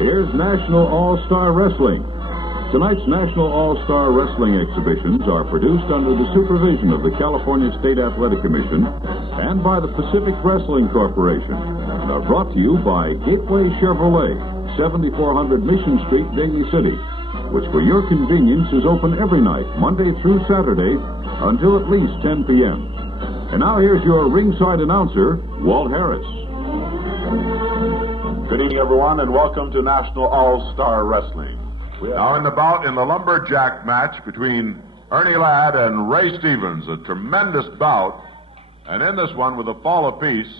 Here's National All-Star Wrestling. Tonight's National All-Star Wrestling exhibitions are produced under the supervision of the California State Athletic Commission and by the Pacific Wrestling Corporation, and are brought to you by Gateway Chevrolet, 7400 Mission Street, Daly City, which for your convenience is open every night, Monday through Saturday, until at least 10 p.m. And now here's your ringside announcer, Walt Harris. Good evening, everyone, and welcome to National All-Star Wrestling. Now in the bout in the lumberjack match between Ernie Ladd and Ray Stevens, a tremendous bout. And in this one, with a fall apiece,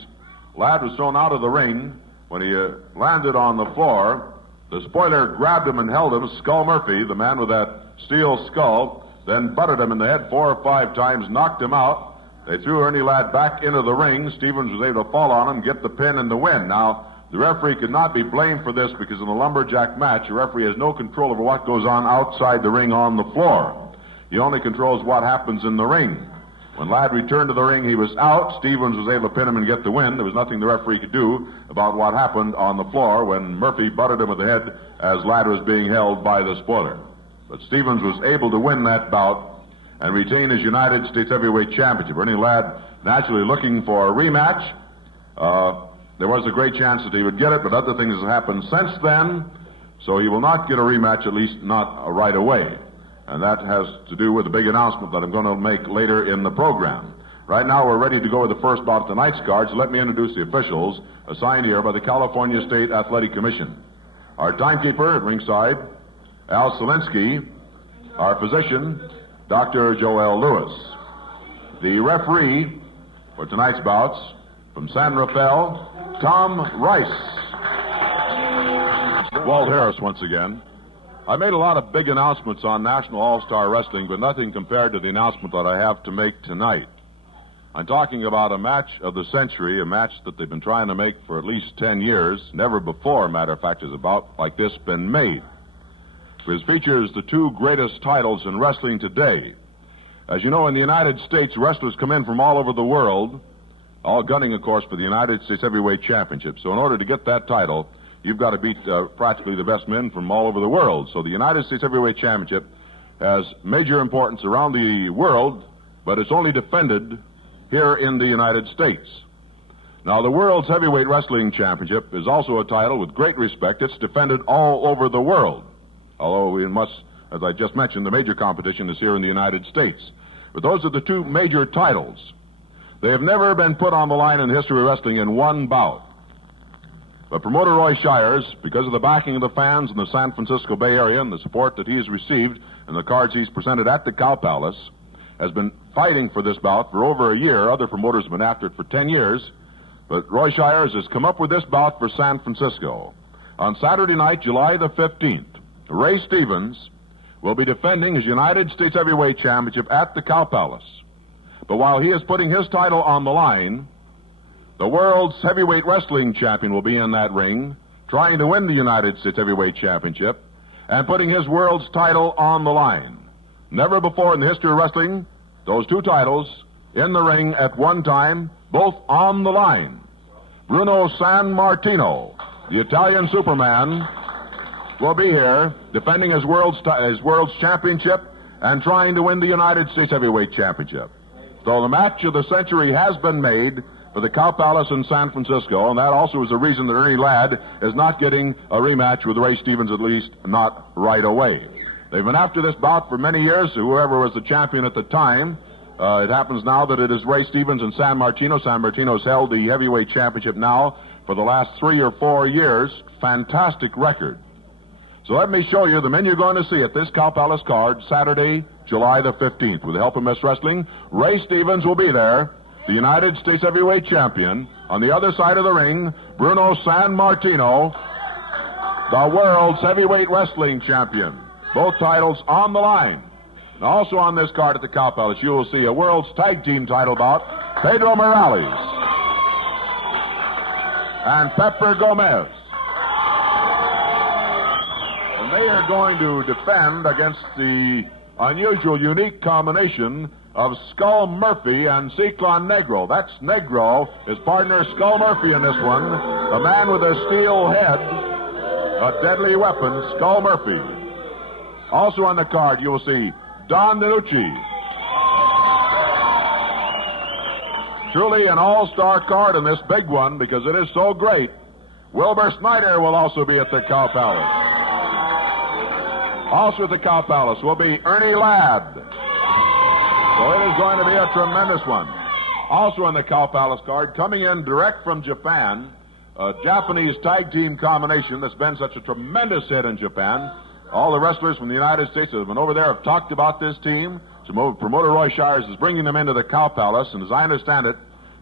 Ladd was thrown out of the ring. When he landed on the floor, the spoiler grabbed him and held him. Skull Murphy, the man with that steel skull, then butted him in the head 4 or 5 times, knocked him out. They threw Ernie Ladd back into the ring. Stevens was able to fall on him, get the pin and the win. Now, the referee could not be blamed for this because in a lumberjack match, the referee has no control over what goes on outside the ring on the floor. He only controls what happens in the ring. When Ladd returned to the ring, he was out. Stevens was able to pin him and get the win. There was nothing the referee could do about what happened on the floor when Murphy butted him with the head as Ladd was being held by the spoiler. But Stevens was able to win that bout and retain his United States Heavyweight Championship. Ernie Ladd naturally looking for a rematch. There was a great chance that he would get it, but other things have happened since then, so he will not get a rematch, at least not right away. And that has to do with the big announcement that I'm going to make later in the program. Right now, we're ready to go with the first bout of tonight's cards. Let me introduce the officials assigned here by the California State Athletic Commission. Our timekeeper at ringside, Al Selinsky. Our physician, Dr. Joel Lewis. The referee for tonight's bouts, from San Rafael, Tom Rice. Walt Harris once again. I made a lot of big announcements on National All-Star Wrestling, but nothing compared to the announcement that I have to make tonight. I'm talking about a match of the century, a match that they've been trying to make for at least 10 years. Never before, matter of fact, has a bout like this been made. It features the 2 greatest titles in wrestling today. As you know, in the United States, wrestlers come in from all over the world, all gunning, of course, for the United States Heavyweight Championship. So in order to get that title, you've got to beat practically the best men from all over the world. So the United States Heavyweight Championship has major importance around the world, but it's only defended here in the United States. Now, the World's Heavyweight Wrestling Championship is also a title with great respect. It's defended all over the world, although we must, as I just mentioned, the major competition is here in the United States. But those are the 2 major titles. They have never been put on the line in the history of wrestling in one bout. But promoter Roy Shires, because of the backing of the fans in the San Francisco Bay Area and the support that he has received and the cards he's presented at the Cow Palace, has been fighting for this bout for over a year. Other promoters have been after it for 10 years. But Roy Shires has come up with this bout for San Francisco. On Saturday night, July the 15th, Ray Stevens will be defending his United States Heavyweight Championship at the Cow Palace. But while he is putting his title on the line, the world's heavyweight wrestling champion will be in that ring, trying to win the United States Heavyweight Championship and putting his world's title on the line. Never before in the history of wrestling, those 2 titles in the ring at one time, both on the line. Bruno Sammartino, the Italian Superman, will be here defending his world's championship and trying to win the United States Heavyweight Championship. So the match of the century has been made for the Cow Palace in San Francisco, and that also is the reason that Ernie Ladd is not getting a rematch with Ray Stevens, at least not right away. They've been after this bout for many years, whoever was the champion at the time. It happens now that it is Ray Stevens and Sammartino. Sammartino's held the heavyweight championship now for the last 3 or 4 years. Fantastic record. So let me show you the men you're going to see at this Cow Palace card, Saturday, July the 15th. With the help of Miss Wrestling, Ray Stevens will be there, the United States Heavyweight Champion. On the other side of the ring, Bruno Sammartino, the World's Heavyweight Wrestling Champion. Both titles on the line. And also on this card at the Cow Palace, you will see a World's Tag Team title bout, Pedro Morales and Pepper Gomez. They are going to defend against the unusual, unique combination of Skull Murphy and Ciclón Negro. That's Negro, his partner Skull Murphy in this one, the man with a steel head, a deadly weapon, Skull Murphy. Also on the card, you will see Don DiNucci. Truly an all-star card in this big one because it is so great. Wilbur Snyder will also be at the Cow Palace. Also at the Cow Palace will be Ernie Ladd. So it is going to be a tremendous one. Also on the Cow Palace card, coming in direct from Japan, a Japanese tag team combination that's been such a tremendous hit in Japan. All the wrestlers from the United States that have been over there have talked about this team. So promoter Roy Shires is bringing them into the Cow Palace, and as I understand it,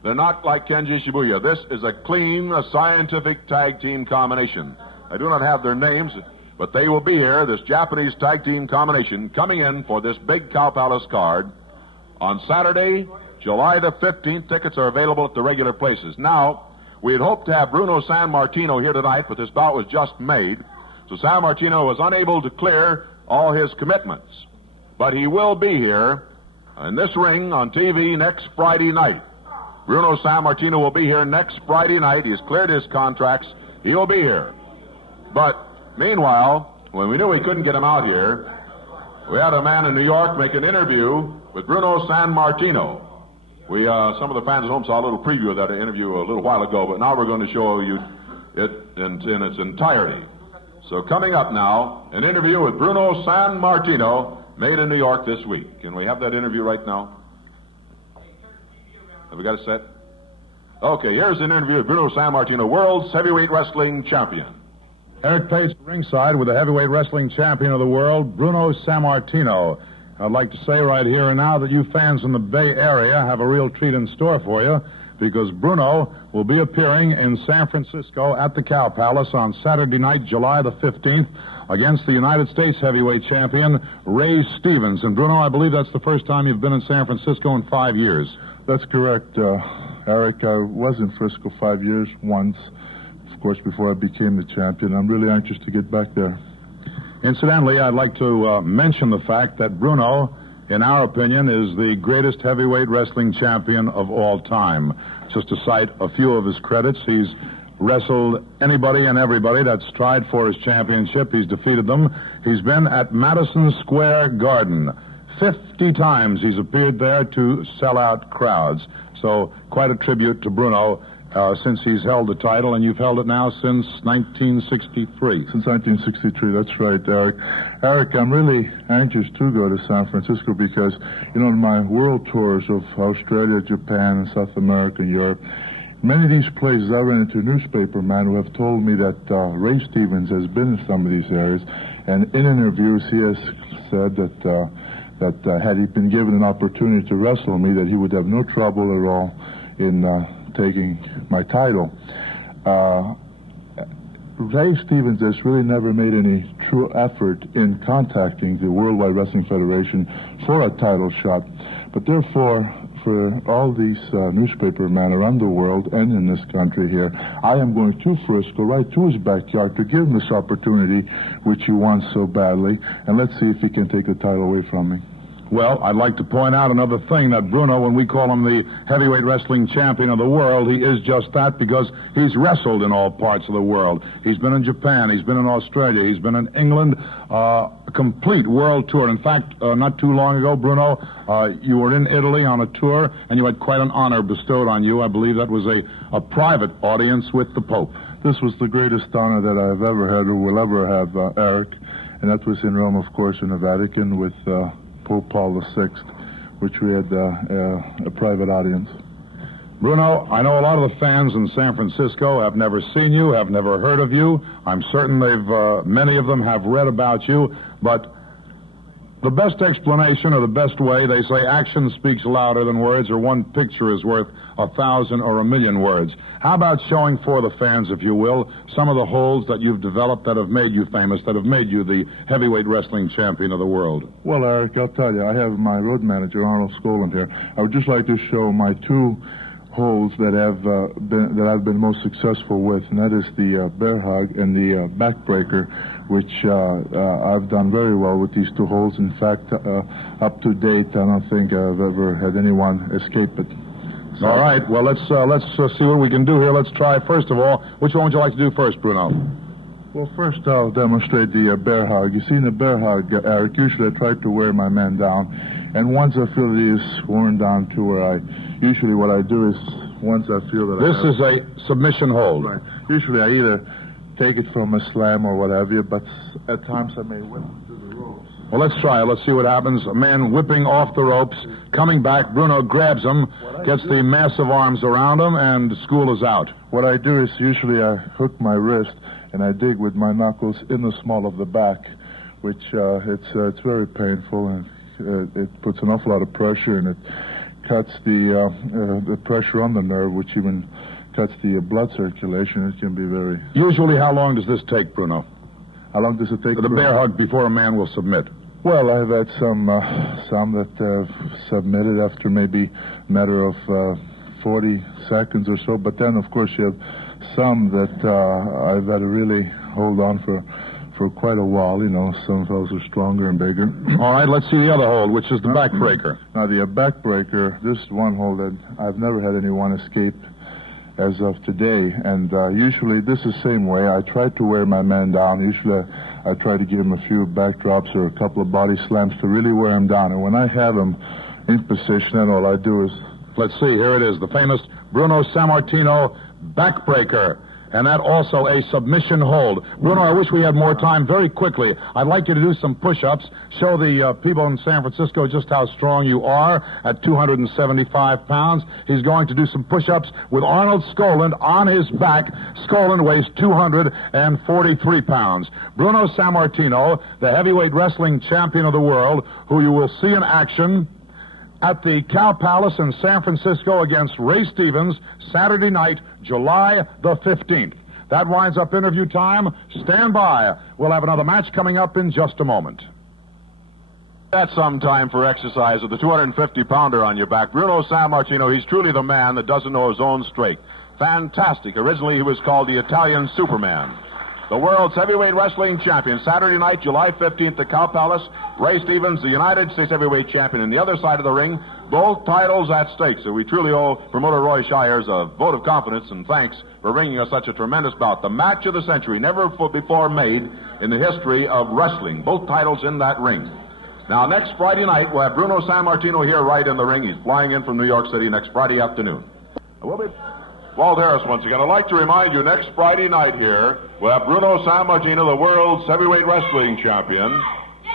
they're not like Kenji Shibuya. This is a clean, scientific tag team combination. I do not have their names, but they will be here, this Japanese tag team combination, coming in for this big Cow Palace card on Saturday, July the 15th. Tickets are available at the regular places. Now, we had hoped to have Bruno Sammartino here tonight, but this bout was just made. So Sammartino was unable to clear all his commitments. But he will be here in this ring on TV next Friday night. Bruno Sammartino will be here next Friday night. He has cleared his contracts. He will be here. But meanwhile, when we knew we couldn't get him out here, we had a man in New York make an interview with Bruno Sammartino. Some of the fans at home saw a little preview of that interview a little while ago, but now we're going to show you it in its entirety. So coming up now, an interview with Bruno Sammartino made in New York this week. Can we have that interview right now? Have we got it set? Okay, here's an interview with Bruno Sammartino, world's heavyweight wrestling champion. Eric Pace ringside with the heavyweight wrestling champion of the world, Bruno Sammartino. I'd like to say right here and now that you fans in the Bay Area have a real treat in store for you, because Bruno will be appearing in San Francisco at the Cow Palace on Saturday night, July the 15th, against the United States heavyweight champion, Ray Stevens. And Bruno, I believe that's the first time you've been in San Francisco in 5 years. That's correct, Eric. I was in Frisco 5 years once, of course, before I became the champion. I'm really anxious to get back there. Incidentally, I'd like to mention the fact that Bruno, in our opinion, is the greatest heavyweight wrestling champion of all time. Just to cite a few of his credits, he's wrestled anybody and everybody that's tried for his championship. He's defeated them. He's been at Madison Square Garden 50 times. He's appeared there to sell out crowds. So quite a tribute to Bruno since he's held the title, and you've held it now since 1963. Since 1963, that's right, Eric. Eric, I'm really anxious to go to San Francisco because, my world tours of Australia, Japan, and South America and Europe, many of these places I ran into newspapermen who have told me that Ray Stevens has been in some of these areas, and in interviews he has said that had he been given an opportunity to wrestle me, that he would have no trouble at all in taking my title. Ray Stevens has really never made any true effort in contacting the Worldwide Wrestling Federation for a title shot. But therefore, for all these newspapermen around the world and in this country here, I am going to Frisco, right to his backyard, to give him this opportunity which he wants so badly, and let's see if he can take the title away from me. Well, I'd like to point out another thing, that Bruno, when we call him the heavyweight wrestling champion of the world, he is just that because he's wrestled in all parts of the world. He's been in Japan, he's been in Australia, he's been in England, a complete world tour. In fact, not too long ago, Bruno, you were in Italy on a tour, and you had quite an honor bestowed on you. I believe that was a private audience with the Pope. This was the greatest honor that I've ever had or will ever have, Eric, and that was in Rome, of course, in the Vatican with Pope Paul VI, which we had a private audience. Bruno, I know a lot of the fans in San Francisco have never seen you, have never heard of you. I'm certain many of them have read about you, but the best explanation or the best way, they say action speaks louder than words, or one picture is worth 1,000 or 1,000,000 words. How about showing for the fans, if you will, some of the holds that you've developed that have made you famous, that have made you the heavyweight wrestling champion of the world? Well, Eric, I'll tell you, I have my road manager, Arnold Skolin, here. I would just like to show my two holds that I've been most successful with, and that is the bear hug and the backbreaker, which I've done very well with these two holds. In fact, up to date, I don't think I've ever had anyone escape it. So, all right. Well, let's see what we can do here. Let's try, first of all, which one would you like to do first, Bruno? Well, first I'll demonstrate the bear hug. You see, in the bear hug, Eric, usually I try to wear my man down. And once I feel that he is worn down to where usually what I do is, once I feel that This is a submission hold. Right. Usually I either take it from a slam or what have you, but at times I may whip through the ropes. Well, let's try it. Let's see what happens. A man whipping off the ropes, coming back. Bruno grabs him, gets the massive arms around him, and school is out. What I do is usually I hook my wrist and I dig with my knuckles in the small of the back, which it's very painful, and it puts an awful lot of pressure, and it cuts the pressure on the nerve, which even cuts the blood circulation. It can be very... Usually, how long does this take, Bruno? How long does it take? The bear hug before a man will submit. Well, I've had some that have submitted after maybe a matter of 40 seconds or so, but then, of course, you have some that I've had to really hold on for quite a while. You know, some fellows are stronger and bigger. All right, let's see the other hold, which is the backbreaker. Now, the backbreaker, this is one hold that I've never had anyone escape as of today. And usually this is the same way. I try to wear my man down. Usually I try to give him a few backdrops or a couple of body slams to really wear him down. And when I have him in position, then all I do is... Let's see, here it is, the famous Bruno Sammartino backbreaker. And that also a submission hold. Bruno, I wish we had more time. Very quickly, I'd like you to do some push-ups. Show the people in San Francisco just how strong you are at 275 pounds. He's going to do some push-ups with Arnold Skaaland on his back. Skaaland weighs 243 pounds. Bruno Sammartino, the heavyweight wrestling champion of the world, who you will see in action at the Cow Palace in San Francisco against Ray Stevens, Saturday night, July the 15th. That winds up interview time. Stand by. We'll have another match coming up in just a moment. That's some time for exercise with the 250-pounder on your back. Bruno Sammartino, he's truly the man that doesn't know his own strength. Fantastic. Originally, he was called the Italian Superman. The world's heavyweight wrestling champion, Saturday night, July 15th at Cow Palace. Ray Stevens, the United States heavyweight champion, on the other side of the ring. Both titles at stake. So we truly owe promoter Roy Shires a vote of confidence and thanks for bringing us such a tremendous bout. The match of the century, never before made in the history of wrestling. Both titles in that ring. Now, next Friday night, we'll have Bruno Sammartino here right in the ring. He's flying in from New York City next Friday afternoon. We'll be... Walt Harris once again. I'd like to remind you, next Friday night here, we'll have Bruno Sammartino, the world's heavyweight wrestling champion.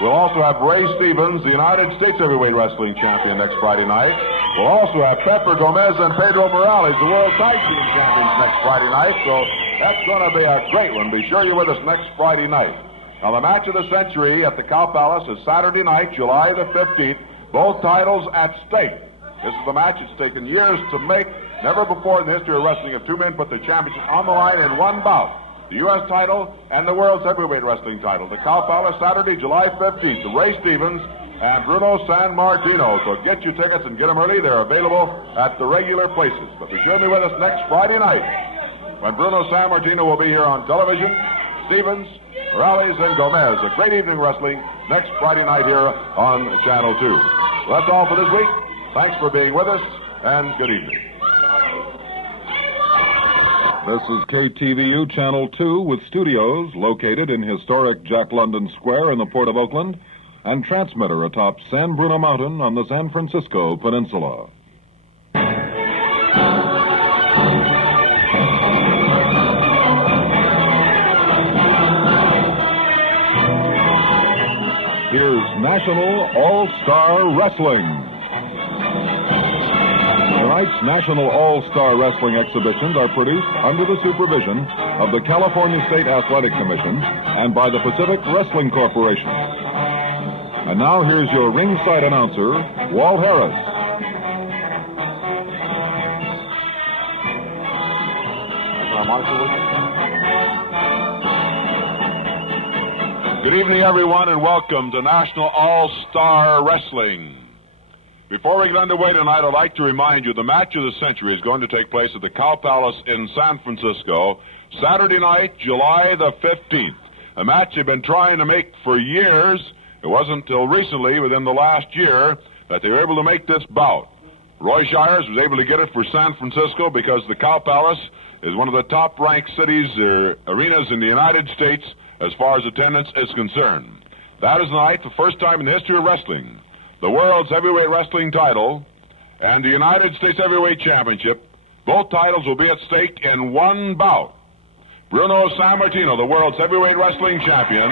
We'll also have Ray Stevens, the United States heavyweight wrestling champion, next Friday night. We'll also have Pepper Gomez and Pedro Morales, the world tag team champions, next Friday night. So that's going to be a great one. Be sure you're with us next Friday night. Now, the match of the century at the Cow Palace is Saturday night, July the 15th. Both titles at stake. This is the match it's taken years to make. Never before in the history of wrestling have two men put their championship on the line in one bout. The U.S. title and the world's heavyweight wrestling title. The Cow Palace, Saturday, July 15th. Ray Stevens and Bruno Sammartino. So get your tickets and get them early. They're available at the regular places. But be sure to be with us next Friday night when Bruno Sammartino will be here on television. Stevens, Morales, and Gomez. A great evening wrestling next Friday night here on Channel 2. So that's all for this week. Thanks for being with us, and good evening. This is KTVU Channel 2 with studios located in historic Jack London Square in the Port of Oakland and transmitter atop San Bruno Mountain on the San Francisco Peninsula. Here's National All-Star Wrestling. Tonight's National All-Star Wrestling exhibitions are produced under the supervision of the California State Athletic Commission and by the Pacific Wrestling Corporation. And now here's your ringside announcer, Walt Harris. Good evening, everyone, and welcome to National All-Star Wrestling. Before we get underway tonight, I'd like to remind you the match of the century is going to take place at the Cow Palace in San Francisco, Saturday night, July the 15th. A match they've been trying to make for years. It wasn't until recently, within the last year, that they were able to make this bout. Roy Shires was able to get it for San Francisco because the Cow Palace is one of the top-ranked cities or arenas in the United States as far as attendance is concerned. That is tonight, the first time in the history of wrestling, the world's heavyweight wrestling title and the United States Heavyweight Championship, both titles will be at stake in one bout. Bruno Sammartino, the world's heavyweight wrestling champion,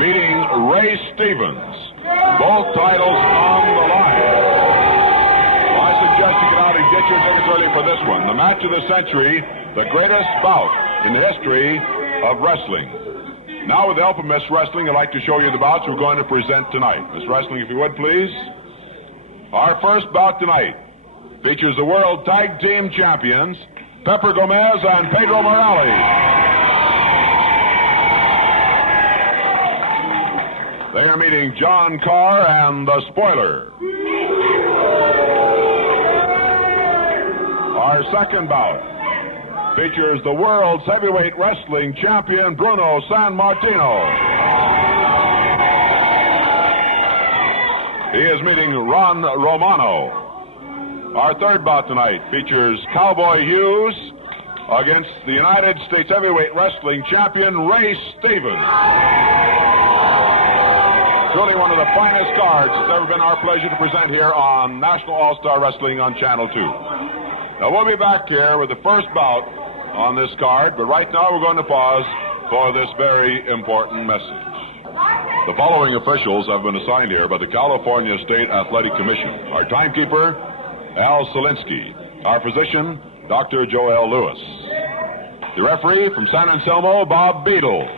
meeting Ray Stevens, both titles on the line. Well, I suggest you get out and get your tickets early for this one, the match of the century, the greatest bout in the history of wrestling. Now, with the help of Miss Wrestling, I'd like to show you the bouts we're going to present tonight. Miss Wrestling, if you would, please. Our first bout tonight features the World Tag Team Champions, Pepper Gomez and Pedro Morales. They are meeting John Carr and the Spoiler. Our second bout features the world's heavyweight wrestling champion, Bruno Sammartino. He is meeting Ron Romano. Our third bout tonight features Cowboy Hughes against the United States heavyweight wrestling champion, Ray Stevens. Truly one of the finest cards it's ever been our pleasure to present here on National All-Star Wrestling on Channel 2. Now, we'll be back here with the first bout on this card, but right now we're going to pause for this very important message. The following officials have been assigned here by the California State Athletic Commission. Our timekeeper, Al Selinsky. Our physician, Dr. Joel Lewis. The referee from San Anselmo, Bob Beadle.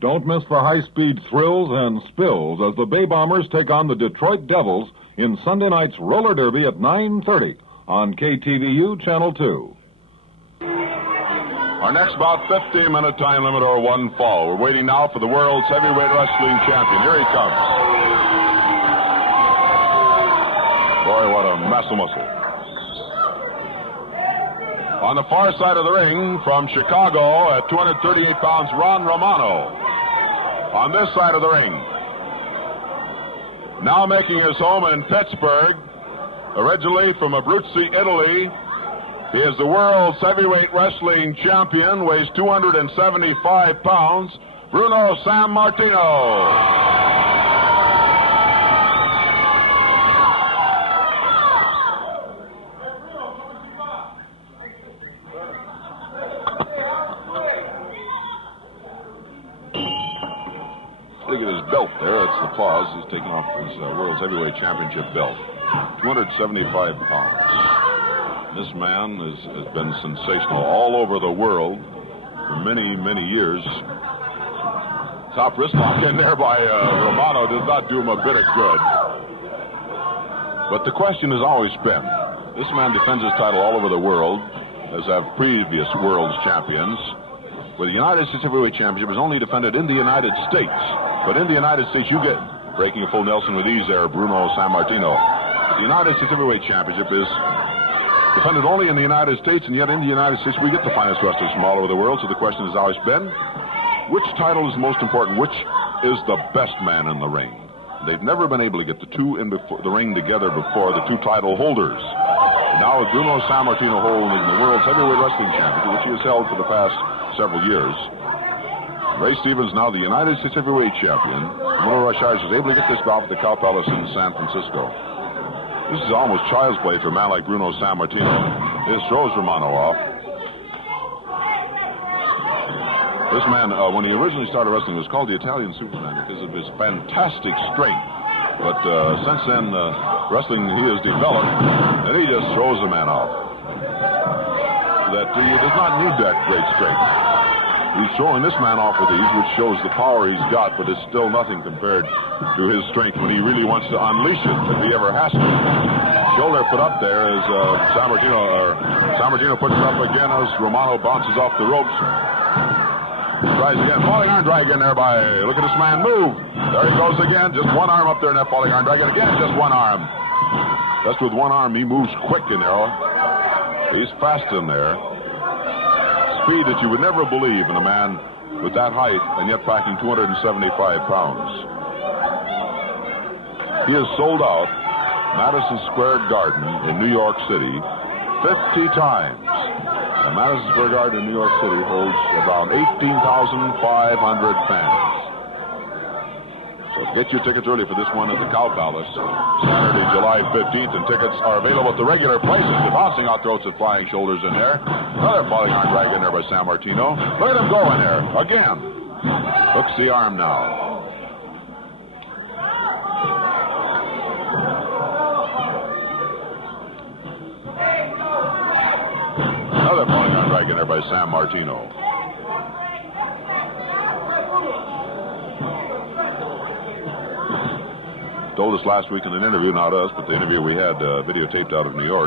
Don't miss the high-speed thrills and spills as the Bay Bombers take on the Detroit Devils in Sunday night's roller derby at 9:30 on KTVU Channel 2. Our next bout, 15-minute time limit or one fall. We're waiting now for the world's heavyweight wrestling champion. Here he comes. Boy, what a mess of muscle. On the far side of the ring, from Chicago at 238 pounds, Ron Romano. On this side of the ring, now making his home in Pittsburgh, originally from Abruzzi, Italy, he is the world's heavyweight wrestling champion, weighs 275 pounds, Bruno Sammartino. Look at his belt there. That's the pause. He's taking off his World's Heavyweight Championship belt. 275 pounds. This man has been sensational all over the world for many, many years. Top wrist lock in there by Romano did not do him a bit of good. But the question has always been, this man defends his title all over the world, as have previous world's champions. Where the United States Heavyweight Championship is only defended in the United States. But in the United States, you get breaking a full Nelson with ease there, Bruno Sammartino. The United States Heavyweight Championship is defended only in the United States, and yet in the United States, we get the finest wrestlers from all over the world. So the question has always been, which title is most important? Which is the best man in the ring? They've never been able to get the two in the ring together before, the two title holders. Now with Bruno Sammartino holding the World's Heavyweight Wrestling Championship, which he has held for the past several years, Ray Stevens, now the United States Heavyweight Champion, Roy Shires was able to get this bout at the Cow Palace in San Francisco. This is almost child's play for a man like Bruno Sammartino. This throws Romano off. This man, when he originally started wrestling, was called the Italian Superman because of his fantastic strength. But since then, wrestling he has developed, and he just throws the man off. That he does not need that great strength. He's throwing this man off with these, which shows the power he's got, but it's still nothing compared to his strength when he really wants to unleash it, if he ever has to. Shoulder put up there as Sammartino puts it up again as Romano bounces off the ropes. Tries again. Falling arm drag in there by, look at this man move. There he goes again. Just one arm up there in that falling arm drag. And again, just one arm. Just with one arm, he moves quick in there. He's fast in there. speed that you would never believe in a man with that height and yet packing 275 pounds. He has sold out Madison Square Garden in New York City 50 times. And Madison Square Garden in New York City holds around 18,500 fans. So get your tickets early for this one at the Cow Palace, Saturday, July 15th, and tickets are available at the regular places. The Bouncing Out Throats and Flying Shoulders in there. Another Falling On Drag in there by San Martino. Look at him go in there. Again. Hooks the arm now. Another Falling On Drag in there by San Martino. Told us last week in an interview, not us, but the interview we had videotaped out of New York.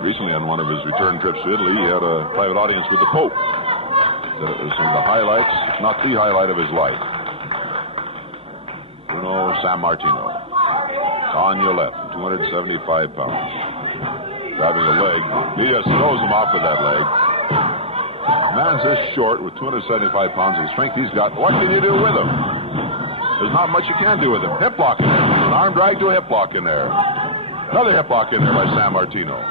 Recently, on one of his return trips to Italy, he had a private audience with the Pope. Some of the highlights, if not the highlight of his life. Bruno San Martino. On your left, 275 pounds. Grabbing a leg. He just throws him off with that leg. Man's this short with 275 pounds of the strength he's got. What can you do with him? There's not much you can do with him. Hip lock in there. An arm drag to a hip lock in there. Another hip lock in there by San Martino.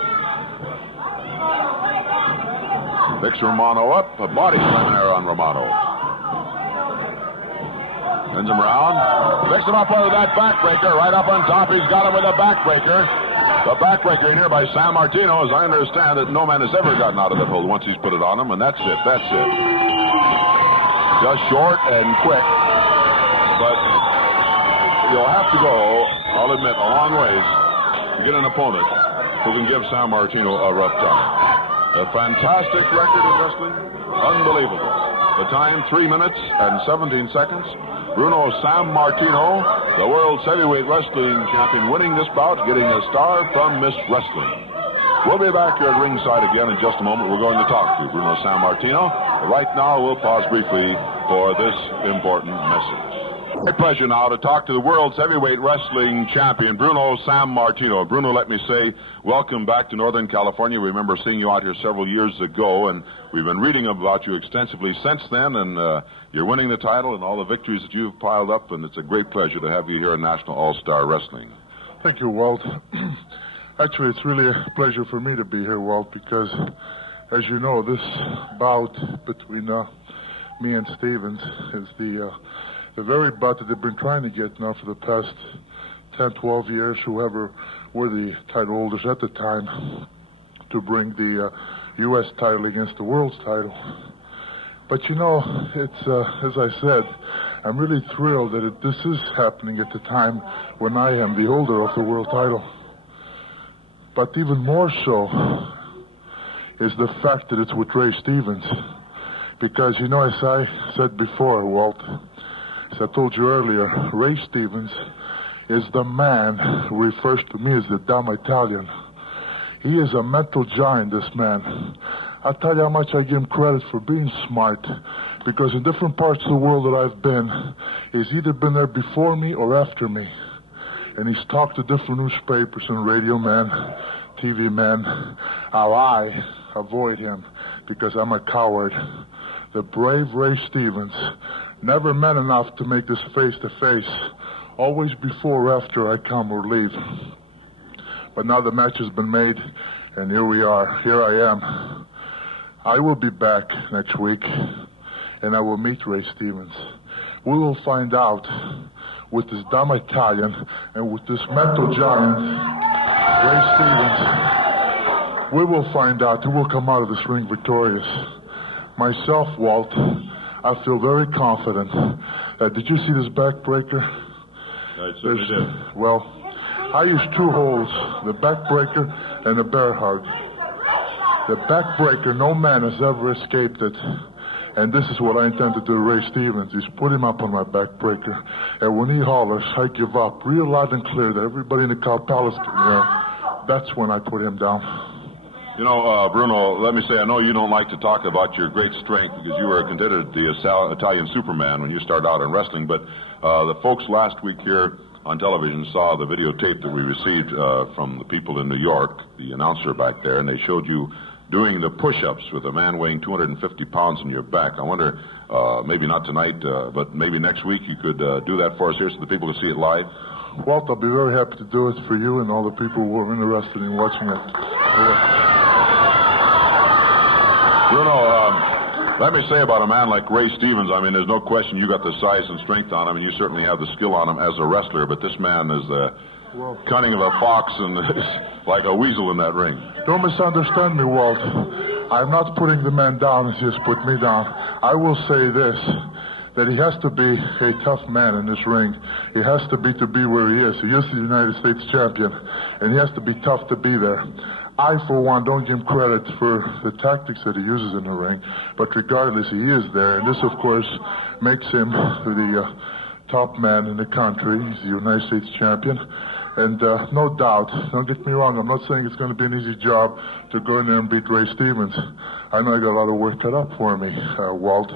Picks Romano up. A body slam there on Romano. Sends him around. Picks him up under that backbreaker. Right up on top. He's got him with a backbreaker. The backbreaker in here by San Martino, as I understand it, no man has ever gotten out of that hold once he's put it on him, and that's it. That's it. Just short and quick. But you'll have to go, I'll admit, a long ways to get an opponent who can give San Martino a rough time. A fantastic record in wrestling. Unbelievable. The time, 3 minutes and 17 seconds. Bruno San Martino, the world's heavyweight wrestling champion, winning this bout, getting a star from Miss Wrestling. We'll be back here at ringside again in just a moment. We're going to talk to Bruno San Martino. But right now, we'll pause briefly for this important message. My pleasure now to talk to the world's heavyweight wrestling champion, Bruno San Martino. Bruno, let me say, welcome back to Northern California. We remember seeing you out here several years ago, and we've been reading about you extensively since then, and you're winning the title and all the victories that you've piled up, and it's a great pleasure to have you here in National All-Star Wrestling. Thank you, Walt. Actually, it's really a pleasure for me to be here, Walt, because, as you know, this bout between me and Stevens is the very bout that they've been trying to get now for the past 10, 12 years, whoever were the title holders at the time, to bring the U.S. title against the world's title. But, you know, it's, as I said, I'm really thrilled that this is happening at the time when I am the holder of the world title. But even more so is the fact that it's with Ray Stevens. Because, you know, as I said before, Walt, as I told you earlier, Ray Stevens is the man who refers to me as the Dama Italian. He is a mental giant, this man. I'll tell you how much I give him credit for being smart, because in different parts of the world that I've been, he's either been there before me or after me. And he's talked to different newspapers and radio men, TV men, how I avoid him because I'm a coward. The brave Ray Stevens, never man enough to make this face-to-face, always before or after I come or leave. But now the match has been made, and here we are. Here I am. I will be back next week, and I will meet Ray Stevens. We will find out with this dumb Italian and with this mental giant, Ray Stevens, we will find out who will come out of this ring victorious. Myself, Walt, I feel very confident. Did you see this backbreaker? I certainly did. Well, I use two holds, the backbreaker and the bear hug. The backbreaker, no man has ever escaped it. And this is what I intend to do to Ray Stevens, is put him up on my backbreaker. And when he hollers, I give up, real loud and clear, that everybody in the Cow Palace can hear. That's when I put him down. You know, Bruno, let me say, I know you don't like to talk about your great strength because you were considered the Italian Superman when you started out in wrestling, but the folks last week here on television saw the videotape that we received from the people in New York, the announcer back there, and they showed you doing the push-ups with a man weighing 250 pounds on your back. I wonder, maybe not tonight, but maybe next week you could do that for us here so the people can see it live. Walt, I'll be very happy to do it for you and all the people who are interested in watching it. Bruno, let me say about a man like Ray Stevens, I mean, there's no question you got the size and strength on him, and you certainly have the skill on him as a wrestler, but this man is the cunning of a fox and is like a weasel in that ring. Don't misunderstand me, Walt. I'm not putting the man down as he has put me down. I will say this, that he has to be a tough man in this ring. He has to be where he is. He is the United States champion, and he has to be tough to be there. I, for one, don't give him credit for the tactics that he uses in the ring, but regardless, he is there, and this, of course, makes him the top man in the country. He's the United States champion. And no doubt, don't get me wrong, I'm not saying it's going to be an easy job to go in there and beat Ray Stevens. I know I got a lot of work cut up for me, Walt,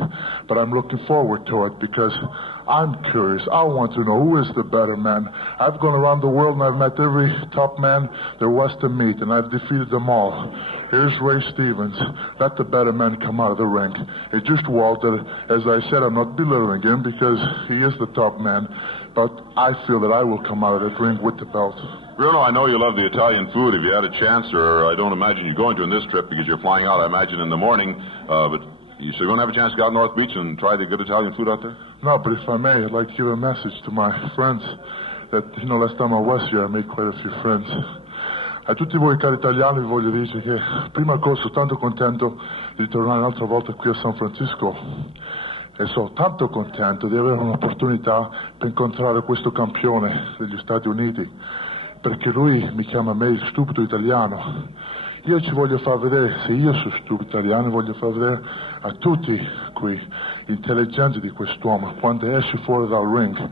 but I'm looking forward to it because I'm curious. I want to know who is the better man. I've gone around the world and I've met every top man there was to meet, and I've defeated them all. Here's Ray Stevens. Let the better man come out of the ring. It's just Walt that, as I said, I'm not belittling him because he is the top man. But I feel that I will come out of that ring with the belt. Bruno, I know you love the Italian food. If you had a chance, or I don't imagine you're going to in this trip because you're flying out, I imagine, in the morning. But you sure you won't have a chance to go out North Beach and try the good Italian food out there? No, but if I may, I'd like to give a message to my friends that, last time I was here, I made quite a few friends. A tutti voi cari italiani vi voglio dire che prima di tutto sono tanto contento di tornare un'altra volta qui a San Francisco. E sono tanto contento di avere un'opportunità per incontrare questo campione degli Stati Uniti, perché lui mi chiama me il stupido italiano. Io ci voglio far vedere, se io sono stupido italiano, voglio far vedere a tutti qui l'intelligenza di quest'uomo quando esce fuori dal ring,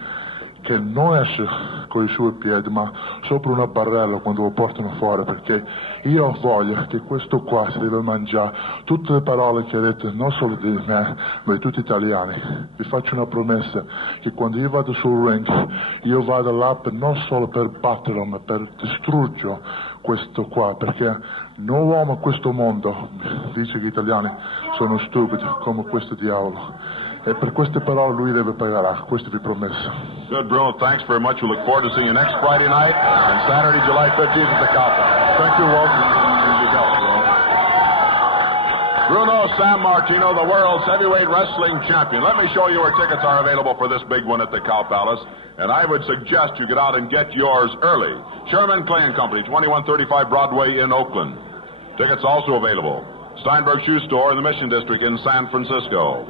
che non esce con i suoi piedi ma sopra una barella quando lo portano fuori, perché io voglio che questo qua si deve mangiare tutte le parole che ha detto, non solo di me ma di tutti gli italiani. Vi faccio una promessa, che quando io vado sul ring io vado là non solo per batterlo ma per distruggere questo qua, perché non uomo a questo mondo dice che gli italiani sono stupidi come questo diavolo. E per queste parole lui deve pagare, questo vi promesso. Good, Bruno. Thanks very much. We look forward to seeing you next Friday night and Saturday, July 15th at the Cowpalace. Thank you, Walt. Bruno Sammartino, the world's heavyweight wrestling champion. Let me show you where tickets are available for this big one at the Cow Palace. And I would suggest you get out and get yours early. Sherman Clay & Company, 2135 Broadway in Oakland. Tickets also available. Steinberg Shoe Store in the Mission District in San Francisco.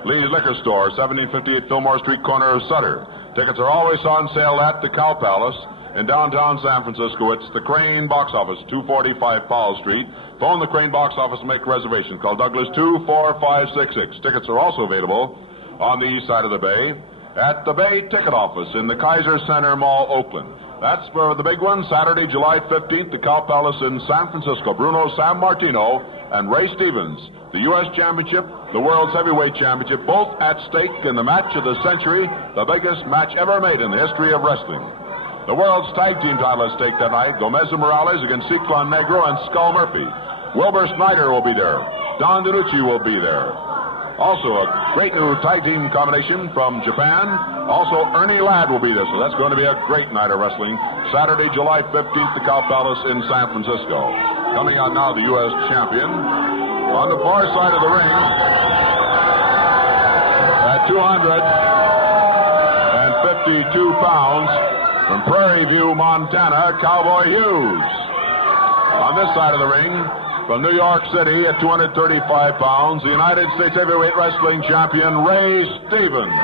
Lee's Liquor Store, 1758 Fillmore Street, corner of Sutter. Tickets are always on sale at the Cow Palace. In downtown San Francisco, it's the Crane Box Office, 245 Powell Street. Phone the Crane Box Office and make a reservation. Call Douglas 24566. Tickets are also available on the east side of the Bay at the Bay Ticket Office in the Kaiser Center Mall, Oakland. That's for the big one, Saturday, July 15th, the Cow Palace in San Francisco. Bruno Sammartino and Ray Stevens, the U.S. Championship, the World's Heavyweight Championship, both at stake in the match of the century, the biggest match ever made in the history of wrestling. The World's Tag Team title at stake that night, Gomez and Morales against Ciclón Negro and Skull Murphy. Wilbur Snyder will be there. Don DiNucci will be there. Also, a great new tag team combination from Japan. Also, Ernie Ladd will be there, so that's going to be a great night of wrestling. Saturday, July 15th, the Cow Palace in San Francisco. Coming on now, the U.S. champion. On the far side of the ring, at 252 pounds, from Prairie View, Montana, Cowboy Hughes. On this side of the ring, from New York City at 235 pounds, the United States Heavyweight Wrestling Champion, Ray Stevens.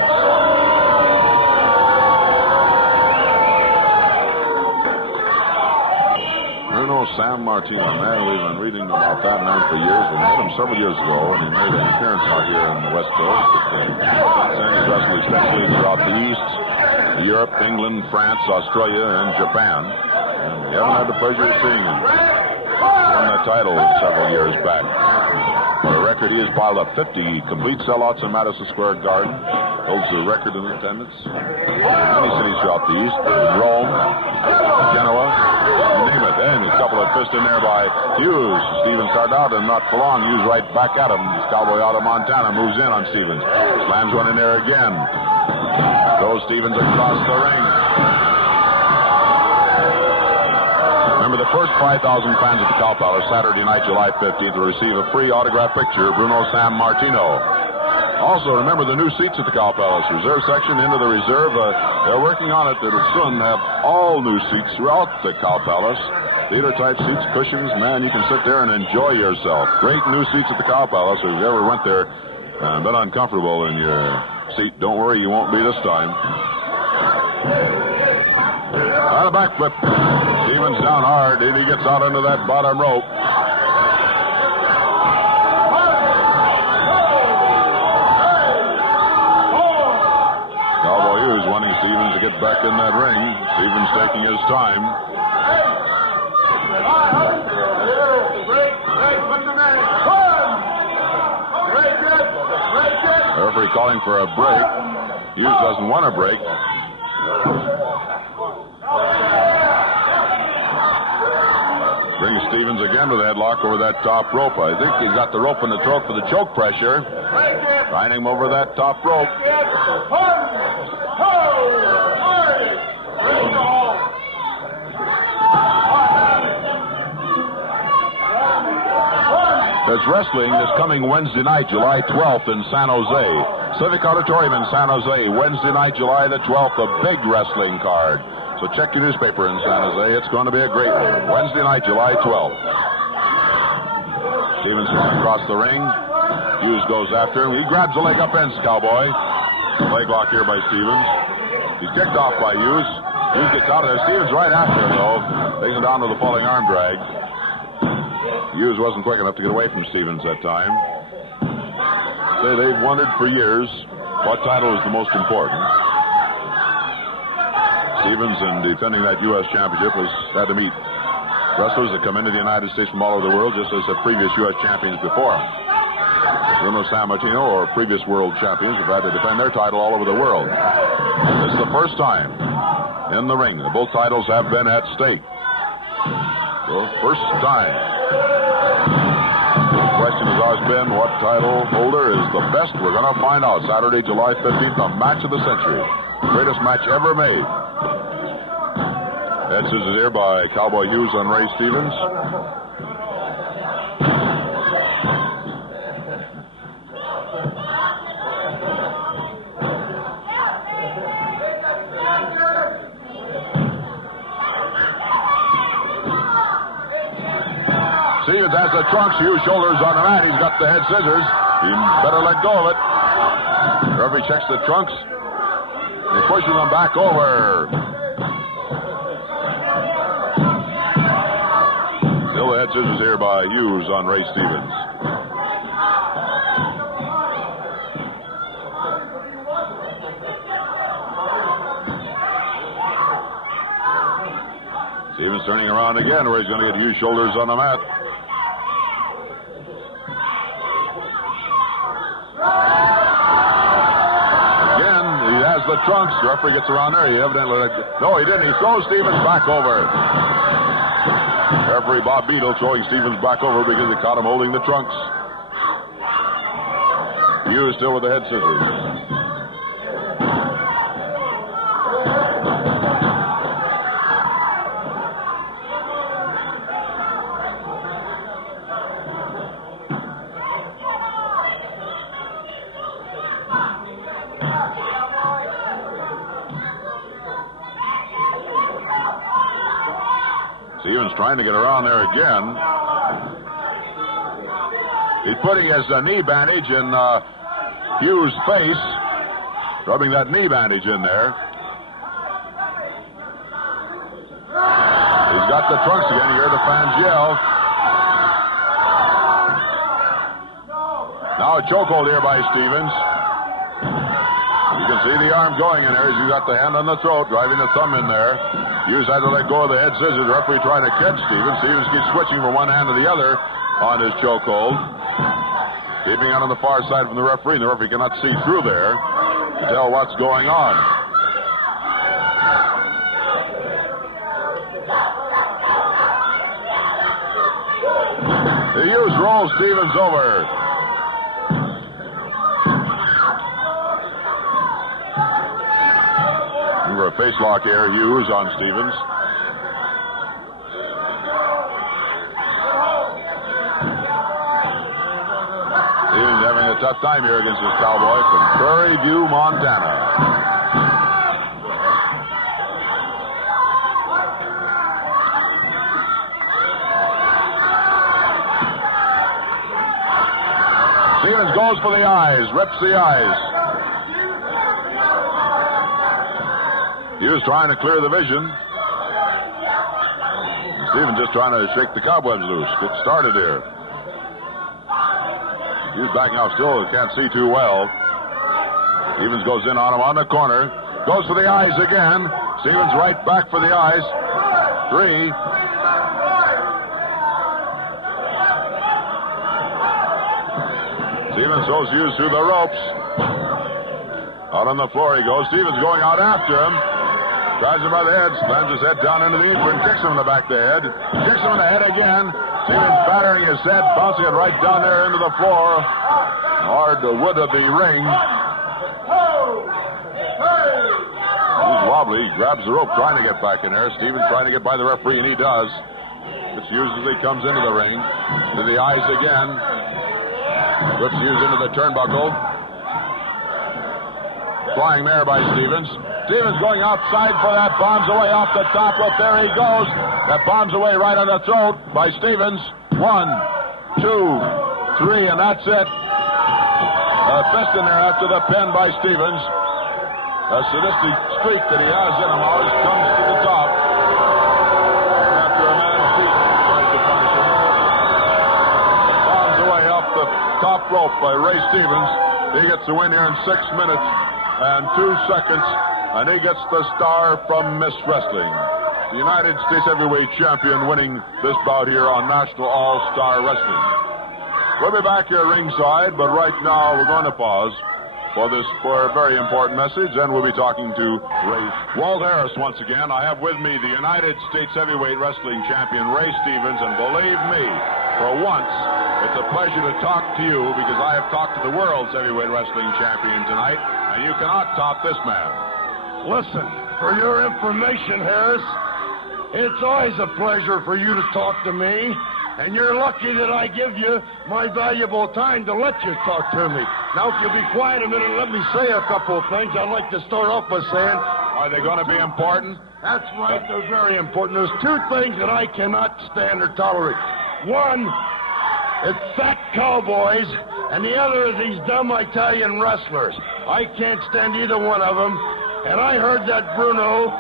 Bruno Sammartino, man, we've been reading about that man for years. We met him several years ago, and he made an appearance out here on the West Coast. He's wrestled extensively throughout the East, Europe, England, France, Australia, and Japan. And we haven't had the pleasure of seeing him. Won that title several years back. For a record, he has piled up 50 complete sellouts in Madison Square Garden. Holds the record in attendance. Many cities throughout the East. Rome, Genoa, you name it. And a couple of fists in there by Hughes. Stevens started out and not for long. Hughes right back at him. This cowboy out of Montana moves in on Stevens. Slams one in there again. Goes Stevens across the ring. Remember, the first 5,000 fans at the Cow Palace Saturday night, July 15th, will receive a free autographed picture of Bruno Sammartino. Also, remember the new seats at the Cow Palace. Reserve section into the reserve. They're working on it. It'll soon have all new seats throughout the Cow Palace. Theater-type seats, cushions. Man, you can sit there and enjoy yourself. Great new seats at the Cow Palace. If you ever went there and been uncomfortable in your seat, don't worry, you won't be this time. On a backflip. Stevens down hard, and he gets out into that bottom rope. Cowboy Hughes wanting Stevens to get back in that ring. Stevens taking his time. The referee calling for a break. Hughes doesn't want a break. Brings Stevens again to the headlock over that top rope. I think he got the rope in the throat for the choke pressure. Grinding him over that top rope. There's wrestling this coming Wednesday night, July 12th in San Jose. Civic Auditorium in San Jose, Wednesday night, July the 12th, a big wrestling card. So check your newspaper in San Jose. It's going to be a great one. Wednesday night, July 12th. Stevens across the ring. Hughes goes after him. He grabs the leg upends Cowboy. Leg lock here by Stevens. He's kicked off by Hughes. Hughes gets out of there. Stevens right after him, though. Takes him down to the falling arm drag. Hughes wasn't quick enough to get away from Stevens that time. Say they've wondered for years what title is the most important. Stevens, in defending that U.S. championship, has had to meet wrestlers that come into the United States from all over the world, just as the previous U.S. champions before him. Bruno Sammartino, or previous world champions, have had to defend their title all over the world. This is the first time in the ring that both titles have been at stake. The first time. The question has always been, what title holder is the best? We're going to find out Saturday, July 15th, the match of the century. Greatest match ever made. Head scissors here by Cowboy Hughes on Ray Stevens. Stevens has the trunks. Hughes shoulders on the mat. He's got the head scissors. He better let go of it. Referee checks the trunks. He pushes them back over. Still the head scissors here by Hughes on Ray Stevens. Stevens turning around again where he's going to get Hughes' shoulders on the mat. The trunks. The referee gets around there. He evidently... No, he didn't. He throws Stevens back over. Referee Bob Beadle throwing Stevens back over because he caught him holding the trunks. Hughes still with the head scissors. Stevens trying to get around there again. He's putting his knee bandage in Hughes' face, rubbing that knee bandage in there. He's got the trunks again. You hear the fans yell. Now a chokehold here by Stevens. You can see the arm going in there as he's got the hand on the throat, driving the thumb in there. Hughes had to let go of the head scissors. The referee trying to catch Stevens. Stevens keeps switching from one hand to the other on his chokehold. Keeping it on the far side from the referee. The referee cannot see through there to tell what's going on. The Hughes rolls Stevens over. A face lock here, Hughes on Stevens. Stevens having a tough time here against this cowboy from Prairie View, Montana. Stevens goes for the eyes, rips the eyes. Hughes trying to clear the vision. Stevens just trying to shake the cobwebs loose. Get started here. Hughes backing off still. Can't see too well. Stevens goes in on him on the corner. Goes for the eyes again. Stevens right back for the eyes. 3. Stevens throws Hughes through the ropes. Out on the floor he goes. Stevens going out after him. Drives him by the head, slams his head down into the apron, kicks him in the back of the head, kicks him in the head again. Stevens battering his head, bouncing it right down there into the floor. Hard the wood of the ring. He's wobbly, he grabs the rope, trying to get back in there. Stevens trying to get by the referee, and he does. It's Hughes as he comes into the ring. To the eyes again. Whips Hughes into the turnbuckle. Flying there by Stevens. Stevens going outside for that, bombs away off the top rope. There he goes. That bombs away right on the throat by Stevens. 1, 2, 3, and that's it. A fist in there after the pin by Stevens. A sadistic streak that he has in him always comes to the top. After a man's beaten, tries to punish him. Bombs away off the top rope by Ray Stevens. He gets the win here in 6 minutes and 2 seconds. And he gets the star from Miss Wrestling. The United States Heavyweight Champion winning this bout here on National All-Star Wrestling. We'll be back here ringside, but right now we're going to pause for a very important message, and we'll be talking to Ray. Walt Harris once again. I have with me the United States Heavyweight Wrestling Champion, Ray Stevens, and believe me, for once, it's a pleasure to talk to you because I have talked to the world's Heavyweight Wrestling Champion tonight, and you cannot top this man. Listen, for your information, Harris, it's always a pleasure for you to talk to me, and you're lucky that I give you my valuable time to let you talk to me. Now, if you'll be quiet a minute and let me say a couple of things, I'd like to start off by saying... Are they going to be important? That's right, they're very important. There's 2 things that I cannot stand or tolerate. One, it's fat cowboys, and the other is these dumb Italian wrestlers. I can't stand either one of them. And I heard that Bruno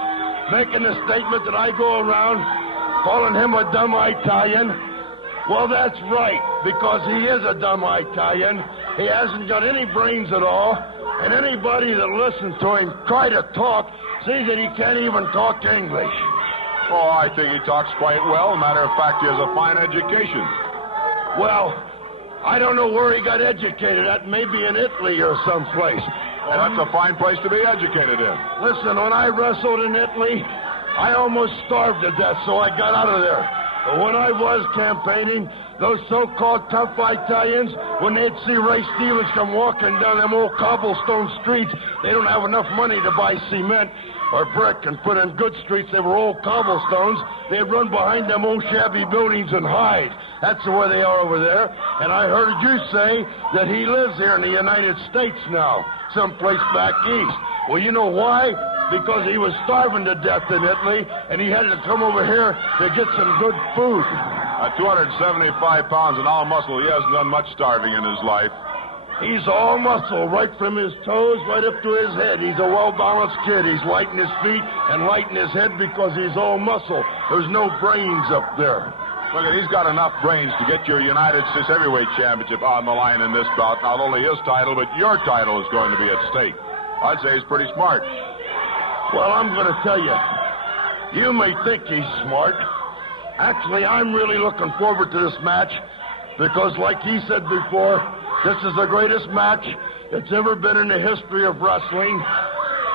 making a statement that I go around calling him a dumb Italian. Well, that's right, because he is a dumb Italian. He hasn't got any brains at all. And anybody that listens to him try to talk sees that he can't even talk English. Oh, I think he talks quite well. Matter of fact, he has a fine education. Well, I don't know where he got educated at, maybe in Italy or someplace. Well, that's a fine place to be educated in. Listen, when I wrestled in Italy, I almost starved to death, so I got out of there. But when I was campaigning, those so-called tough Italians, when they'd see Ray Stevens come walking down them old cobblestone streets, they don't have enough money to buy cement or brick and put in good streets. They were old cobblestones. They'd run behind them old shabby buildings and hide. That's the way they are over there. And I heard you say that he lives here in the United States now, someplace back east. Well, you know why? Because he was starving to death in Italy, and he had to come over here to get some good food. At 275 pounds and all muscle, he hasn't done much starving in his life. He's all muscle, right from his toes right up to his head. He's a well-balanced kid. He's light in his feet and light in his head because he's all muscle. There's no brains up there. Look, he's got enough brains to get your United States Heavyweight Championship on the line in this bout. Not only his title, but your title is going to be at stake. I'd say he's pretty smart. Well, I'm going to tell you, you may think he's smart. Actually, I'm really looking forward to this match because, like he said before, This is the greatest match that's ever been in the history of wrestling.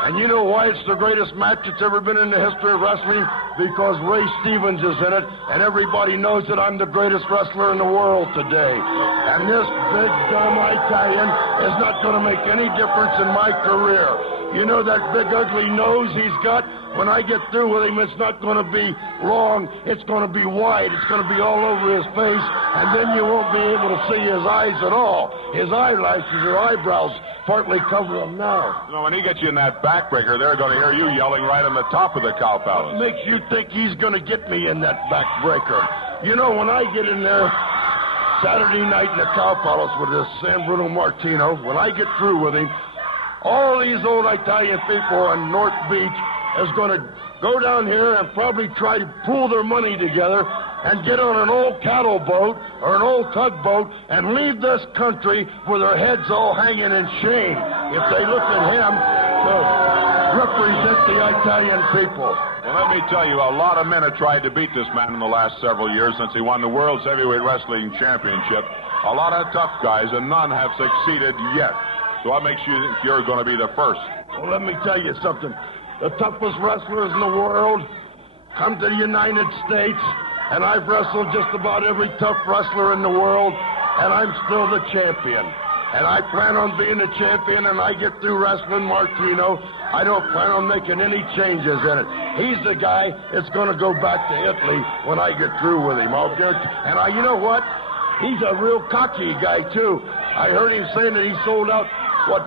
And you know why it's the greatest match that's ever been in the history of wrestling? Because Ray Stevens is in it, and everybody knows that I'm the greatest wrestler in the world today. And this big, dumb Italian is not going to make any difference in my career. You know that big, ugly nose he's got? When I get through with him, it's not going to be long. It's going to be wide. It's going to be all over his face, and then you won't be able to see his eyes at all. His eyelashes or eyebrows partly cover him now. You know, when he gets you in that backbreaker, they're going to hear you yelling right on the top of the Cow Palace. What makes you think he's going to get me in that backbreaker? You know, when I get in there Saturday night in the Cow Palace with this San Bruno Martino, when I get through with him, all these old Italian people on North Beach is going to go down here and probably try to pool their money together and get on an old cattle boat or an old tugboat and leave this country with their heads all hanging in shame if they look at him to represent the Italian people. Well, let me tell you, a lot of men have tried to beat this man in the last several years since he won the World's Heavyweight Wrestling Championship. A lot of tough guys, and none have succeeded yet. So what makes you think you're going to be the first? Well, let me tell you something. The toughest wrestlers in the world come to the United States, and I've wrestled just about every tough wrestler in the world, and I'm still the champion. And I plan on being the champion, and I get through wrestling Martino. I don't plan on making any changes in it. He's the guy that's going to go back to Italy when I get through with him. And you know what? He's a real cocky guy, too. I heard him saying that he sold out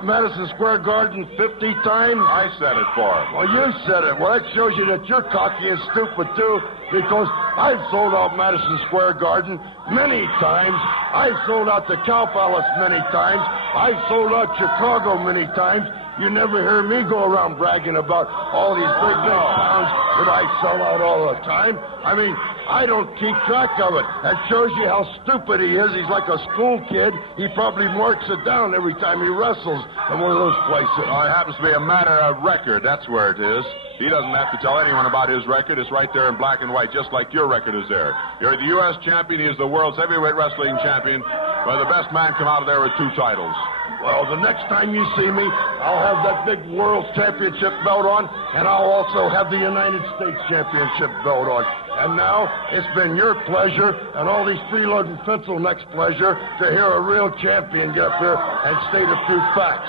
Madison Square Garden 50 times? I said it for him. Well, you said it. Well, that shows you that you're cocky and stupid, too, because I've sold out Madison Square Garden many times. I've sold out the Cow Palace many times. I've sold out Chicago many times. You never hear me go around bragging about all these big towns that I sell out all the time. I mean, I don't keep track of it. That shows you how stupid he is. He's like a school kid. He probably marks it down every time he wrestles in one of those places. Well, it happens to be a matter of record. That's where it is. He doesn't have to tell anyone about his record. It's right there in black and white, just like your record is there. You're the U.S. champion. He is the world's heavyweight wrestling champion. Well, the best man come out of there with 2 titles. Well, the next time you see me, I'll have that big world championship belt on, and I'll also have the United States championship belt on. And now, it's been your pleasure, and all these freeloading pencil necks' pleasure, to hear a real champion get up here and state a few facts.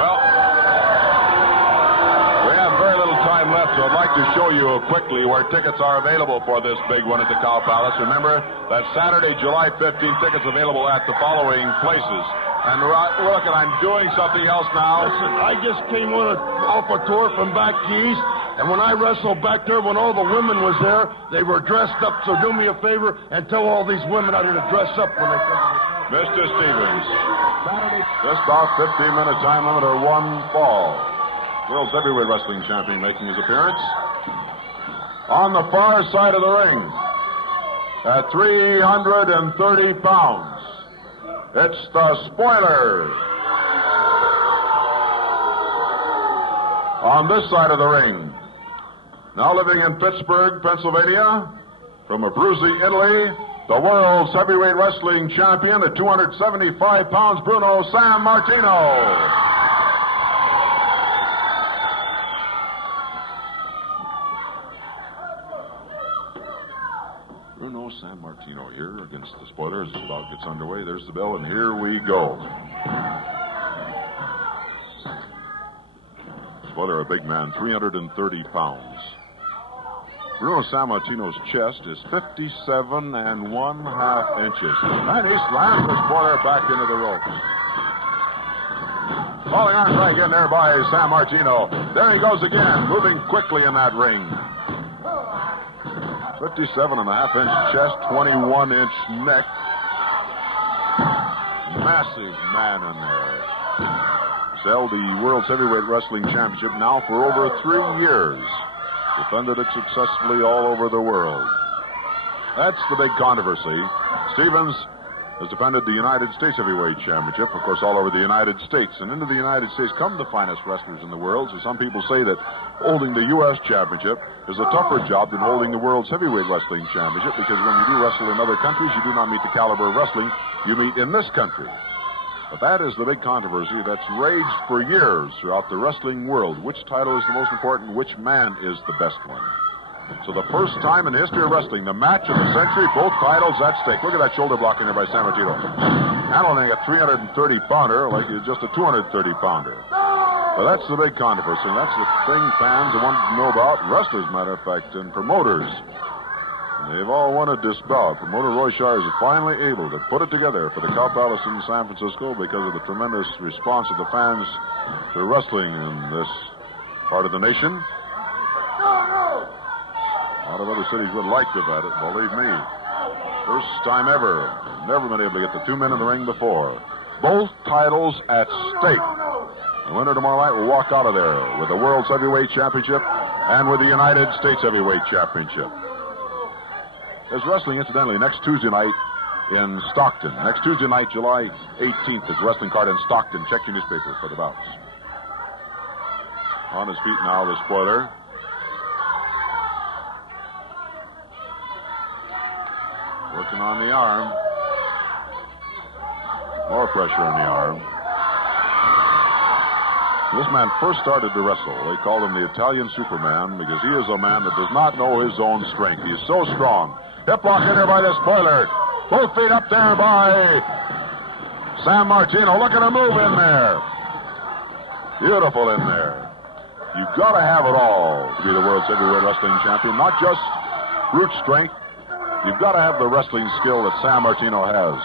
Well, we have very little time left, so I'd like to show you quickly where tickets are available for this big one at the Cow Palace. Remember, that's Saturday, July 15th. Tickets available at the following places. And look, I'm doing something else now. Listen, I just came off a tour from back east, and when I wrestled back there, when all the women was there, they were dressed up. So do me a favor and tell all these women out here to dress up when they come. Mr. Stevens, just about 15-minute time limit or 1 fall. World's Heavyweight Wrestling Champion making his appearance. On the far side of the ring, at 330 pounds, it's the Spoiler. On this side of the ring, now living in Pittsburgh, Pennsylvania, from Abruzzi, Italy, the world's heavyweight wrestling champion at 275 pounds, Bruno Sammartino. Bruno Sammartino here against the Spoiler as the bout gets underway. There's the bell, and here we go. Spoiler, a big man, 330 pounds. Bruno Sammartino's chest is 57 1/2 inches. And he slams the Spoiler back into the ropes. Falling on strike in there by Sammartino. There he goes again, moving quickly in that ring. 57 1/2 inch chest, 21 inch neck. Massive man in there. He's held the World's Heavyweight Wrestling Championship now for over 3 years. Defended it successfully all over the world. That's the big controversy. Stevens has defended the United States Heavyweight Championship, of course, all over the United States. And into the United States come the finest wrestlers in the world. So some people say that holding the U.S. Championship is a tougher job than holding the World's Heavyweight Wrestling Championship, because when you do wrestle in other countries, you do not meet the caliber of wrestling you meet in this country. But that is the big controversy that's raged for years throughout the wrestling world. Which title is the most important? Which man is the best one? So the first time in the history of wrestling, the match of the century, both titles at stake. Look at that shoulder block in there by San Martino. Handling a 330-pounder like he's just a 230-pounder. But that's the big controversy, and that's the thing fans have wanted to know about, wrestlers, matter of fact, and promoters. And they've all wanted this bout. Promoter Roy Shires is finally able to put it together for the Cow Palace in San Francisco because of the tremendous response of the fans to wrestling in this part of the nation. A lot of other cities would like to have had it, believe me. First time ever. Never been able to get the two men in the ring before. Both titles at stake. The winner tomorrow night will walk out of there with the World's Heavyweight Championship and with the United States Heavyweight Championship. There's wrestling, incidentally, next Tuesday night in Stockton. Next Tuesday night, July 18th, is wrestling card in Stockton. Check your newspaper for the bouts. On his feet now, the spoiler. Working on the arm. More pressure on the arm. This man first started to wrestle. They called him the Italian Superman because he is a man that does not know his own strength. He's so strong. Hip lock in there by the spoiler. Both feet up there by San Martino. Look at him move in there. Beautiful in there. You've got to have it all to be the world's heavyweight wrestling champion. Not just brute strength. You've got to have the wrestling skill that San Martino has.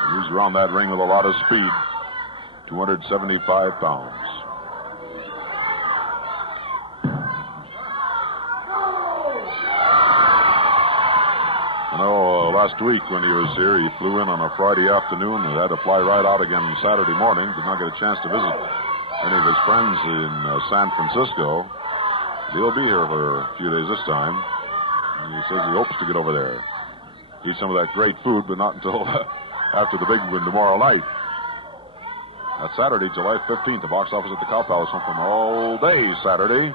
He moves around that ring with a lot of speed. 275 pounds. I know last week when he was here, he flew in on a Friday afternoon and had to fly right out again Saturday morning. Did not get a chance to visit any of his friends in San Francisco. He'll be here for a few days this time. He says he hopes to get over there. Eat some of that great food, but not until after the big one tomorrow night. That's Saturday, July 15th. The box office at the Cow Palace open all day Saturday.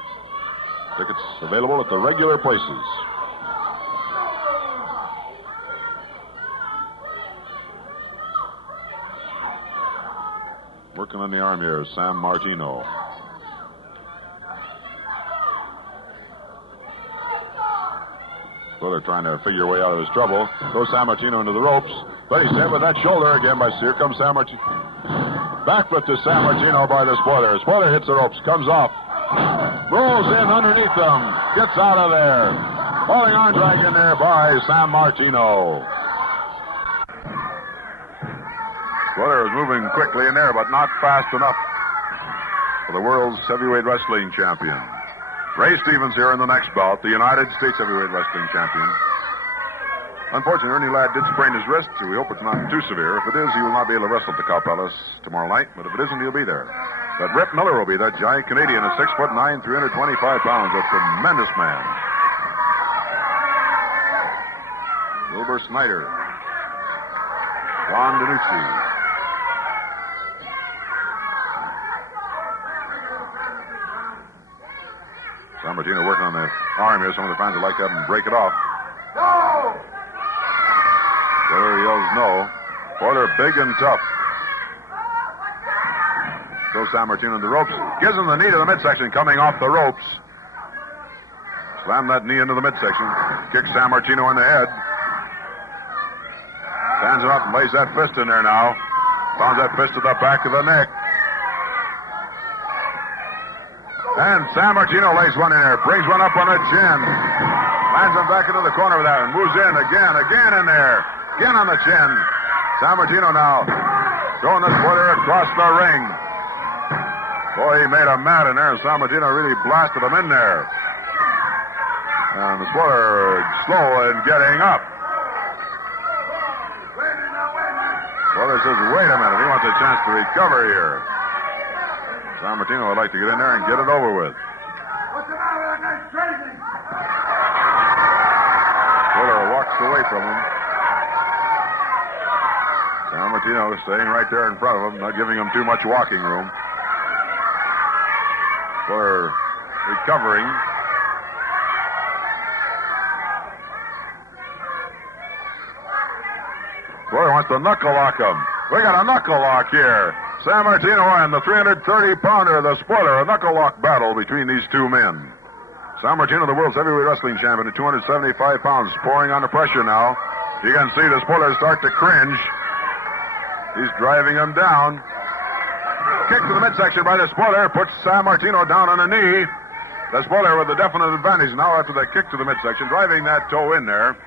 Tickets available at the regular places. Working on the arm here, San Martino. So they're trying to figure a way out of his trouble. Goes San Martino into the ropes. But he's hit with that shoulder again by Here comes San Martino. Backflip to San Martino by the spoiler. Spoiler hits the ropes, comes off. Rolls in underneath them. Gets out of there. Falling arm drag in there by San Martino. Spoiler is moving quickly in there, but not fast enough for the world's heavyweight wrestling champion. Ray Stevens here in the next bout, the United States Heavyweight Wrestling Champion. Unfortunately, Ernie Ladd did sprain his wrist, so we hope it's not too severe. If it is, he will not be able to wrestle at the Cow Palace tomorrow night, but if it isn't, he'll be there. But Rip Miller will be that giant Canadian, a 6'9", 325 pounds, a tremendous man. Wilbur Snyder. Ron DiNucci. San Martino working on the arm here. Some of the fans would like to have him break it off. No! Spoiler yells no. Spoiler big and tough. Throws San Martino in the ropes. Gives him the knee to the midsection coming off the ropes. Slam that knee into the midsection. Kicks San Martino in the head. Stands him up and lays that fist in there now. Pounds that fist to the back of the neck. And San Martino lays one in there. Brings one up on the chin. Lands him back into the corner with that and moves in again in there. Again on the chin. San Martino now throwing the spoiler across the ring. Boy, he made a mat in there, and San Martino really blasted him in there. And the spoiler slow in getting up. Spoiler says, wait a minute. He wants a chance to recover here. San Martino would like to get in there and get it over with. What's the matter with that guy's crazy? Spoiler walks away from him. San Martino staying right there in front of him, not giving him too much walking room. Spoiler recovering. wants to knuckle lock him. We got a knuckle lock here. San Martino and the 330-pounder, the spoiler, a knuckle lock battle between these two men. San Martino, the world's heavyweight wrestling champion at 275 pounds, pouring under pressure now. You can see the spoiler start to cringe. He's driving him down. Kick to the midsection by the spoiler, puts San Martino down on a knee. The spoiler with a definite advantage now after the kick to the midsection, driving that toe in there.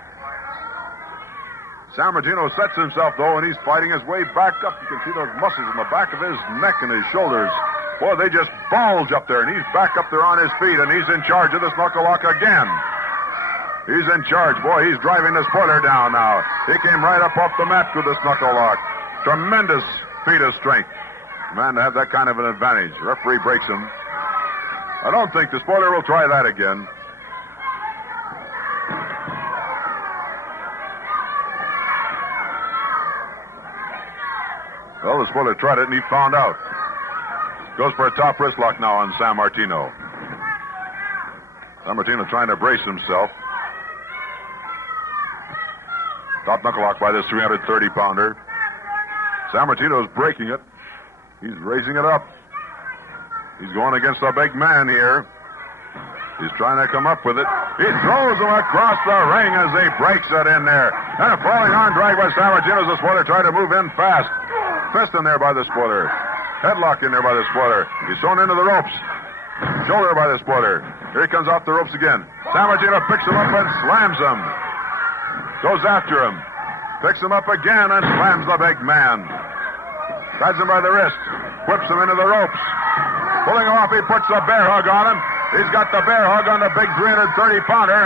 San Martino sets himself, though, and he's fighting his way back up. You can see those muscles in the back of his neck and his shoulders. Boy, they just bulge up there, and he's back up there on his feet, and he's in charge of this knuckle lock again. He's in charge. Boy, he's driving the spoiler down now. He came right up off the mat with this knuckle lock. Tremendous feat of strength. Man, to have that kind of an advantage. Referee breaks him. I don't think the spoiler will try that again. Well, the spoiler tried it, and he found out. Goes for a top wrist lock now on San Martino. San Martino trying to brace himself. Top knuckle lock by this 330-pounder. San Martino's breaking it. He's raising it up. He's going against a big man here. He's trying to come up with it. He throws him across the ring as he breaks it in there. And a falling arm drag by San Martino as the spoiler tried to move in fast. Fist in there by the spoiler. Headlock in there by the spoiler. He's thrown into the ropes. Shoulder by the spoiler. Here he comes off the ropes again. San Martino picks him up and slams him. Goes after him. Picks him up again and slams the big man. Grabs him by the wrist. Whips him into the ropes. Pulling him off, he puts the bear hug on him. He's got the bear hug on the big 330-pounder.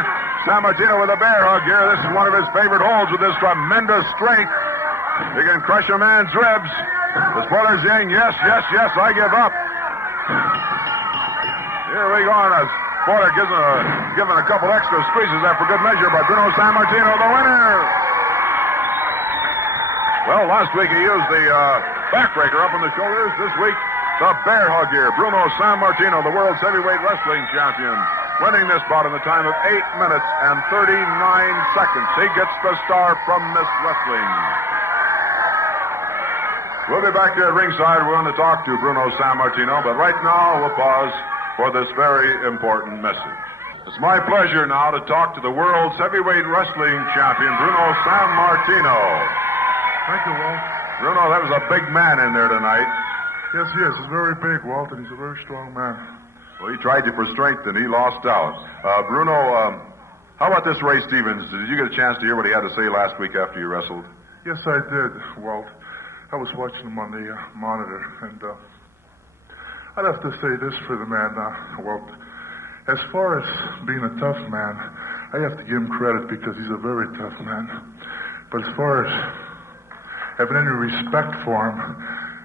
San Martino with a bear hug here. This is one of his favorite holds with this tremendous strength. He can crush a man's ribs. The spoiler's saying, yes, yes, yes, I give up. Here we go. And the spoiler given a couple extra squeezes there for good measure, but Bruno San Martino, the winner. Well, last week he used the backbreaker up on the shoulders. This week, the bear hug here. Bruno San Martino, the world's heavyweight wrestling champion, winning this bout in the time of 8 minutes and 39 seconds. He gets the star from Miss Wrestling. We'll be back here at ringside. We're going to talk to Bruno San Martino, but right now we'll pause for this very important message. It's my pleasure now to talk to the world's heavyweight wrestling champion, Bruno San Martino. Thank you, Walt. Bruno, that was a big man in there tonight. Yes, he is. He's very big, Walt, and he's a very strong man. Well, he tried you for strength, and he lost out. Bruno, how about this Ray Stevens? Did you get a chance to hear what he had to say last week after you wrestled? Yes, I did, Walt. I was watching him on the monitor, and I'd have to say this for the man, Walt. As far as being a tough man, I have to give him credit because he's a very tough man. But as far as having any respect for him,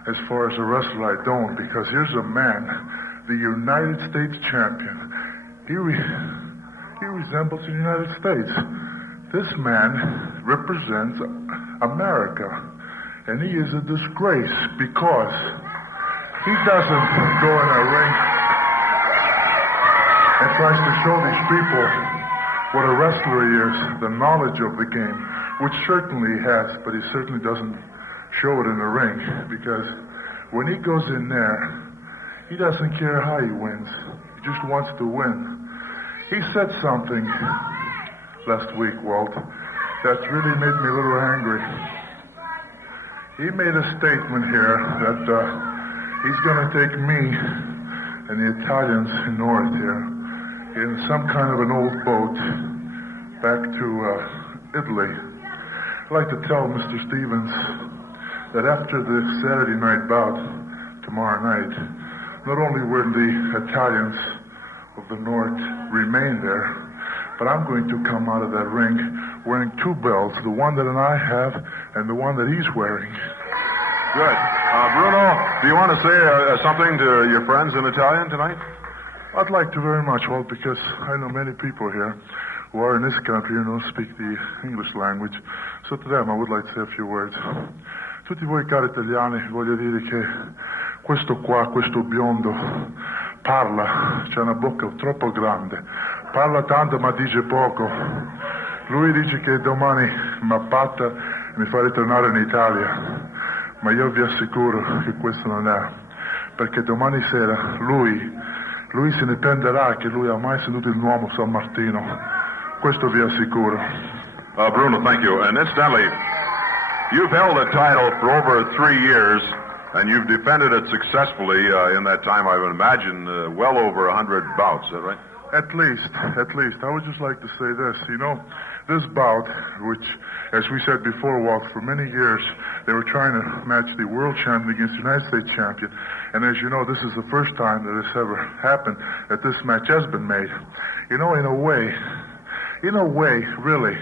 as far as a wrestler, I don't, because here's a man, the United States champion. He resembles the United States. This man represents America. And he is a disgrace because he doesn't go in a ring and tries to show these people what a wrestler he is, the knowledge of the game, which certainly he has, but he certainly doesn't show it in the ring because when he goes in there, he doesn't care how he wins. He just wants to win. He said something last week, Walt, that really made me a little angry. He made a statement here that he's going to take me and the Italians north here in some kind of an old boat back to Italy. I'd like to tell Mr. Stevens that after the Saturday night bout tomorrow night, not only will the Italians of the north remain there, but I'm going to come out of that ring wearing two belts, the one that I have and the one that he's wearing. Good. Bruno, do you want to say something to your friends in Italian tonight? I'd like to very much, Walt, because I know many people here who are in this country and don't speak the English language. So to them, I would like to say a few words. Tutti voi cari italiani, voglio dire che questo qua, questo biondo, parla, c'ha una bocca troppo grande, parla tanto ma dice poco. Lui dice che domani m'appatta mi farei tornare in Italia, ma io vi assicuro che questo non è, perché domani sera lui se ne prenderà che lui ha mai seduto il uomo San Martino, questo vi assicuro. Bruno, thank you. And incidentally, you've held the title for over 3 years, and you've defended it successfully in that time, I would imagine, well over 100 bouts, is that right? At least. I would just like to say this, this bout, which, as we said before, Walt, for many years, they were trying to match the world champion against the United States champion. And as you know, this is the first time that this ever happened, that this match has been made. In a way, really,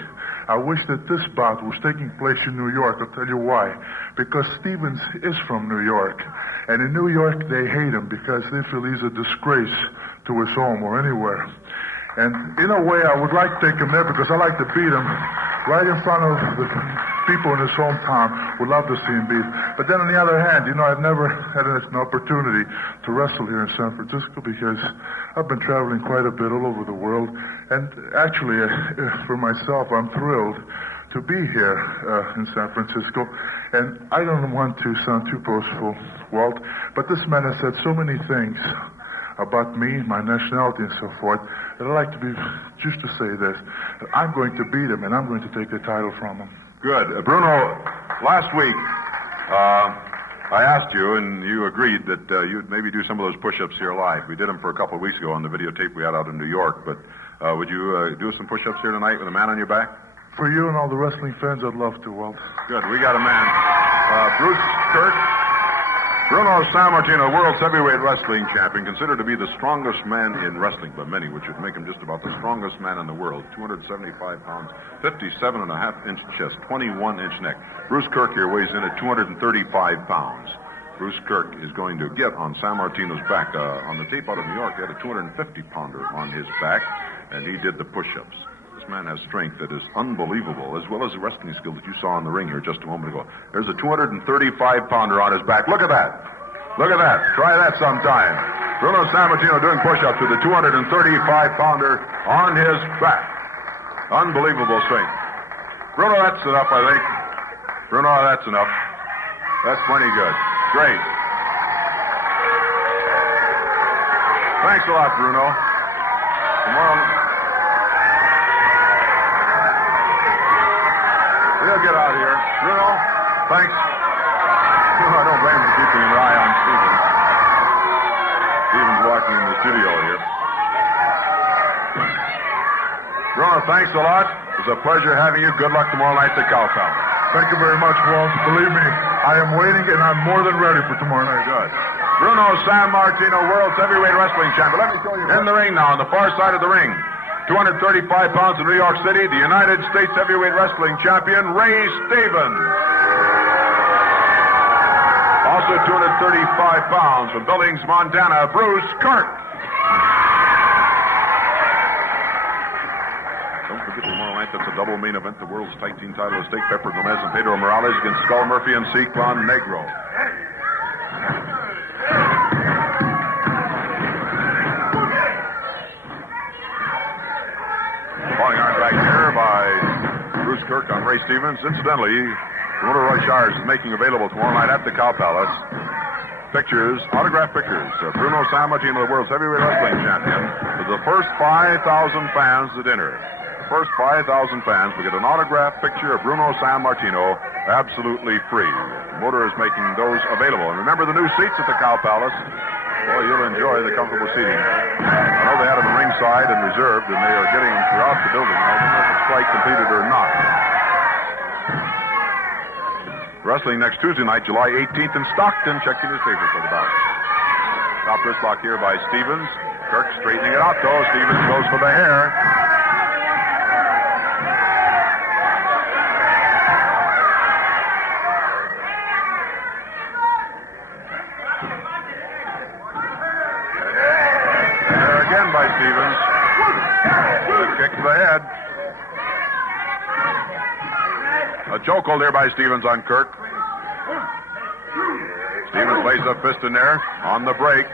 I wish that this bout was taking place in New York. I'll tell you why. Because Stevens is from New York. And in New York, they hate him because they feel he's a disgrace to his home or anywhere. And in a way, I would like to take him there because I like to beat him right in front of the people in his hometown. Would love to see him beat. But then on the other hand, I've never had an opportunity to wrestle here in San Francisco because I've been traveling quite a bit all over the world. And actually, for myself, I'm thrilled to be here in San Francisco. And I don't want to sound too boastful, Walt, but this man has said so many things about me, my nationality, and so forth, that I'd like to just to say this, that I'm going to beat him, and I'm going to take the title from him. Good. Bruno, last week, I asked you, and you agreed that you'd maybe do some of those push-ups here live. We did them for a couple of weeks ago on the videotape we had out in New York, but would you do some push-ups here tonight with a man on your back? For you and all the wrestling fans, I'd love to, Walt. Good. We got a man. Bruce Kirk. Bruno Sammartino, world's heavyweight wrestling champion, considered to be the strongest man in wrestling by many, which would make him just about the strongest man in the world. 275 pounds, 57.5-inch chest, 21-inch neck. Bruce Kirk here weighs in at 235 pounds. Bruce Kirk is going to get on Sammartino's back. On the tape out of New York, he had a 250-pounder on his back, and he did the push-ups. This man has strength that is unbelievable, as well as the wrestling skill that you saw in the ring here just a moment ago. There's a 235-pounder on his back. Look at that. Look at that. Try that sometime. Bruno Sammartino doing push-ups with a 235-pounder on his back. Unbelievable strength. Bruno, that's enough, I think. Bruno, that's enough. That's plenty good. Great. Thanks a lot, Bruno. Tomorrow... We'll get out of here. Bruno, thanks. I don't blame him for keeping an eye on Stevens. Stevens walking in the studio here. Bruno, thanks a lot. It was a pleasure having you. Good luck tomorrow night at the Cow Palace. Thank you very much, Walt. Believe me, I am waiting and I'm more than ready for tomorrow night. Good. Bruno Sammartino, world's heavyweight wrestling champion. Let me show you. In the ring now, on the far side of the ring. 235 pounds in New York City, the United States heavyweight wrestling champion, Ray Stevens. Also 235 pounds from Billings, Montana, Bruce Kirk. Don't forget tomorrow night, that's a double main event, the world's tag team title of Stake Pepper Gomez and Pedro Morales against Skull Murphy and Ciclón Negro. Bruce Kirk on Ray Stevens. Incidentally, Promoter Roy Shires is making available tomorrow night at the Cow Palace pictures, autographed pictures of Bruno Sammartino, the world's heavyweight wrestling champion, with the first 5,000 fans at dinner. The first 5,000 fans will get an autographed picture of Bruno Sammartino absolutely free. Promoter is making those available. And remember the new seats at the Cow Palace. Boy, you'll enjoy the comfortable seating. I know they had them ringside and reserved, and they are getting them throughout the building. I don't know if it's quite completed or not. Wrestling next Tuesday night, July 18th in Stockton. Check your newspaper for the bout. Top wrist lock here by Stevens. Kirk straightening it out, though. Stevens goes for the hair. By Stevens. Kick to the head. A chokehold there by Stevens on Kirk. Stevens lays a fist in there on the break.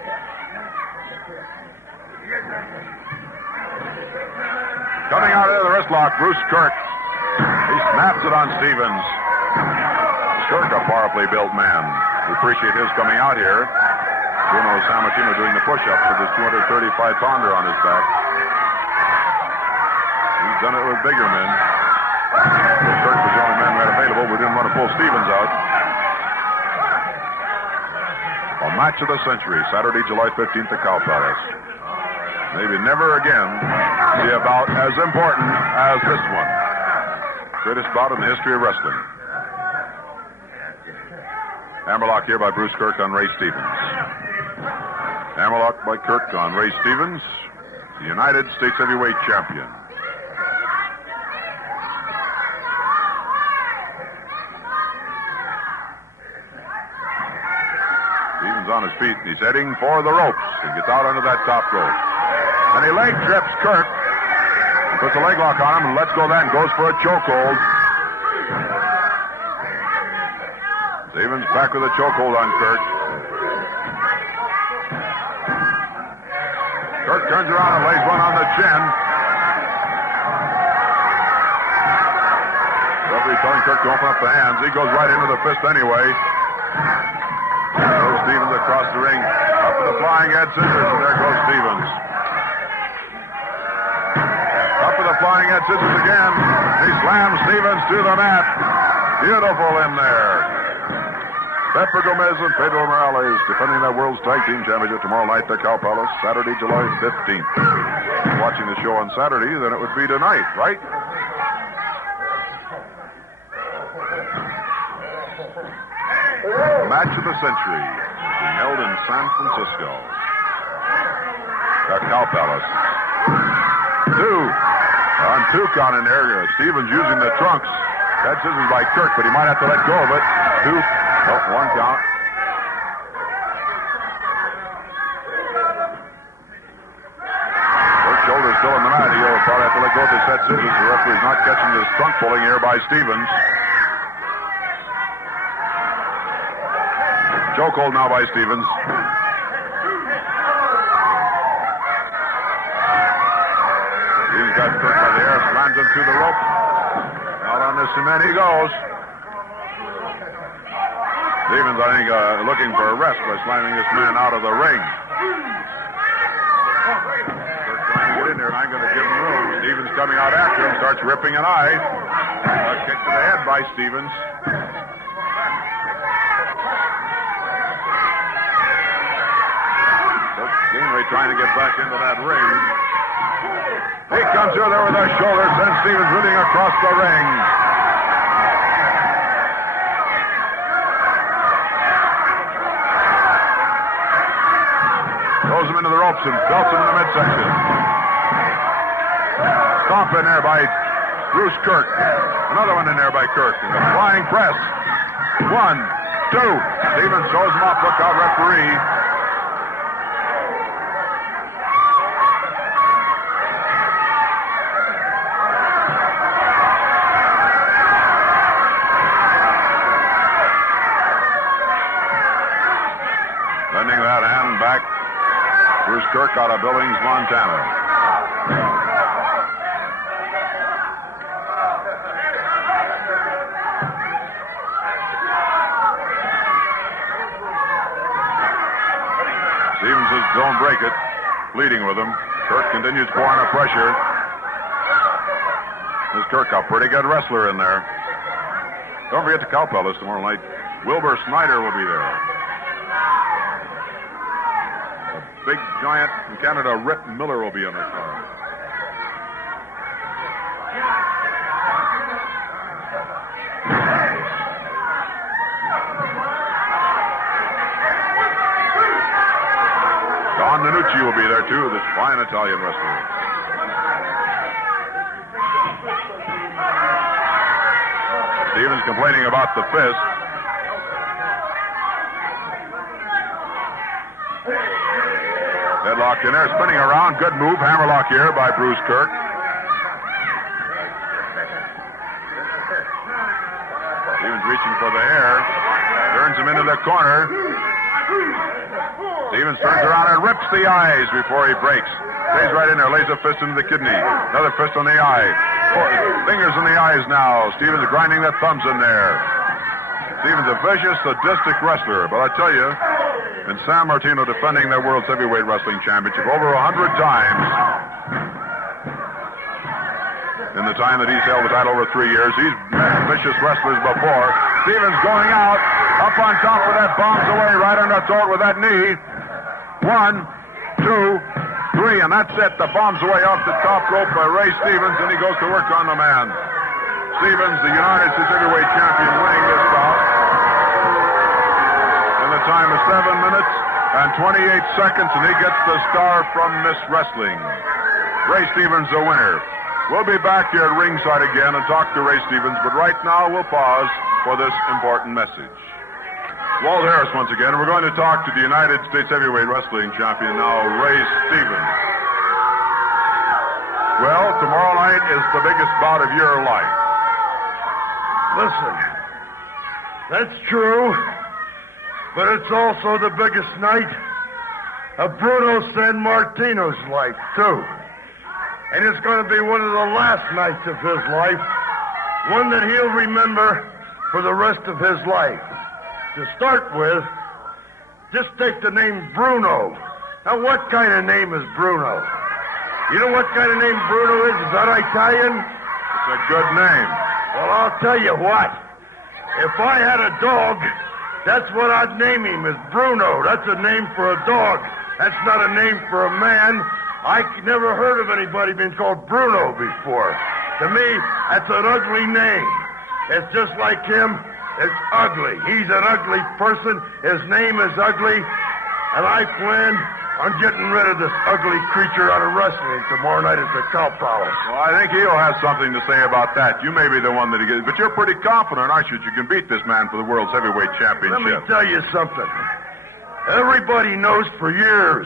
Coming out of the wrist lock, Bruce Kirk. He snaps it on Stevens. Kirk, a powerfully built man. We appreciate his coming out here. Bruno Sammartino doing the push-ups with his 235-pounder on his back. He's done it with bigger men. Kirk was the only man we had available. We didn't want to pull Stevens out. A match of the century, Saturday, July 15th at Cow Palace. Maybe never again see a bout as important as this one. Greatest bout in the history of wrestling. Hammerlock here by Bruce Kirk on Ray Stevens. Hammerlock by Kirk on Ray Stevens, the United States Heavyweight Champion. Stevens on his feet, and he's heading for the ropes. He gets out under that top rope. And he leg trips Kirk. He puts a leg lock on him and lets go then, goes for a chokehold. Stevens back with a chokehold on Kirk. Kirk turns around and lays one on the chin. Referee telling Kirk to open up the hands. He goes right into the fist anyway. There goes Stevens across the ring. Up to the flying head scissors, and there goes Stevens. Up to the flying head scissors again. He slams Stevens to the mat. Beautiful in there. Pepper Gomez and Pedro Morales defending their World's Tag Team Championship tomorrow night at Cow Palace, Saturday, July 15th. Watching the show on Saturday, then it would be tonight, right? Match of the century being held in San Francisco. At Cow Palace. Two count in there. Stevens using the trunks. That scissors by Kirk, but he might have to let go of it. Two. Oh, one count. Kirk's shoulder's still in the mat. He'll probably have to let go of the set scissors. The referee's not catching this trunk pulling here by Stevens. Chokehold now by Stevens. He's got Kirk by the hair, slams him through the rope. Out on the cement he goes. Stevens, I think, looking for a rest by slamming this man out of the ring. Kirk trying to get in there, and I'm going to give him room. Stevens coming out after him, starts ripping an eye. A kick to the head by Stevens. Greenway trying to get back into that ring. He comes through there with a shoulder, sends Stevens running across the ring. Throws him into the ropes and belts him in the midsection. Stomp in there by Bruce Kirk. Another one in there by Kirk. And a flying press. 1, 2. Stevens shows him off. Look out, referee. Sending that hand back. Bruce Kirk out of Billings, Montana. Stevens says, don't break it. Pleading with him. Kirk continues pouring the pressure. This Kirk, a pretty good wrestler in there. Don't forget the Cow Palace tomorrow night. Wilbur Snyder will be there. Big giant in Canada, Rip Miller, will be on the card. Don Nanucci will be there, too, this fine Italian wrestler. Stevens complaining about the fist. Headlocked in there, spinning around. Good move. Hammerlock here by Bruce Kirk. Stevens reaching for the hair. Turns him into the corner. Stevens turns around and rips the eyes before he breaks. Stays right in there. Lays a fist into the kidney. Another fist on the eye. Fingers in the eyes now. Stevens grinding the thumbs in there. Stevens, a vicious, sadistic wrestler. But I tell you, in San Martino defending their World's Heavyweight Wrestling Championship over 100 times, in the time that he's held the title over 3 years, he's met vicious wrestlers before. Stevens going out, up on top of that, bombs away right on the throat with that knee. 1, 2, 3, and that's it. The bombs away off the top rope by Ray Stevens, and he goes to work on the man. Stevens, the United States Heavyweight Champion, winning this bout in the time of 7 minutes and 28 seconds, and he gets the star from Miss Wrestling. Ray Stevens, the winner. We'll be back here at ringside again and talk to Ray Stevens, but right now we'll pause for this important message. Walt Harris once again, and we're going to talk to the United States Heavyweight Wrestling Champion now, Ray Stevens. Well, tomorrow night is the biggest bout of your life. Listen, that's true, but it's also the biggest night of Bruno Sammartino's life, too. And it's going to be one of the last nights of his life, one that he'll remember for the rest of his life. To start with, just take the name Bruno. Now, what kind of name is Bruno? You know what kind of name Bruno is? Is that Italian? It's a good name. Well, I'll tell you what. If I had a dog, that's what I'd name him, is Bruno. That's a name for a dog. That's not a name for a man. I never heard of anybody being called Bruno before. To me, that's an ugly name. It's just like him. It's ugly. He's an ugly person. His name is ugly. And I plan on getting rid of this ugly creature out of wrestling tomorrow night at the Cow Palace. Well, I think he'll have something to say about that. You may be the one that he gets, but you're pretty confident, aren't you, that you can beat this man for the World's Heavyweight Championship? Let me tell you something. Everybody knows for years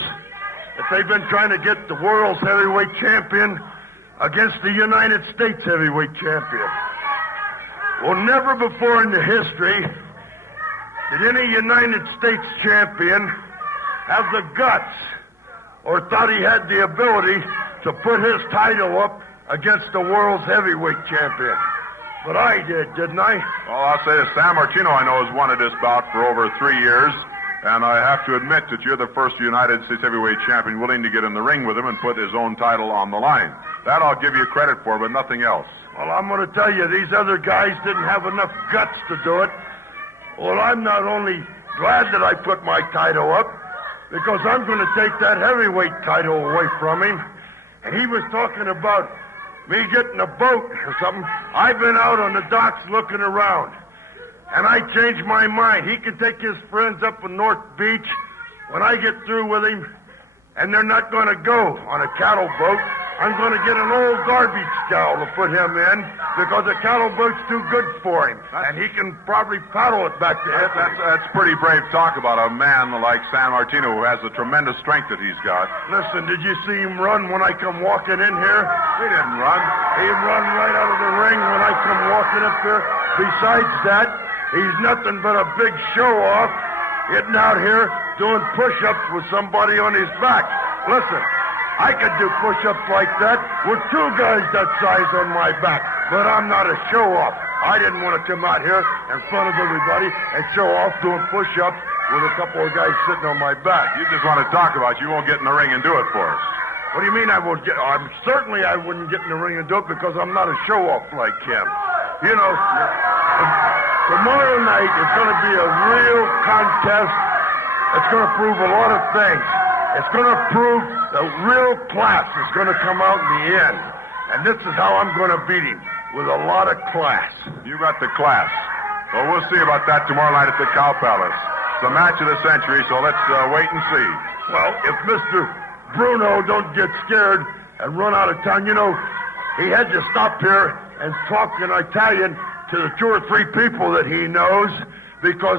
that they've been trying to get the World's Heavyweight Champion against the United States Heavyweight Champion. Well, never before in the history did any United States champion have the guts or thought he had the ability to put his title up against the World's Heavyweight Champion. But I did, didn't I? Well, I'll say this. Sammartino, I know, has wanted this bout for over 3 years. And I have to admit that you're the first United States Heavyweight Champion willing to get in the ring with him and put his own title on the line. That I'll give you credit for, but nothing else. Well, I'm going to tell you, these other guys didn't have enough guts to do it. Well, I'm not only glad that I put my title up, because I'm going to take that heavyweight title away from him. And he was talking about me getting a boat or something. I've been out on the docks looking around. And I changed my mind. He can take his friends up in North Beach when I get through with him, and they're not going to go on a cattle boat. I'm going to get an old garbage scow to put him in because a cattle boat's too good for him, and he can probably paddle it back to Italy. That's pretty brave talk about a man like Sammartino who has the tremendous strength that he's got. Listen, did you see him run when I come walking in here? He didn't run. He run right out of the ring when I come walking up here. Besides that, he's nothing but a big show-off, getting out here doing push-ups with somebody on his back. Listen, I could do push-ups like that with 2 guys that size on my back, but I'm not a show-off. I didn't want to come out here in front of everybody and show off doing push-ups with a couple of guys sitting on my back. You just want to talk about it. You won't get in the ring and do it for us. What do you mean I won't get... certainly I wouldn't get in the ring and do it because I'm not a show-off like him. You know... Tomorrow night is going to be a real contest. It's going to prove a lot of things. It's going to prove the real class is going to come out in the end. And this is how I'm going to beat him, with a lot of class. You got the class. Well, we'll see about that tomorrow night at the Cow Palace. It's the match of the century, so let's wait and see. Well, if Mr. Bruno don't get scared and run out of town, you know, he had to stop here and talk in Italian to the 2 or 3 people that he knows, because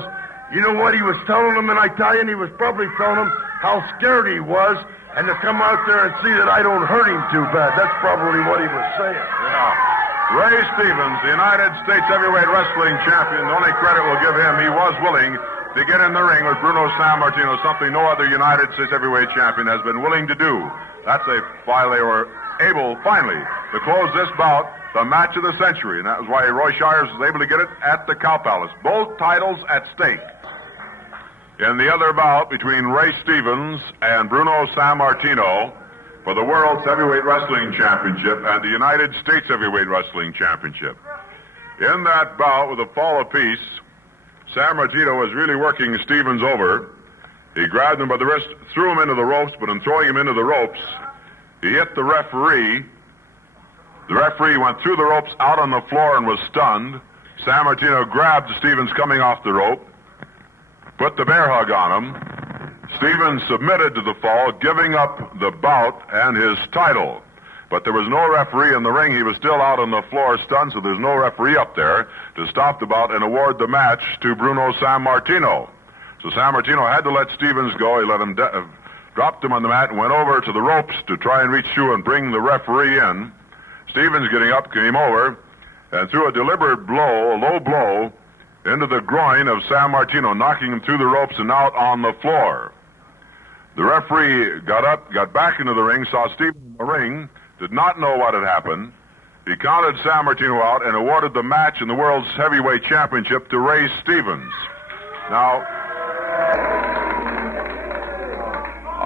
you know what he was telling them in Italian? He was probably telling them how scared he was, and to come out there and see that I don't hurt him too bad. That's probably what he was saying. Yeah. Ray Stevens, the United States Heavyweight Wrestling Champion, the only credit we'll give him, he was willing to get in the ring with Bruno Sammartino, something no other United States Heavyweight Champion has been willing to do. That's a finally to close this bout, the match of the century, and that was why Roy Shires was able to get it at the Cow Palace. Both titles at stake. In the other bout between Ray Stevens and Bruno Sammartino for the World's Heavyweight Wrestling Championship and the United States Heavyweight Wrestling Championship. In that bout, with a fall apiece, Sammartino was really working Stevens over. He grabbed him by the wrist, threw him into the ropes, but in throwing him into the ropes, he hit the referee. The referee went through the ropes out on the floor and was stunned. Sammartino grabbed Stevens coming off the rope, put the bear hug on him. Stevens submitted to the fall, giving up the bout and his title. But there was no referee in the ring. He was still out on the floor stunned, so there's no referee up there to stop the bout and award the match to Bruno Sammartino. So Sammartino had to let Stevens go. He let him dropped him on the mat and went over to the ropes to try and reach through and bring the referee in. Stevens, getting up, came over and threw a deliberate blow, a low blow, into the groin of Sammartino, knocking him through the ropes and out on the floor. The referee got up, got back into the ring, saw Stevens in the ring, did not know what had happened. He counted Sammartino out and awarded the match in the World's Heavyweight Championship to Ray Stevens. Now,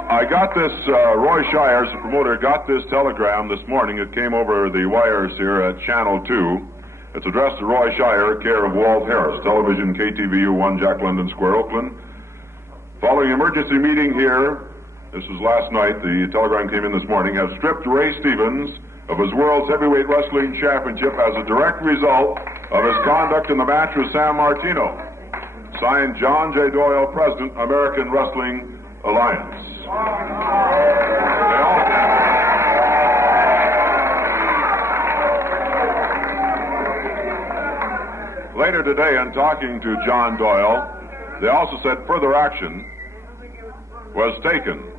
I got this, Roy Shires, the promoter, got this telegram this morning. It came over the wires here at Channel 2. It's addressed to Roy Shire, care of Walt Harris, television KTVU 1, Jack London Square, Oakland. Following an emergency meeting here, this was last night, the telegram came in this morning, have stripped Ray Stevens of his World's Heavyweight Wrestling Championship as a direct result of his conduct in the match with Sammartino. Signed, John J. Doyle, President, American Wrestling Alliance. Later today, in talking to John Doyle, they also said further action was taken.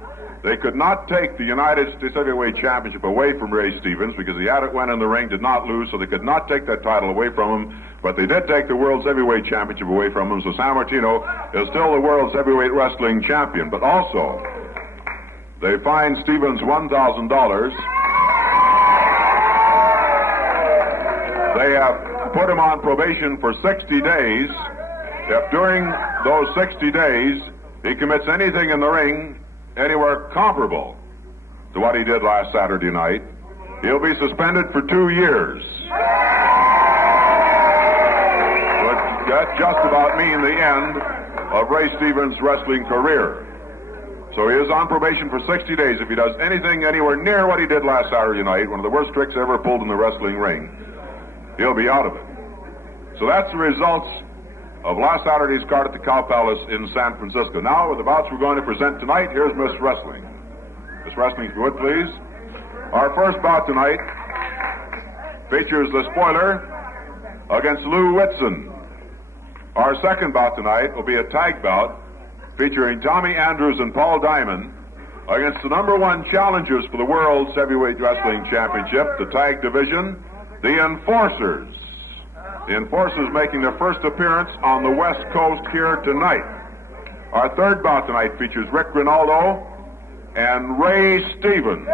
They could not take the United States Heavyweight Championship away from Ray Stevens because he had it when in the ring, did not lose, so they could not take that title away from him, but they did take the World's Heavyweight Championship away from him, so Sammartino is still the World's Heavyweight Wrestling Champion. But also, they fined Stevens $1,000. They have put him on probation for 60 days. If during those 60 days he commits anything in the ring anywhere comparable to what he did last Saturday night, he'll be suspended for 2 years. Which that just about mean the end of Ray Stevens' wrestling career. So he is on probation for 60 days. If he does anything anywhere near what he did last Saturday night, one of the worst tricks ever pulled in the wrestling ring, he'll be out of it. So that's the results of last Saturday's card at the Cow Palace in San Francisco. Now, with the bouts we're going to present tonight, here's Miss Wrestling. Miss Wrestling, if you would, please. Our first bout tonight features the Spoiler against Lou Whitson. Our second bout tonight will be a tag bout featuring Tommy Andrews and Paul Diamond against the #1 challengers for the World's Heavyweight Wrestling Championship, the tag division, the Enforcers. The Enforcers making their first appearance on the West Coast here tonight. Our third bout tonight features Rick Rinaldo and Ray Stevens.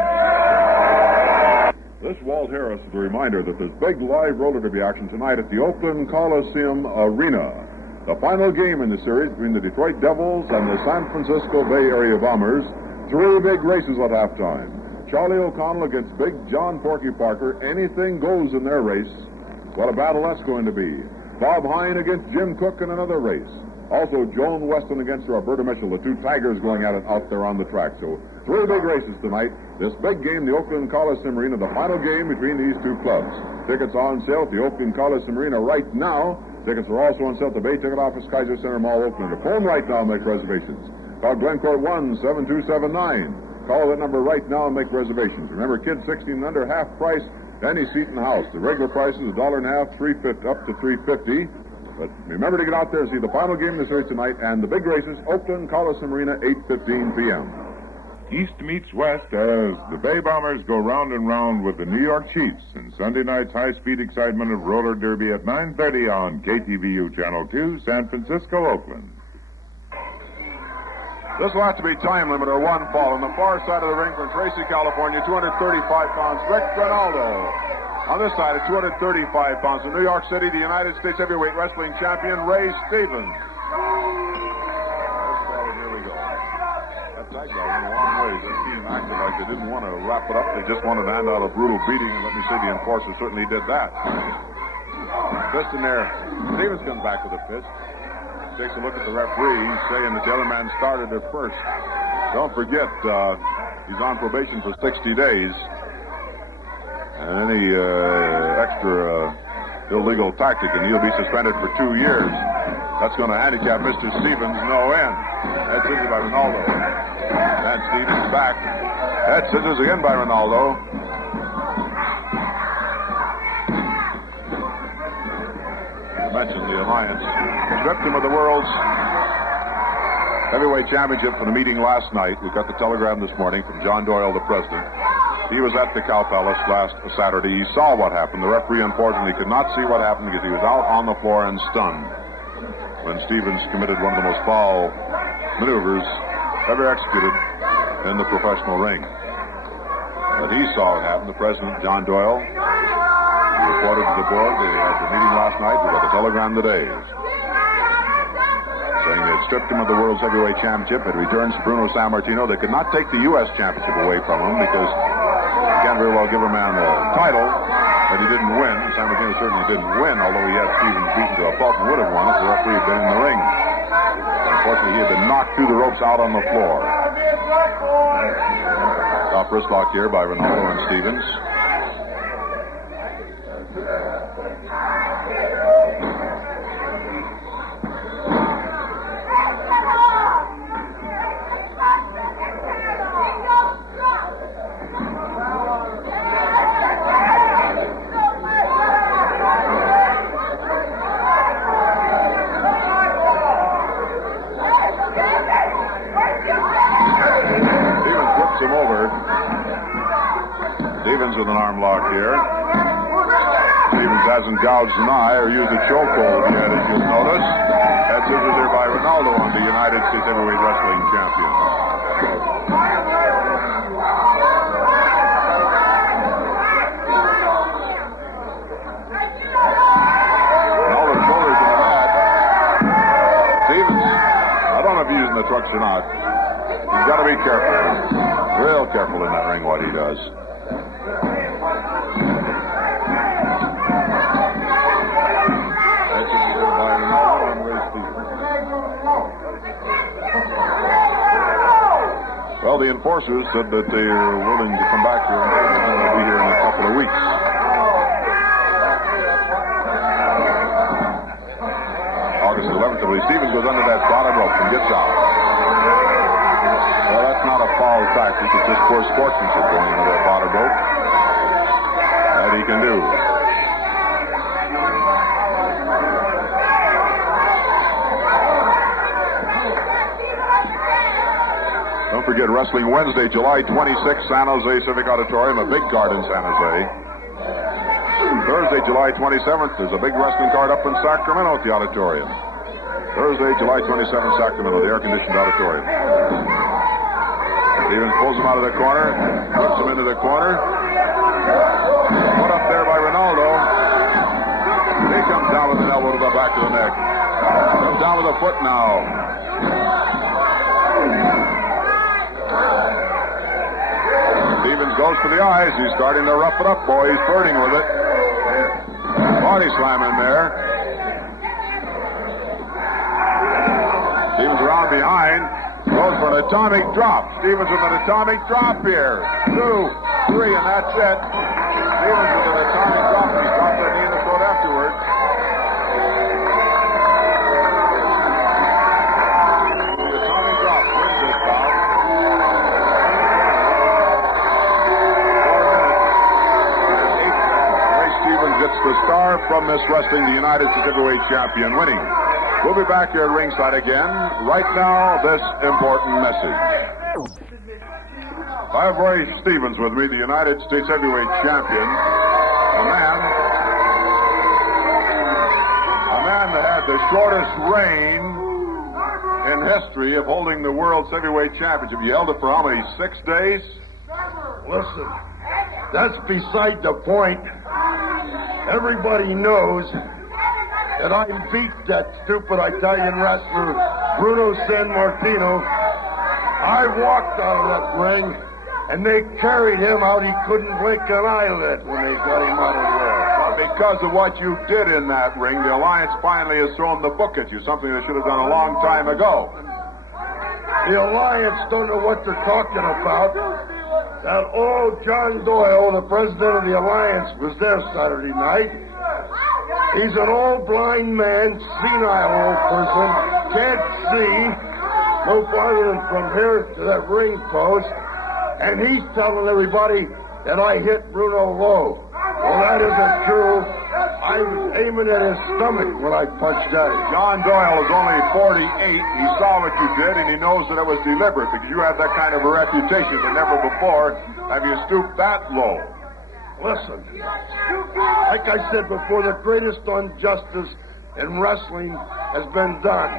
This Walt Harris is a reminder that there's big live roller derby action tonight at the Oakland Coliseum Arena. The final game in the series between the Detroit Devils and the San Francisco Bay Area Bombers. 3 big races at halftime. Charlie O'Connell against Big John Porky Parker. Anything goes in their race. What a battle that's going to be. Bob Hine against Jim Cook in another race. Also, Joan Weston against Roberta Mitchell, the 2 Tigers going at it out there on the track. So, 3 big races tonight. This big game, the Oakland Coliseum Arena, the final game between these 2 clubs. Tickets are on sale at the Oakland Coliseum Arena right now. Tickets are also on sale at the Bay Ticket Office, Kaiser Center Mall, Oakland. Phone right now and make reservations. Call Glencore 1-7279. Call that number right now and make reservations. Remember, kids 16 and under, half price. Any seat in the house. The regular price is $1.50, $3.50 up to $3.50. But remember to get out there and see the final game of the series tonight and the big races, Oakland Coliseum Arena, 8:15 p.m. East meets West as the Bay Bombers go round and round with the New York Chiefs in Sunday night's high-speed excitement of roller derby at 9:30 on KTVU Channel 2, San Francisco, Oakland. This will have to be time limit or one fall. On the far side of the ring from Tracy, California, 235 pounds, Rick Ronaldo. On this side at 235 pounds, in New York City, the United States Heavyweight Wrestling Champion, Ray Stevens. Here we go. That tag bell went a long way. This team acted like they didn't want to wrap it up. They just wanted to hand out a brutal beating, and let me say the enforcer certainly did that. Fist in there. Stevens comes back with a fist. Takes a look at the referee, saying that the other man started it first. Don't forget, he's on probation for 60 days. And any extra illegal tactic, and he'll be suspended for 2 years. That's going to handicap Mr. Stevens no end. Head scissors by Ronaldo. And Stevens back. Head scissors again by Ronaldo. Mentioned the alliance. Stripped him of the world's heavyweight championship for the meeting last night. We got the telegram this morning from John Doyle, the president. He was at the Cow Palace last Saturday. He saw what happened. The referee, unfortunately, could not see what happened because he was out on the floor and stunned when Stevens committed one of the most foul maneuvers ever executed in the professional ring. But he saw it happen. The president, John Doyle, reported to the board. They had the meeting last night. We got the telegram today saying they stripped him of the World's Heavyweight Championship. It returns to Bruno Sammartino. They could not take the U.S. Championship away from him because you can't very well give a man a title that he didn't win. Sammartino certainly didn't win, although he had Stevens beaten to a pulp and would have won if the referee had been in the ring. Unfortunately, he had been knocked through the ropes out on the floor. Top wrist lock here by Ronaldo and Stevens. Stevens with an arm lock here. Stevens hasn't gouged an eye or used a chokehold yet, as you'll notice. Head scissors there by Ronaldo on the United States Heavyweight Wrestling Champion. Ronaldo's shoulders in the mat. Stevens, I don't know if he's using the trucks or not. He's got to be careful. Real careful in that ring what he does. Well, the enforcers said that they are willing to come back here and they'll be here in a couple of weeks. August 11th, I believe. Stevens goes under that bottom rope and gets out. Well, that's not a foul tactic. It's just poor sportsmanship going under that bottom rope. That he can do. Don't forget Wrestling Wednesday, July 26th, San Jose Civic Auditorium, a big card in San Jose. Thursday, July 27th, there's a big wrestling card up in Sacramento at the auditorium. Thursday, July 27th, Sacramento, the air-conditioned auditorium. Stevens pulls him out of the corner, puts him into the corner. Put up there by Ronaldo. He comes down with an elbow to the back of the neck. Comes down with a foot now. Stevens goes to the eyes. He's starting to rough it up, boy. He's flirting with it. Body slam in there. Stevens around behind. Goes for an atomic drop. Stevens with an atomic drop here. 2, 3, and that's it. Stevens with an atomic drop. He dropped that knee in the throat afterwards. The atomic drop wins this bout. 4 minutes and 8 seconds. Ray Stevens gets the star from Miss Wrestling, the United States Heavyweight Champion, winning. We'll be back here at ringside again. Right now, this important message. I have Ray Stevens with me, the United States Heavyweight Champion. A man that had the shortest reign in in history of holding the World's Heavyweight Championship. You held it for how many, 6 days? Listen, that's beside the point. Everybody knows that I beat that stupid Italian wrestler, Bruno Sammartino. I walked out of that ring, and they carried him out. He couldn't blink an eyelid when they got him out of there. Because of what you did in that ring, the Alliance finally has thrown the book at you, something they should have done a long time ago. The Alliance don't know what they're talking about. That old John Doyle, the president of the Alliance, was there Saturday night. He's an old blind man, senile old person, can't see no farther than from here to that ring post, and he's telling everybody that I hit Bruno low. Well, that isn't true. I was aiming at his stomach when I punched at him. John Doyle is only 48. He saw what you did, and he knows that it was deliberate because you have that kind of a reputation, but never before have you stooped that low. Listen, like I said before, the greatest injustice in wrestling has been done.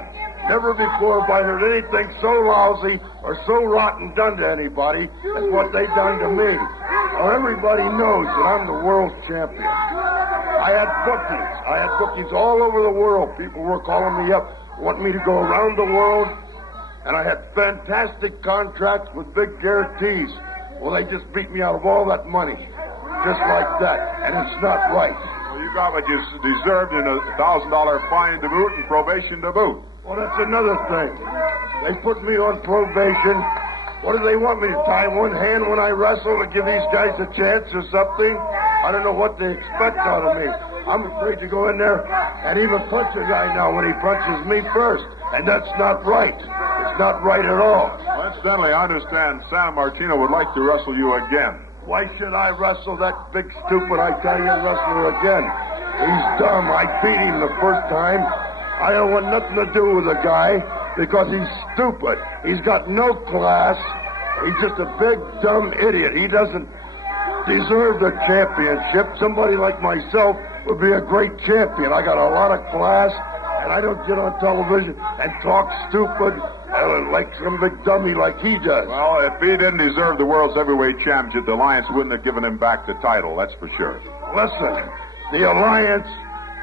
Never before have I heard anything so lousy or so rotten done to anybody as what they done to me. Well, everybody knows that I'm the world champion. I had bookings all over the world. People were calling me up, wanting me to go around the world, and I had fantastic contracts with big guarantees. Well, they just beat me out of all that money, just like that, and it's not right. Well, you got what you deserved in a $1,000 fine to boot and probation to boot. Well, that's another thing. They put me on probation. What do they want me to tie one hand when I wrestle to give these guys a chance or something? I don't know what they expect out of me. I'm afraid to go in there and even punch a guy now when he punches me first. And that's not right. It's not right at all. Well, incidentally, I understand Sammartino would like to wrestle you again. Why should I wrestle that big, stupid Italian wrestler again? He's dumb. I beat him the first time. I don't want nothing to do with the guy because he's stupid. He's got no class. He's just a big, dumb idiot. He doesn't deserve the championship. Somebody like myself would be a great champion. I got a lot of class, and I don't get on television and talk stupid like some big dummy like he does. Well, if he didn't deserve the World's Heavyweight Championship, the Alliance wouldn't have given him back the title, that's for sure. Listen, the Alliance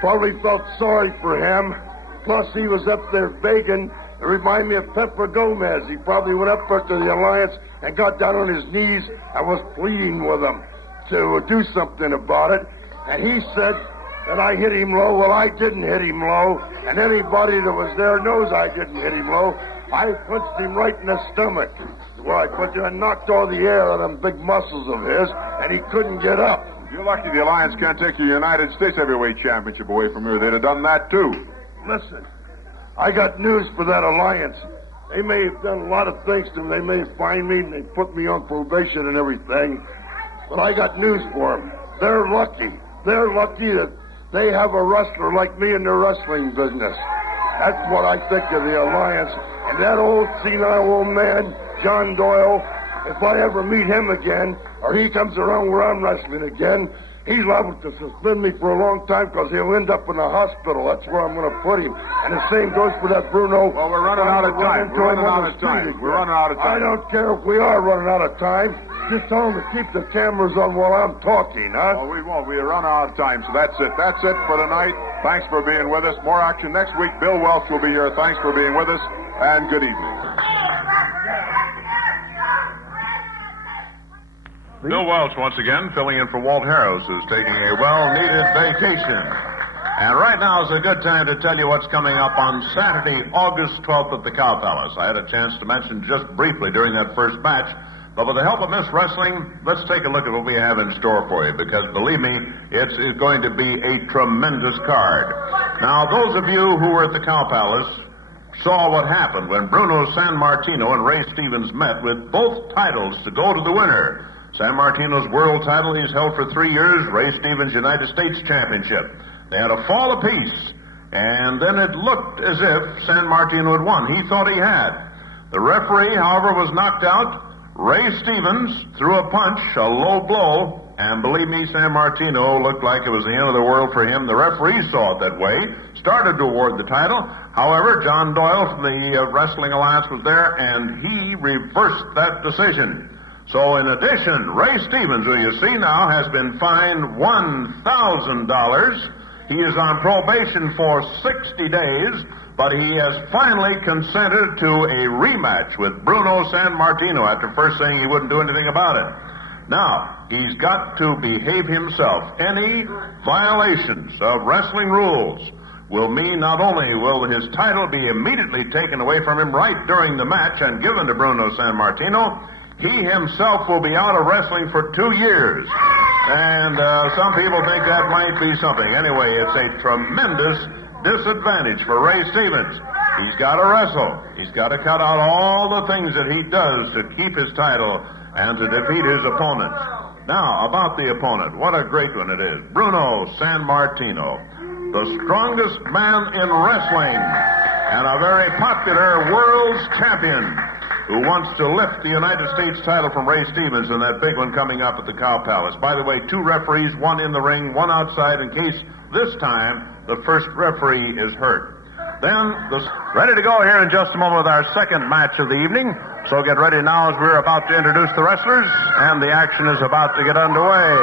probably felt sorry for him. Plus, he was up there begging. It reminded me of Pepper Gomez. He probably went up to the Alliance and got down on his knees and was pleading with them to do something about it. And he said that I hit him low. Well, I didn't hit him low. And anybody that was there knows I didn't hit him low. I punched him right in the stomach. Well, I punched him and knocked all the air out of them big muscles of his, and he couldn't get up. You're lucky the Alliance can't take your United States Heavyweight Championship away from you. They'd have done that, too. Listen, I got news for that Alliance. They may have done a lot of things to me. They may have fined me and they put me on probation and everything. But I got news for them. They're lucky. They're lucky that they have a wrestler like me in their wrestling business. That's what I think of the Alliance. And that old senile old man, John Doyle, if I ever meet him again, or he comes around where I'm wrestling again, he's liable to suspend me for a long time because he'll end up in a hospital. That's where I'm going to put him. And the same goes for that Bruno. Well, we're running out of time. We're running out of time. I don't care if we are running out of time. Just tell them to keep the cameras on while I'm talking, huh? Well, we won't. We run out of time, so that's it. That's it for tonight. Thanks for being with us. More action next week. Bill Welch will be here. Thanks for being with us, and good evening. Bill Welch, once again, filling in for Walt Harris, who's taking a well-needed vacation. And right now is a good time to tell you what's coming up on Saturday, August 12th at the Cow Palace. I had a chance to mention just briefly during that first match, but with the help of Miss Wrestling, let's take a look at what we have in store for you, because believe me, it's going to be a tremendous card. Now, those of you who were at the Cow Palace saw what happened when Bruno Sammartino and Ray Stevens met with both titles to go to the winner. Sammartino's world title he's held for 3 years, Ray Stevens' United States Championship. They had a fall apiece, and then it looked as if Sammartino had won. He thought he had. The referee, however, was knocked out. Ray Stevens threw a punch, a low blow, And believe me, San Martino looked like it was the end of the world for him. The referee saw it that way, started to award the title. However, John Doyle from the Wrestling Alliance was there, and he reversed that decision. So in addition, Ray Stevens, who you see now, has been fined $1,000. He is on probation for 60 days, but he has finally consented to a rematch with Bruno San Martino after first saying he wouldn't do anything about it. Now, he's got to behave himself. Any violations of wrestling rules will mean not only will his title be immediately taken away from him right during the match and given to Bruno San Martino, he himself will be out of wrestling for 2 years. And some people think that might be something. Anyway, it's a tremendous disadvantage for Ray Stevens. He's got to wrestle. He's got to cut out all the things that he does to keep his title and to defeat his opponents. Now, about the opponent. What a great one it is. Bruno San Martino, the strongest man in wrestling and a very popular world's champion who wants to lift the United States title from Ray Stevens in that big one coming up at the Cow Palace. By the way, 2 referees, 1 in the ring, 1 outside in case this time the first referee is hurt. Then, ready to go here in just a moment with our second match of the evening. So get ready now as we're about to introduce the wrestlers, and the action is about to get underway.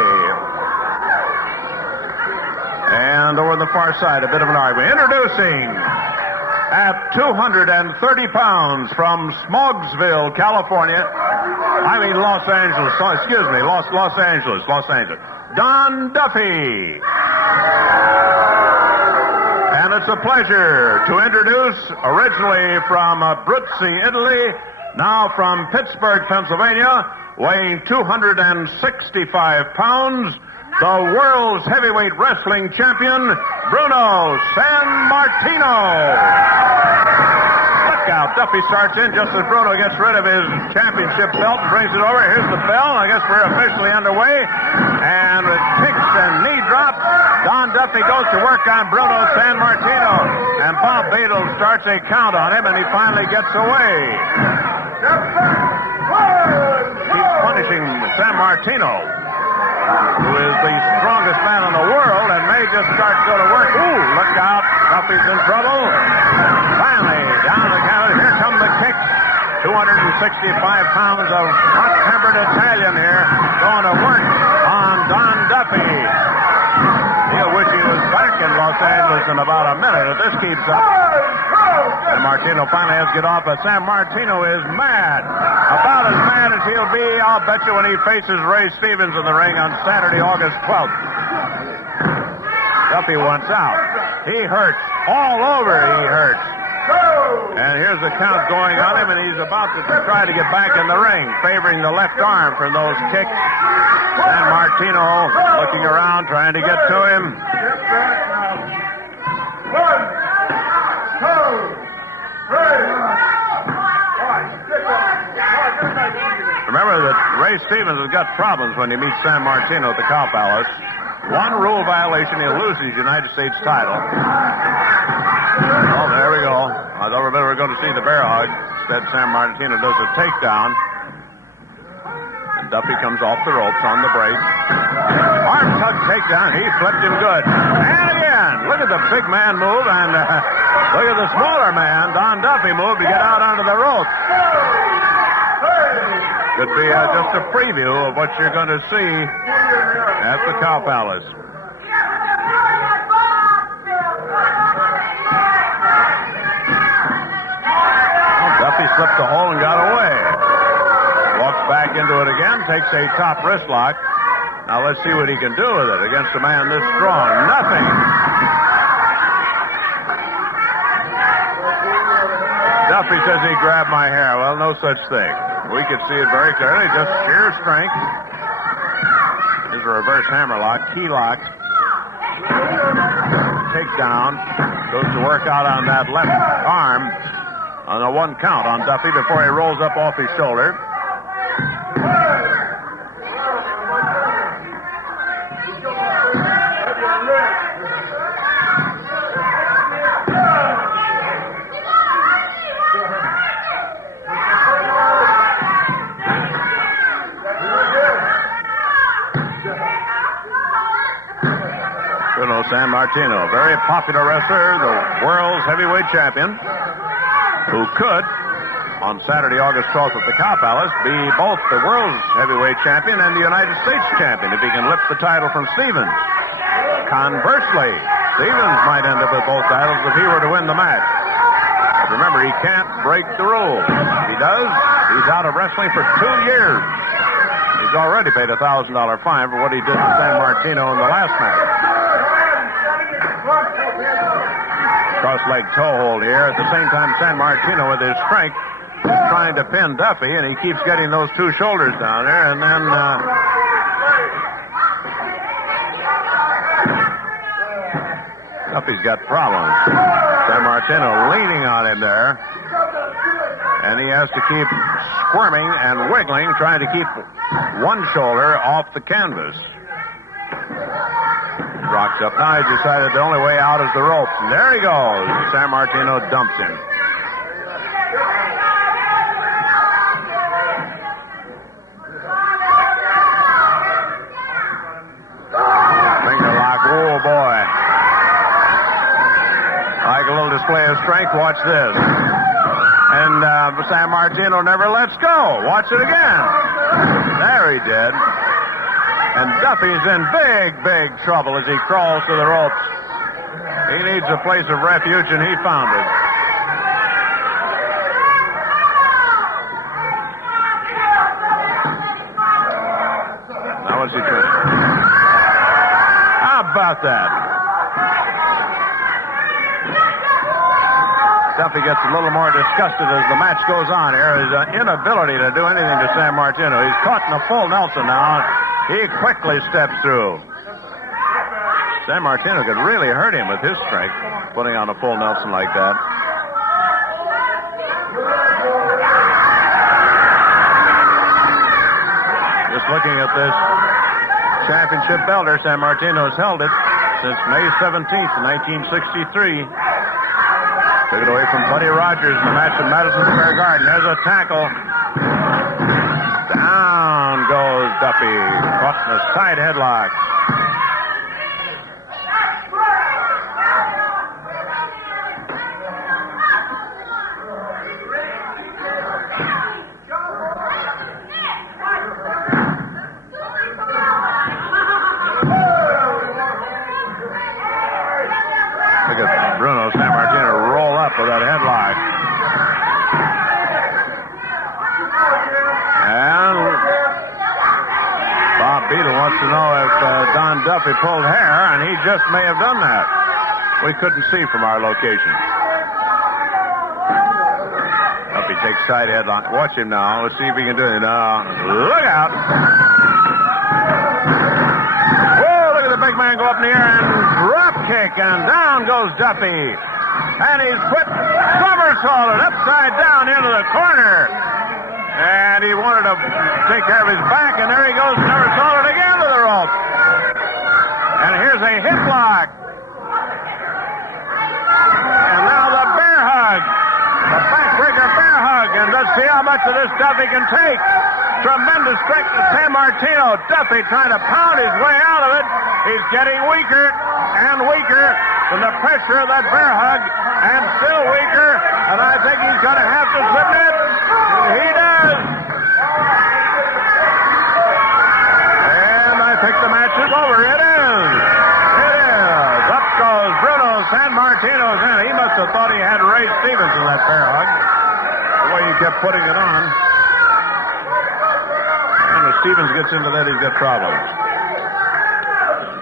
And over the far side, a bit of an argument. Introducing, at 230 pounds from Smogsville, California. Los Angeles. Oh, excuse me, Los Angeles. Don Duffy. And it's a pleasure to introduce, originally from Abruzzi, Italy, now from Pittsburgh, Pennsylvania, weighing 265 pounds, the world's heavyweight wrestling champion, Bruno San Martino. Look out, Duffy starts in just as Bruno gets rid of his championship belt and brings it over. Here's the bell. I guess we're officially underway. And with kicks and knee drops, Don Duffy goes to work on Bruno San Martino. And Bob Badel starts a count on him, and he finally gets away. He's punishing San Martino, who is the strongest man in the world and may just start to go to work. Ooh, look out. Duffy's in trouble. Finally, down the counter. Here come the kicks. 265 pounds of hot-tempered Italian here going to work on Don Duffy. He'll wish he was back in Los Angeles in about a minute if this keeps up. And Martino finally has to get off, but San Martino is mad. About as mad as he'll be, I'll bet you, when he faces Ray Stevens in the ring on Saturday, August 12th. Duffy wants out. He hurts. All over he hurts. And here's the count going on him, and he's about to try to get back in the ring, favoring the left arm from those kicks. San Martino looking around, trying to get to him. 1, 2, 3. Remember that Ray Stevens has got problems when he meets San Martino at the Cow Palace. 1 rule violation, he'll lose his United States title. Oh, there we go. I thought we were going to see the bear hug. Instead, San Martino does a takedown. And Duffy comes off the ropes on the brace. Arm tug takedown. He flipped him good. And again, look at the big man move, and look at the smaller man, Don Duffy, move to get out onto the ropes. Could be just a preview of what you're going to see at the Cow Palace. Duffy slipped the hole and got away. Walks back into it again, takes a top wrist lock. Now let's see what he can do with it against a man this strong. Nothing. Duffy says he grabbed my hair. Well, no such thing. We could see it very clearly. Just sheer strength. This is a reverse hammerlock, key lock. Takedown. Goes to work out on that left arm on a 1 count on Duffy before he rolls up off his shoulder. San Martino, very popular wrestler, the world's heavyweight champion, who could, on Saturday, August 12th at the Cow Palace, be both the world's heavyweight champion and the United States champion if he can lift the title from Stevens. Conversely, Stevens might end up with both titles if he were to win the match. But remember, he can't break the rules. If he does, he's out of wrestling for 2 years. He's already paid a $1,000 fine for what he did to San Martino in the last match. Cross-leg toe hold here. At the same time, San Martino, with his strength, is trying to pin Duffy, and he keeps getting those two shoulders down there. And then Duffy's got problems. San Martino leaning on him there. And he has to keep squirming and wiggling, trying to keep one shoulder off the canvas. Rocks up. Now he decided the only way out is the rope. And there he goes. San Martino dumps him. Finger lock. Oh, boy. Like a little display of strength. Watch this. And San Martino never lets go. Watch it again. There he did. And Duffy's in big trouble as he crawls to the ropes. He needs a place of refuge, and he found it. Now what's he doing? How about that? Duffy gets a little more disgusted as the match goes on here. His inability to do anything to San Martino. He's caught in a full Nelson now. He quickly steps through. San Martino could really hurt him with his strength, putting on a full Nelson like that. Just looking at this championship belter, San Martino's held it since May 17th, 1963. Took it away from Buddy Rogers in the match at Madison Square Garden. There's a tackle. Down goes Duffy. Caught in a side headlock. Look at Bruno San Martino roll up with that headlock. And Bob Beadle wants to know if Don Duffy pulled hair, and he just may have done that. We couldn't see from our location. Duffy takes side headlock. Watch him now. Let's see if he can do it. Now, look out. Whoa, look at the big man go up in the air and drop kick, and down goes Duffy. And he's put somersaulted upside down into the corner. And he wanted to take care of his back, and there he goes, somersaulted again to the rope. And here's a hip lock. And now the bear hug. The backbreaker bear hug. And let's see how much of this Duffy can take. Tremendous strength to San Martino. Duffy trying to pound his way out of it. He's getting weaker and weaker from the pressure of that bear hug, and still weaker. And I think he's going to have to submit. He does. And I think the match is over. It is. It is. Up goes Bruno San Martino's in. He must have thought he had Ray Stevens in that bear hug, the way he kept putting it on. And if Stevens gets into that, he's got problems.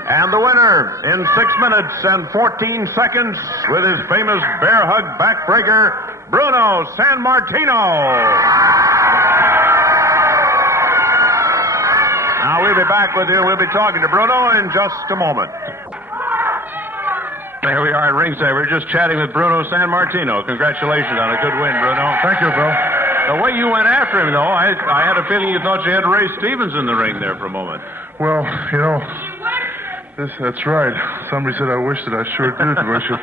And the winner in 6 minutes and 14 seconds with his famous bear hug backbreaker, Bruno San Martino. Now we'll be back with you. We'll be talking to Bruno in just a moment. There we are at ringside. We're just chatting with Bruno San Martino. Congratulations on a good win, Bruno. Thank you, Bill. The way you went after him, though, I had a feeling you thought you had Ray Stevens in the ring there for a moment. Well, you know, that's right. Somebody said I wish that I sure did, Bishop.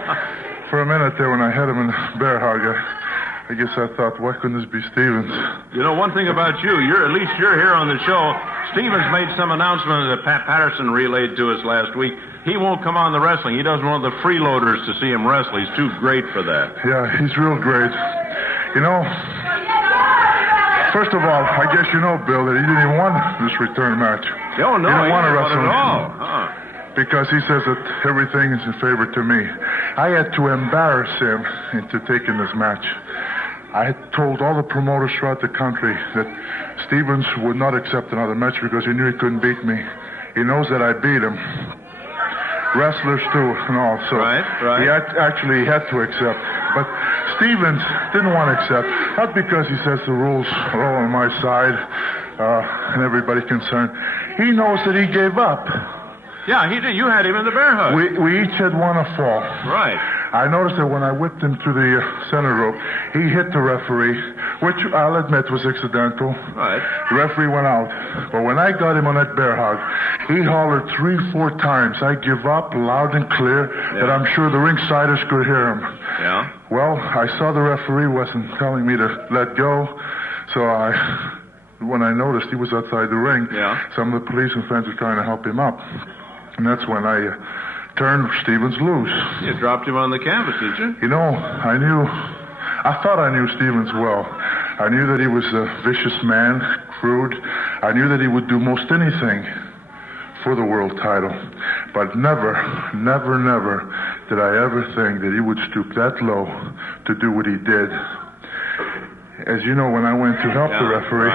For a minute there when I had him in the bear hug, I I guess I thought, why couldn't this be Stevens? You know, one thing about you, at least you're here on the show. Stevens made some announcement that Pat Patterson relayed to us last week. He won't come on the wrestling. He doesn't want the freeloaders to see him wrestle. He's too great for that. Yeah, he's real great. You know, first of all, I guess you know, Bill, that he didn't even want this return match. Oh, no, he didn't want to wrestle at all. Because he says that everything is in favor to me. I had to embarrass him into taking this match. I had told all the promoters throughout the country that Stevens would not accept another match because he knew he couldn't beat me. He knows that I beat him. Wrestlers too, and all. So he actually had to accept. But Stevens didn't want to accept, not because he says the rules are all on my side and everybody concerned. He knows that he gave up. Yeah, he did. You had him in the bear hug. We each had won a fall. Right. I noticed that when I whipped him to the center rope, he hit the referee, which I'll admit was accidental. Right. The referee went out. But when I got him on that bear hug, he hollered 3-4 times, I give up, loud and clear, that I'm sure the ringsiders could hear him. Yeah. Well, I saw the referee wasn't telling me to let go, so when I noticed he was outside the ring, some of the police and friends were trying to help him up. And that's when I turned Stevens loose. You dropped him on the canvas, did you? You know, I thought I knew Stevens well. I knew that he was a vicious man, crude. I knew that he would do most anything for the world title. But never did I ever think that he would stoop that low to do what he did. As you know, when I went to help the referee,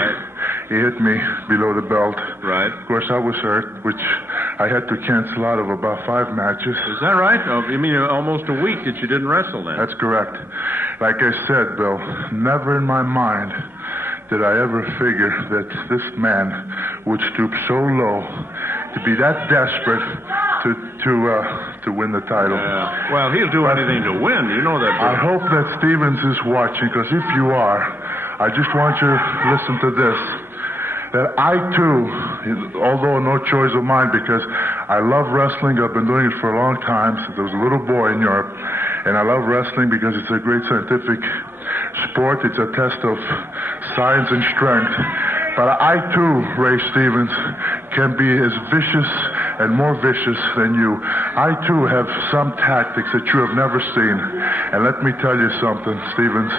he hit me below the belt. Right. Of course, I was hurt, which I had to cancel out of about 5 matches. Is that right? Oh, you mean almost a week that you didn't wrestle then? That's correct. Like I said, Bill, never in my mind did I ever figure that this man would stoop so low to be that desperate to win the title. Yeah. Well, he'll do anything to win. You know that. I hope that Stevens is watching, because if you are, I just want you to listen to this. That I, too, although no choice of mine, because I love wrestling. I've been doing it for a long time, since I was a little boy in Europe. And I love wrestling because it's a great scientific sport. It's a test of science and strength. But I, too, Ray Stevens, can be as vicious and more vicious than you. I, too, have some tactics that you have never seen. And let me tell you something, Stevens.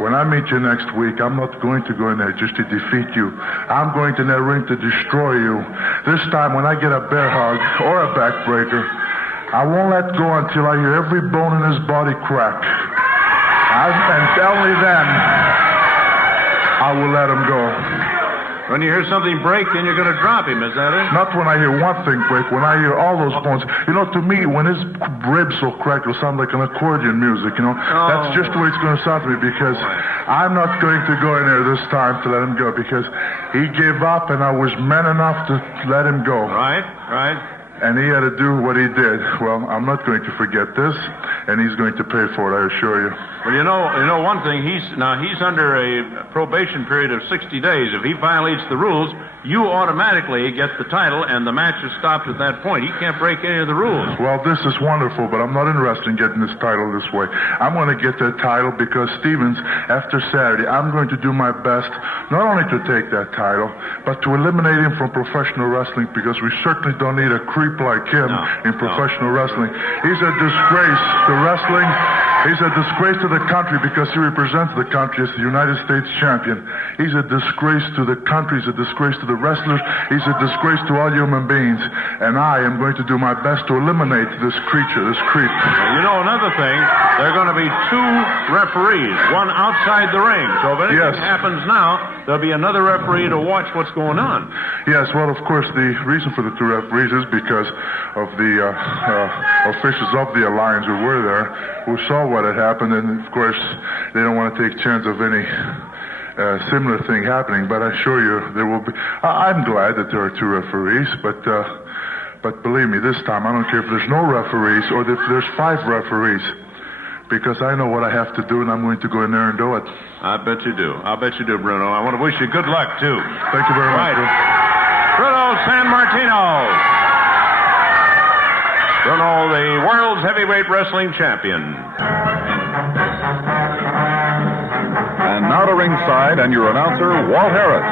When I meet you next week, I'm not going to go in there just to defeat you. I'm going to that ring to destroy you. This time, when I get a bear hug or a backbreaker, I won't let go until I hear every bone in his body crack. And only then, I will let him go. When you hear something break, then you're going to drop him, is that it? Not when I hear one thing break, when I hear all those bones. You know, to me, when his ribs will crack, it'll sound like an accordion music, you know. That's just the way it's going to sound to me, because I'm not going to go in there this time to let him go, because he gave up, and I was man enough to let him go. Right. And he had to do what he did. Well, I'm not going to forget this, and he's going to pay for it, I assure you. Well, you know one thing. He's under a probation period of 60 days. If he violates the rules, you automatically get the title, and the match is stopped at that point. He can't break any of the rules. Well, this is wonderful, but I'm not interested in getting this title this way. I'm going to get that title because Stevens, after Saturday, I'm going to do my best not only to take that title, but to eliminate him from professional wrestling, because we certainly don't need a creep like him in professional wrestling. He's a disgrace to wrestling. He's a disgrace to the country because he represents the country as the United States champion. He's a disgrace to the country. He's a disgrace to the wrestlers. He's a disgrace to all human beings. And I am going to do my best to eliminate this creature, this creep. You know, another thing, there are going to be 2 referees, one outside the ring. So if anything happens now, there'll be another referee to watch what's going on. Yes, well, of course, the reason for the 2 referees is because of the officials of the Alliance who were there, who saw what had happened, and of course they don't want to take chance of any similar thing happening. But I assure you there will be. I'm glad that there are 2 referees, but believe me, this time I don't care if there's no referees or if there's 5 referees, because I know what I have to do, and I'm going to go in there and do it. I bet you do. Bruno. I want to wish you good luck too. Thank you very much. Bruno Sammartino. Bruno, the world's heavyweight wrestling champion. ringside and your announcer, Walt Harris.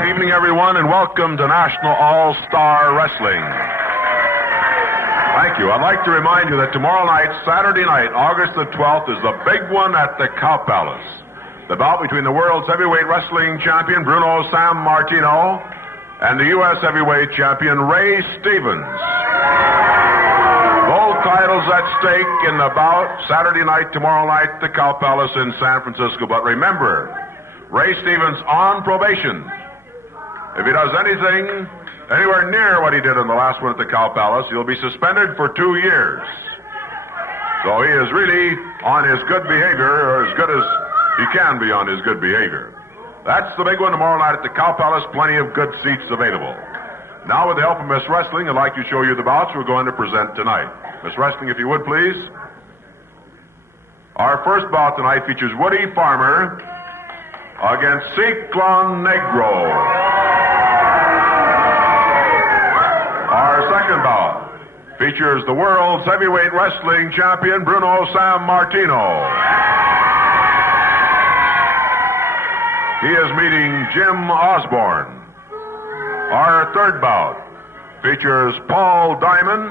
Good evening, everyone, and welcome to National All-Star Wrestling. Thank you. I'd like to remind you that tomorrow night, Saturday night, August the 12th, is the big one at the Cow Palace. The bout between the world's heavyweight wrestling champion, Bruno Sammartino, and the U.S. heavyweight champion, Ray Stevens. Both titles at stake in the bout Saturday night, tomorrow night, at the Cow Palace in San Francisco. But remember, Ray Stevens on probation. If he does anything anywhere near what he did in the last one at the Cow Palace, he'll be suspended for 2 years. So he is really on his good behavior, or as good as he can be on his good behavior. That's the big one tomorrow night at the Cow Palace. Plenty of good seats available. Now, with the help of Miss Wrestling, I'd like to show you the bouts we're going to present tonight. Miss Wrestling, if you would, please. Our first bout tonight features Woody Farmer against Ciclón Negro. Our second bout features the world's heavyweight wrestling champion, Bruno Sammartino. He is meeting Jim Osborne. Our third bout features Paul Diamond.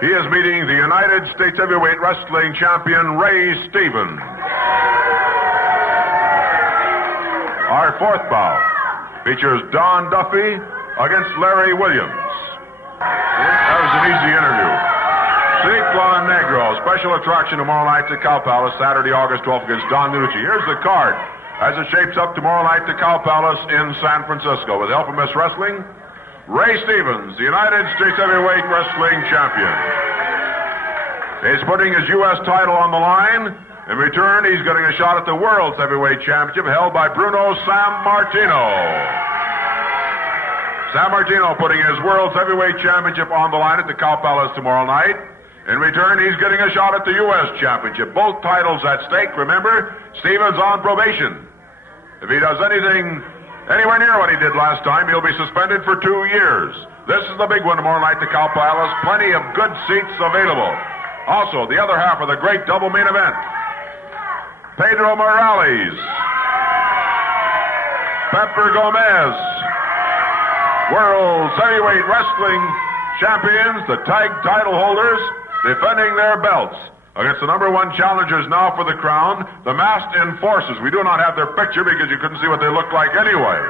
He is meeting the United States heavyweight wrestling champion, Ray Stevens. Our fourth bout features Don Duffy against Larry Williams. That was an easy interview. Ciclón Negro, special attraction tomorrow night at Cow Palace, Saturday, August 12th against Don Nucci. Here's the card as it shapes up tomorrow night at Cow Palace in San Francisco. With the help of Miss Wrestling, Ray Stevens, the United States heavyweight wrestling champion, is putting his U.S. title on the line. In return, he's getting a shot at the World's Heavyweight Championship held by Bruno Sammartino. Sammartino putting his World's Heavyweight Championship on the line at the Cow Palace tomorrow night. In return, he's getting a shot at the U.S. Championship. Both titles at stake. Remember, Stevens on probation. If he does anything anywhere near what he did last time, he'll be suspended for 2 years. This is the big one tomorrow night at the Cow Palace. Plenty of good seats available. Also, the other half of the great double main event. Pedro Morales, Pepper Gomez, World's Heavyweight Wrestling champions, the tag title holders, defending their belts against the number one challengers now for the crown, the Masked Enforcers. We do not have their picture because you couldn't see what they looked like anyway.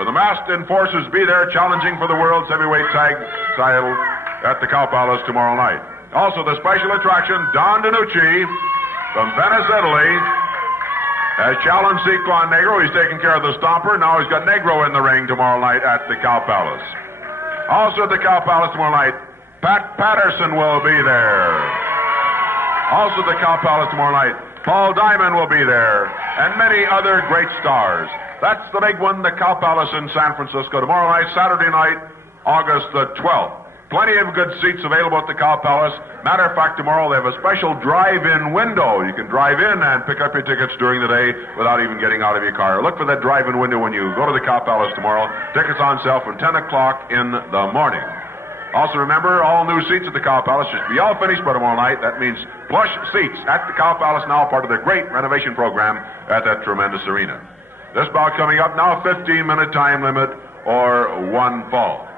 But the Masked Enforcers be there challenging for the World's Heavyweight Tag title at the Cow Palace tomorrow night. Also, the special attraction, Don DiNucci from Venice, Italy, has challenged Ciclón Negro. He's taking care of the Stomper. Now he's got Negro in the ring tomorrow night at the Cow Palace. Also at the Cow Palace tomorrow night, Pat Patterson will be there. Also at the Cow Palace tomorrow night, Paul Diamond will be there, and many other great stars. That's the big one, the Cow Palace in San Francisco. Tomorrow night, Saturday night, August the 12th. Plenty of good seats available at the Cow Palace. Matter of fact, tomorrow they have a special drive-in window. You can drive in and pick up your tickets during the day without even getting out of your car. Look for that drive-in window when you go to the Cow Palace tomorrow. Tickets on sale from 10 o'clock in the morning. Also remember, all new seats at the Cow Palace should be all finished by tomorrow night. That means plush seats at the Cow Palace, now part of the great renovation program at that tremendous arena. This bout coming up now, 15-minute time limit or one fall.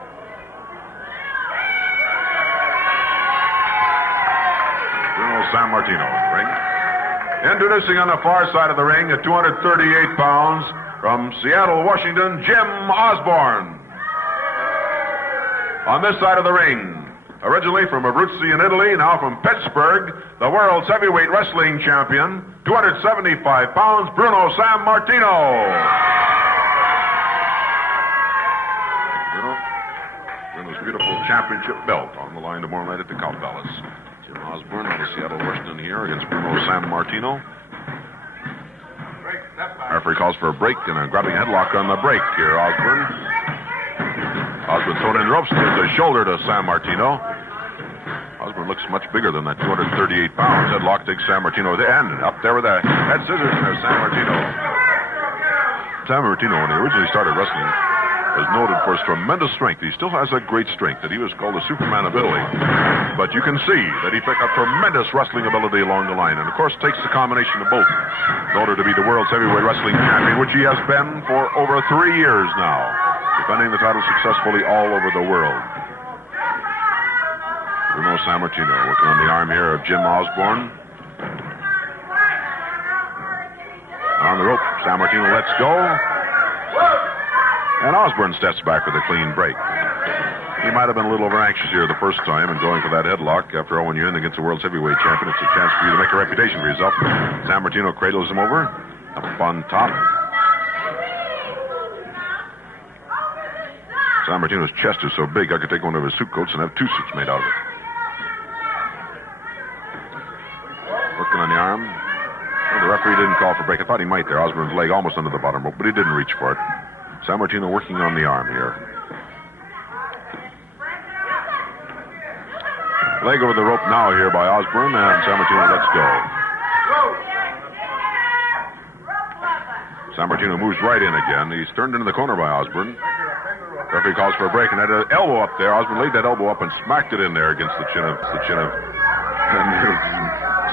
Sammartino in the ring. Introducing on the far side of the ring at 238 pounds from Seattle, Washington, Jim Osborne. On this side of the ring, originally from Abruzzi in Italy, now from Pittsburgh, the world's heavyweight wrestling champion, 275 pounds, Bruno Sammartino. Bruno's beautiful championship belt on the line tomorrow night at the Cow Palace. Jim Osborne out of Seattle, Washington here against Bruno Sammartino. Referee calls for a break and a grabbing headlock on the break here, Osborne. Osborne thrown in ropes, gives a shoulder to Sammartino. Osborne looks much bigger than that, 238 pounds. Headlock takes Sammartino to the end. Up there with the head scissors, and there's Sammartino. Sammartino, when he originally started wrestling, is noted for his tremendous strength. He still has that great strength that he was called the Superman of Italy. But you can see that he picked up tremendous wrestling ability along the line. And, of course, takes the combination of both in order to be the world's heavyweight wrestling champion, which he has been for over 3 years now, defending the title successfully all over the world. Bruno Sammartino working on the arm here of Jim Osborne. On the rope, Sammartino lets go. And Osborne steps back with a clean break. He might have been a little over anxious here the first time and going for that headlock after Owen Yuen against the world's heavyweight champion. It's a chance for you to make a reputation for yourself. Sammartino cradles him over. Up on top. Sammartino's chest is so big I could take one of his suit coats and have 2 suits made out of it. Working on the arm. Well, the referee didn't call for break. I thought he might there. Osborne's leg almost under the bottom rope, but he didn't reach for it. Sammartino working on the arm here. Leg over the rope now here by Osborne, and Sammartino lets go. Sammartino moves right in again. He's turned into the corner by Osborne. Referee calls for a break, and had an elbow up there. Osborne laid that elbow up and smacked it in there against the chin of. And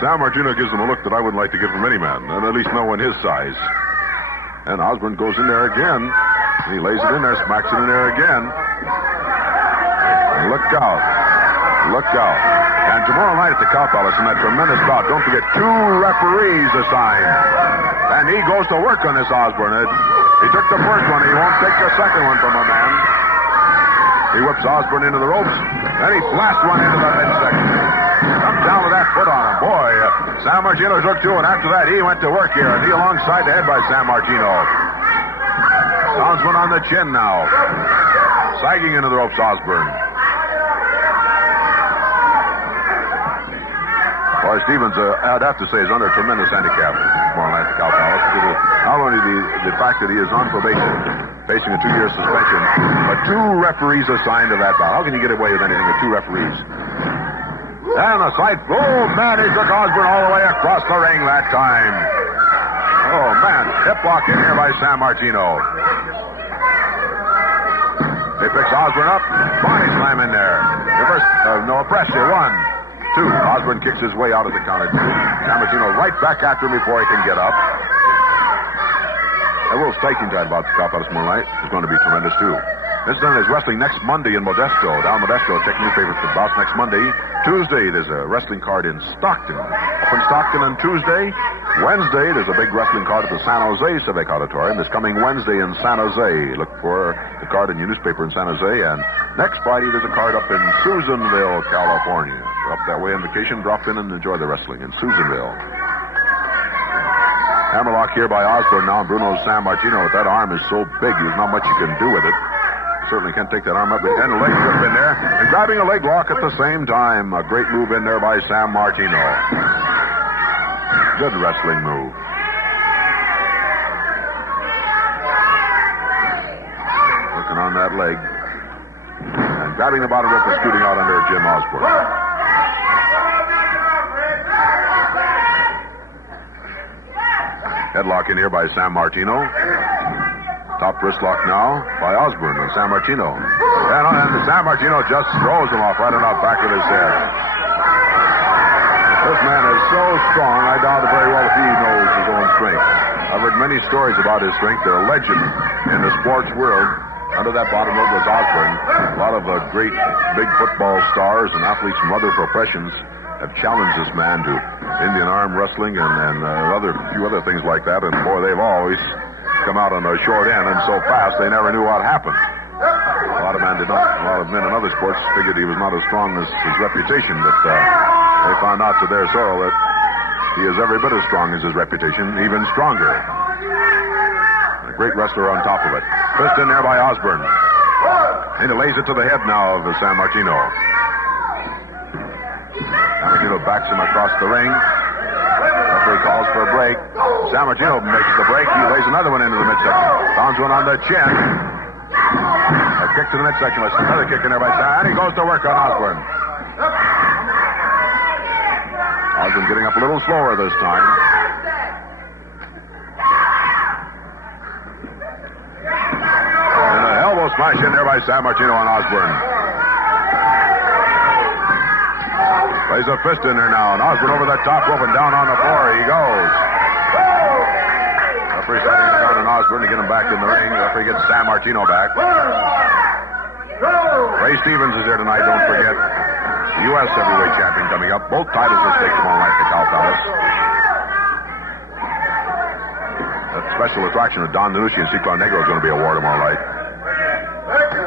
Sammartino gives him a look that I wouldn't like to give from any man, and at least no one his size. And Osborne goes in there again. He lays it in there, smacks it in there again. And look out. Look out. And tomorrow night at the Cow Palace in that tremendous bout, don't forget 2 referees assigned. And he goes to work on this Osborne. He took the first one. He won't take the second one from a man. He whips Osborne into the rope. Then he blasts one into the midsection. Comes down with that foot on him. Boy, Sammartino took 2, and after that he went to work here. Knee alongside the head by Sammartino. Pounds one on the chin now. Sagging into the ropes, Osborne. Boy, Stevens, I'd have to say, is under tremendous handicap tomorrow night at the Cow Palace. Not only the fact that he is on probation, facing a 2-year suspension, but 2 referees assigned to that bout. How can you get away with anything with 2 referees? And a slight blow. Man, he took Osborne all the way across the ring that time. Oh, man. Hip lock in here by Sammartino. He picks Osborne up. Body slam in there. Reverse, no pressure. 1, 2. Osborne kicks his way out of the count at 2. Sammartino right back after him before he can get up. A little staking tonight about the Cow Palace tomorrow night is going to be tremendous, too. This then is wrestling next Monday in Modesto. Down Modesto, check newspapers for bouts next Monday. Tuesday, there's a wrestling card in Stockton. Up in Stockton on Tuesday. Wednesday, there's a big wrestling card at the San Jose Civic Auditorium. This coming Wednesday in San Jose. Look for the card in your newspaper in San Jose. And next Friday, there's a card up in Susanville, California. You're up that way on vacation, drop in and enjoy the wrestling in Susanville. Hammerlock here by Osborne now. Bruno Sammartino. That arm is so big, there's not much you can do with it. Certainly can't take that arm up. And a leg grip in there. And grabbing a leg lock at the same time. A great move in there by Sammartino. Good wrestling move. Working on that leg. And grabbing the bottom rope and scooting out under Jim Osborne. Headlock in here by Sammartino. Top wrist lock now by Osborne and Sammartino. And Sammartino just throws him off right on the back of his head. This man is so strong, I doubt very well if he knows his own strength. I've heard many stories about his strength. They're legends in the sports world. Under that bottom rope was Osborne. A lot of great big football stars and athletes from other professions have challenged this man to Indian arm wrestling and few other things like that. And boy, they've always come out on the short end, and so fast they never knew what happened. A lot of men in other sports figured he was not as strong as his reputation, but they found out to their sorrow that he is every bit as strong as his reputation, even stronger. A great wrestler on top of it. Fist in there by Osborne. And he lays it to the head now of Sammartino. Sammartino backs him across the ring. Referee calls for a break. Sammartino makes the break. He lays another one into the midsection. Pounds one on the chin. A kick to the midsection. Let's see another kick in there by Sam. And he goes to work on Osborne. Osborne getting up a little slower this time. And an elbow San Martino and Osborne. Plays a fist in there now, and Osborne over the top rope and down on the floor he goes. Referee setting the count on Osborne to get him back in the ring. Referee gets San Martino back. Ray Stevens is here tonight, don't forget. The U.S. heavyweight champion coming up. Both titles at stake tomorrow night at the Cow Palace. That special attraction of Don Nucci and Ciclón Negro is going to be a war tomorrow night.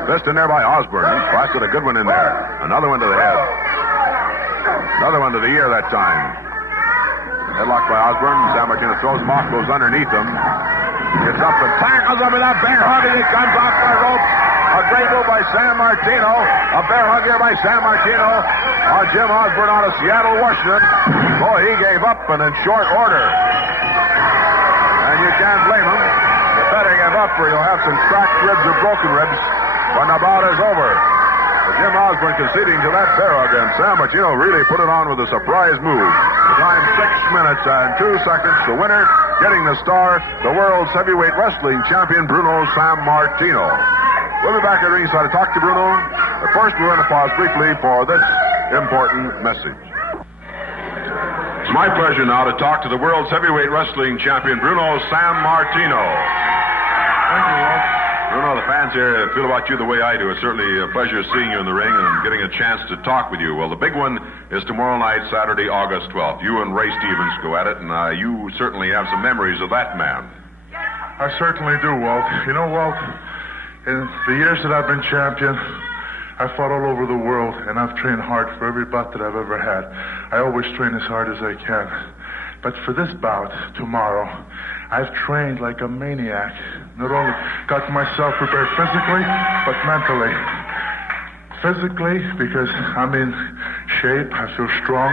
Fist in there by Osborne. He blasted a good one in there. Another one to the head. Another one to the ear that time. Headlock by Osborne. San Martino throws him off, goes underneath him. Gets up and tackles him with a bear hug as he comes off the rope. A great move by San Martino. A bear hug here by San Martino on Jim Osborne out of Seattle, Washington. Boy, he gave up and in short order. And you can't blame him. You better give up or you'll have some cracked ribs or broken ribs when the bout is over. Jim Osborne conceding to that bear hug, and San Martino really put it on with a surprise move. Time 6 minutes and 2 seconds. The winner, getting the star, the world's heavyweight wrestling champion, Bruno San Martino. We'll be back at ringside to talk to Bruno. But first, we're going to pause briefly for this important message. It's my pleasure now to talk to the world's heavyweight wrestling champion, Bruno San Martino. Thank you, Walt. Bruno, the fans here feel about you the way I do. It's certainly a pleasure seeing you in the ring and getting a chance to talk with you. Well, the big one is tomorrow night, Saturday, August 12th. You and Ray Stevens go at it, and you certainly have some memories of that man. I certainly do, Walt. You know, Walt, in the years that I've been champion, I've fought all over the world, and I've trained hard for every bout that I've ever had. I always train as hard as I can. But for this bout, tomorrow, I've trained like a maniac. Not only got myself prepared physically, but mentally. Physically, because I'm in shape, I feel strong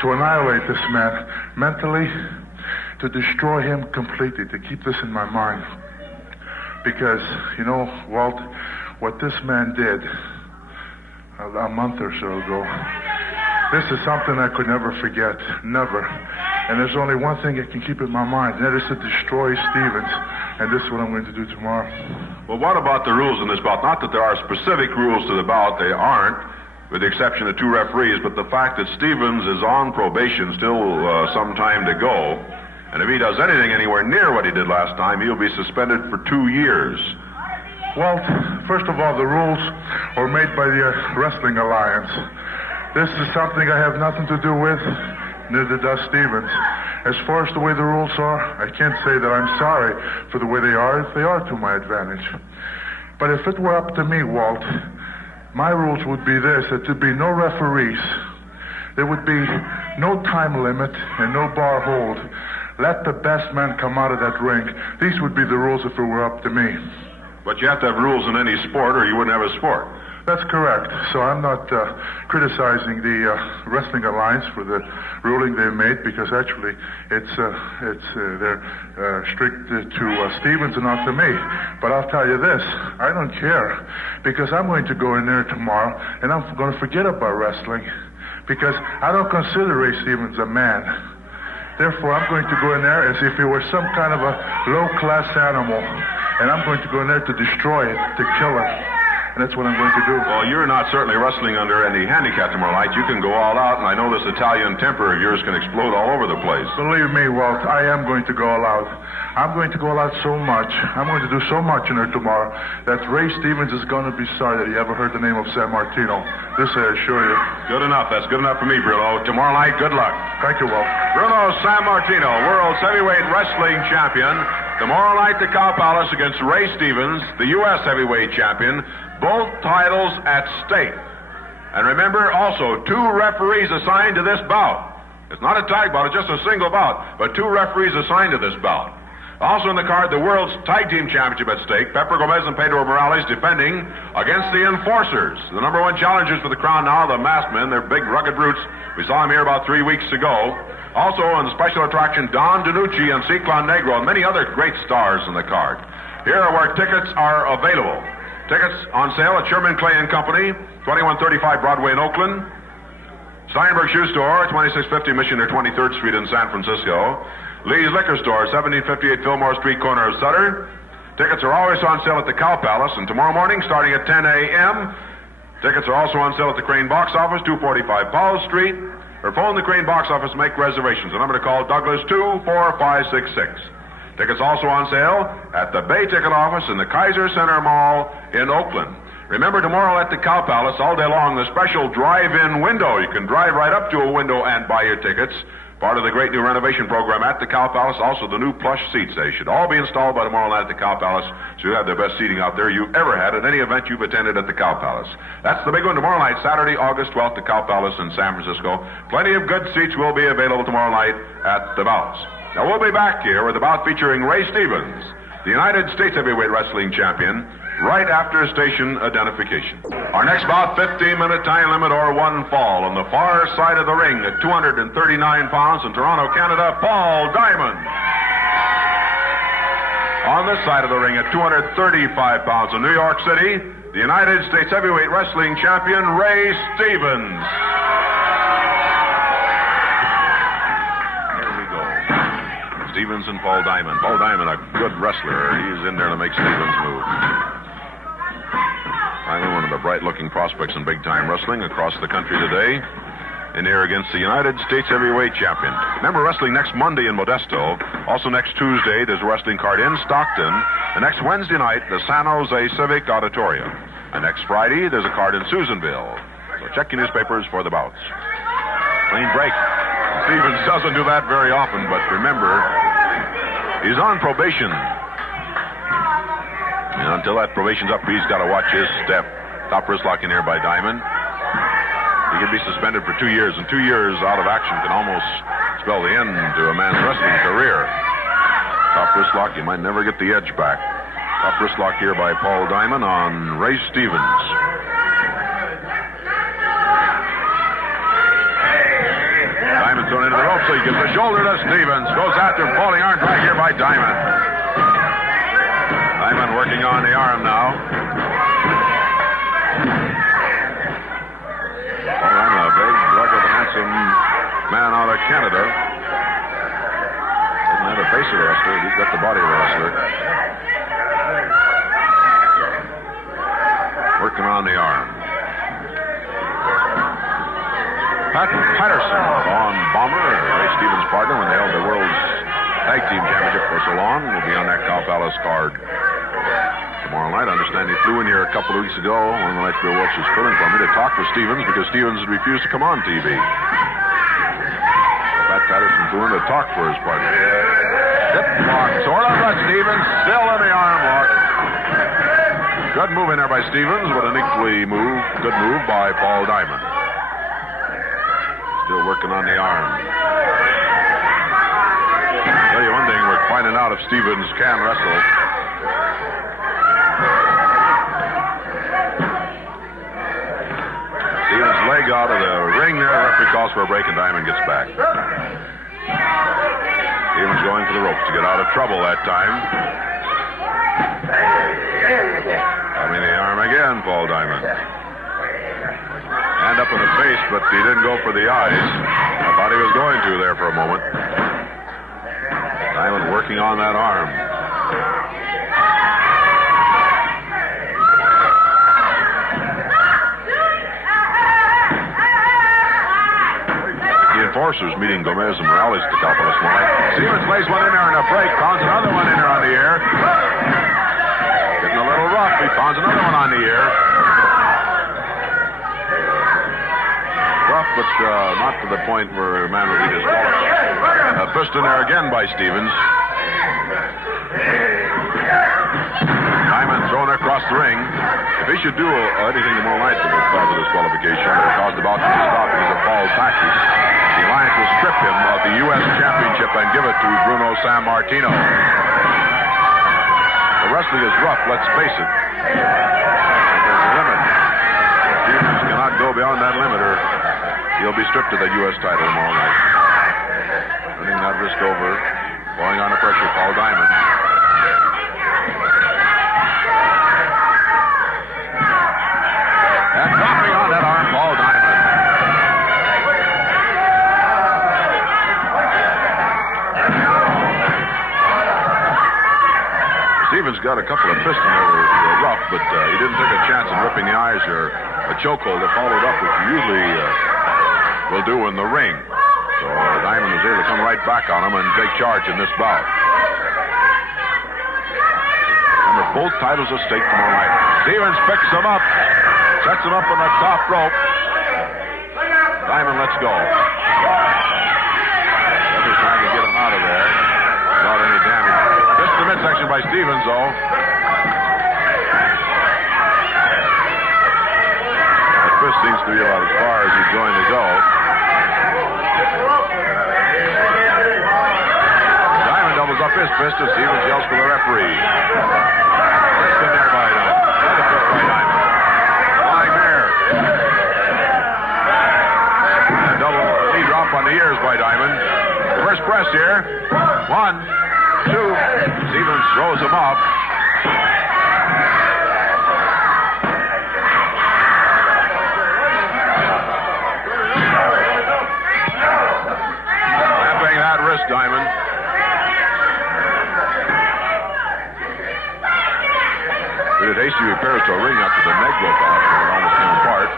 to annihilate this man. Mentally, to destroy him completely, to keep this in my mind. Because, you know, Walt, what this man did a month or so ago, this is something I could never forget. Never. And there's only one thing that can keep it in my mind, and that is to destroy Stevens. And this is what I'm going to do tomorrow. Well, what about the rules in this bout? Not that there are specific rules to the bout. They aren't, with the exception of 2 referees. But the fact that Stevens is on probation, still some time to go. And if he does anything anywhere near what he did last time, he'll be suspended for 2 years. Well, first of all, the rules were made by the Wrestling Alliance. This is something I have nothing to do with. Neither does Stevens. As far as the way the rules are, I can't say that I'm sorry for the way they are, if they are to my advantage. But if it were up to me, Walt, my rules would be this, that there'd be no referees. There would be no time limit and no bar hold. Let the best man come out of that ring. These would be the rules if it were up to me. But you have to have rules in any sport or you wouldn't have a sport. That's correct. So I'm not criticizing the Wrestling Alliance for the ruling they made, because actually they're strict to Stevens and not to me. But I'll tell you this, I don't care, because I'm going to go in there tomorrow and I'm going to forget about wrestling, because I don't consider Ray Stevens a man. Therefore, I'm going to go in there as if he were some kind of a low-class animal, and I'm going to go in there to destroy it, to kill it. And that's what I'm going to do. Well, you're not certainly wrestling under any handicap tomorrow night. You can go all out, and I know this Italian temper of yours can explode all over the place. Believe me, Walt, I am going to go all out. I'm going to go all out so much. I'm going to do so much in there tomorrow that Ray Stevens is going to be sorry that he ever heard the name of San Martino. This I assure you. Good enough. That's good enough for me, Bruno. Tomorrow night, good luck. Thank you, Walt. Bruno San Martino, world's heavyweight wrestling champion. Tomorrow night, the Cow Palace against Ray Stevens, the U.S. heavyweight champion. Both titles at stake. And remember, also, 2 referees assigned to this bout. It's not a tag bout, it's just a single bout, but 2 referees assigned to this bout. Also in the card, the World's Tag Team Championship at stake. Pepper Gomez and Pedro Morales defending against the Enforcers. The number 1 challengers for the crown now, the Masked Men. They're big, rugged brutes. We saw them here about 3 weeks ago. Also on the special attraction, Don DiNucci and Ciclón Negro and many other great stars in the card. Here are where tickets are available. Tickets on sale at Sherman Clay & Company, 2135 Broadway in Oakland. Steinberg Shoe Store, 2650 Missioner 23rd Street in San Francisco. Lee's Liquor Store, 1758 Fillmore Street, corner of Sutter. Tickets are always on sale at the Cow Palace, and tomorrow morning, starting at 10 a.m., tickets are also on sale at the Crane Box Office, 245 Powell Street. Or phone the Crane Box Office to make reservations. The number to call, Douglas 24566. Tickets also on sale at the Bay Ticket Office in the Kaiser Center Mall in Oakland. Remember, tomorrow at the Cow Palace, all day long, the special drive-in window. You can drive right up to a window and buy your tickets. Part of the great new renovation program at the Cow Palace. Also, the new plush seats. They should all be installed by tomorrow night at the Cow Palace, so you have the best seating out there you've ever had at any event you've attended at the Cow Palace. That's the big one tomorrow night, Saturday, August 12th, the Cow Palace in San Francisco. Plenty of good seats will be available tomorrow night at the Bouts. Now, we'll be back here with a bout featuring Ray Stevens, the United States Heavyweight Wrestling Champion, right after station identification. Our next bout, 15-minute time limit or one fall. On the far side of the ring at 239 pounds in Toronto, Canada, Paul Diamond. On this side of the ring at 235 pounds in New York City, the United States Heavyweight Wrestling Champion, Ray Stevens. Here we go. Stevens and Paul Diamond. Paul Diamond, a good wrestler. He's in there to make Stevens move. Finally, one of the bright-looking prospects in big-time wrestling across the country today. In here against the United States Heavyweight Champion. Remember, wrestling next Monday in Modesto. Also next Tuesday, there's a wrestling card in Stockton. And next Wednesday night, the San Jose Civic Auditorium. And next Friday, there's a card in Susanville. So check your newspapers for the bouts. Clean break. Stevens doesn't do that very often, but remember, he's on probation. And until that probation's up, he's got to watch his step. Top wrist lock in here by Diamond. He can be suspended for 2 years, and 2 years out of action can almost spell the end to a man's wrestling career. Top wrist lock, you might never get the edge back. Top wrist lock here by Paul Diamond on Ray Stevens. Diamond thrown into the rope, so he gives the shoulder to Stevens. Goes after him, falling arm drag here by Diamond. Diamond working on the arm now. Paul Diamond, a big, rugged, handsome man out of Canada. Doesn't have the face of a wrestler. He's got the body of a wrestler. Working on the arm. Pat Patterson on Bomber, Ray Stevens' partner when they held the World's Tag Team Championship for so long, will be on that Cow Palace card tomorrow night. I understand he flew in here a couple of weeks ago. One of the nights Bill Walsh was filling for me to talk to Stevens because Stevens had refused to come on TV. Pat Patterson flew in to talk for his partner. Hip lock, sort of, but Stevens still in the arm lock. Good move in there by Stevens, but an equally good move by Paul Diamond. Still working on the arm. I'll tell you one thing, we're finding out if Stevens can wrestle. Stevens' leg out of the ring there. Referee calls for a break and Diamond gets back. Stevens going for the ropes to get out of trouble that time. Coming the arm again, Paul Diamond. Hand up in the face, but he didn't go for the eyes. I thought he was going to there for a moment. Diamond working on that arm. The enforcers meeting Gomez and Morales at the top of the slide. Stevens plays one in there and a break. Pounds another one in there on the air. Getting a little rough. He pounds another one on the air. Rough, but not to the point where a man would be disqualified. A fist in there again by Stevens. Diamond thrown across the ring. If he should do anything tomorrow night that would cause a disqualification or cause the bout to be stopped because of false taxes, the Alliance will strip him of the U.S. Championship and give it to Bruno Sammartino. The wrestling is rough, let's face it. There's a limit. Stevens cannot go beyond that limit or he'll be stripped of the U.S. title tomorrow night. Turning that wrist over, going under pressure, Paul Diamond. And dropping on that arm, Paul Diamond. Stevens got a couple of fists in there that were rough, but he didn't take a chance in ripping the eyes or a chokehold that followed up, which he usually will do in the ring. So Diamond was able to come right back on him and take charge in this bout. Remember, both titles at stake tomorrow night. Stevens picks him up, sets him up on the top rope. Diamond lets go. Evers trying to get him out of there without any damage. Fist to the midsection by Stevens, though. That fist seems to be about as far as he's going to go. Diamond doubles up his fist as Stevens yells for the referee. Fist in there by Diamond. Another fist by Diamond. Flying there. And a double knee drop on the ears by Diamond. First press here. 1, 2. Stevens throws him up. Tapping that wrist, Diamond. Did it hasty repairs to a ring after the Negro bout. It almost came apart.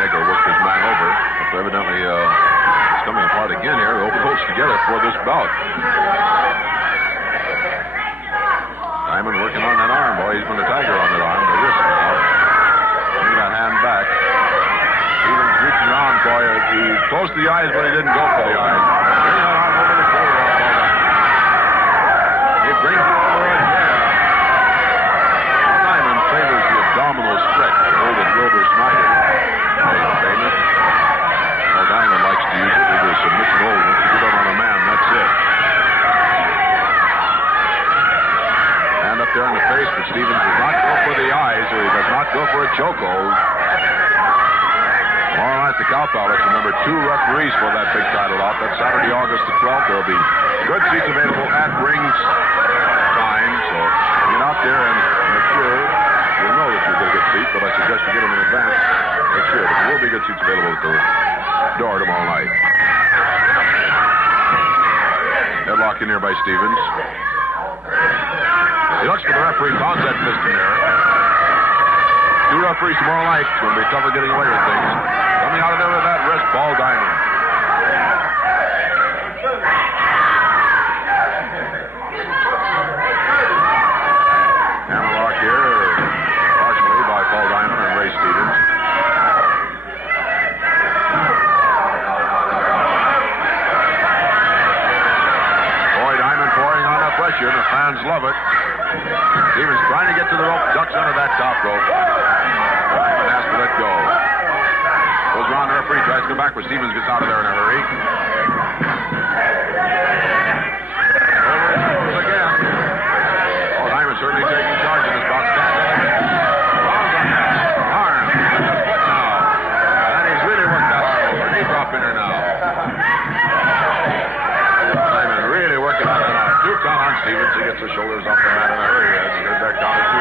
Negro worked his man over. But evidently, it's coming apart again here. They'll close together for this bout. Diamond working on that arm, boy. He's been a tiger on that arm. The wrist now. Bring that hand back. Stevens reaching around, boy. He closed the eyes, but he didn't go for the eyes. Bring that arm over the shoulder off all that. He brings it over again. Diamond favors the abdominal stretch. The old and Wilbur Snyder. Famous. Well, Diamond likes to use it as a submission hold. Once you get it on a man, that's it. Hand up there in the face, but Stevens does not go for the eyes, or he does not go for a chokehold. Tomorrow night at the Cow Palace, remember, 2 referees for that big title out. That's Saturday, August the 12th. There will be good seats available at rings time, so get out there and make sure you'll know that you're going to get seats, but I suggest you get them in advance. Make sure there will be good seats available at the door tomorrow night. Headlock in here by Stevens. He looks for the referee, pounds that fist in there. 2 referees tomorrow night. It's going to be tougher getting away with things. Coming out of there with that wrist, Paul Diamond. Hammerlock here, partially by Paul Diamond and Ray Stevens. Boy, Diamond pouring on the pressure, and the fans love it. Stevens trying to get to the rope, ducks under that top rope. Diamond has to let go. Goes around the referee, tries to come back, but Stevens gets out of there in a hurry. Over it goes again. Oh, Diamond certainly taking charge in this bout. Standing again. Rounds on that arm. That's a foot now. And he's really worked that arm over. Knee drop in there now. Diamond really working on that arm. 2 count on Stevens. He gets the shoulders off the mat in a hurry. As he goes back down to 2.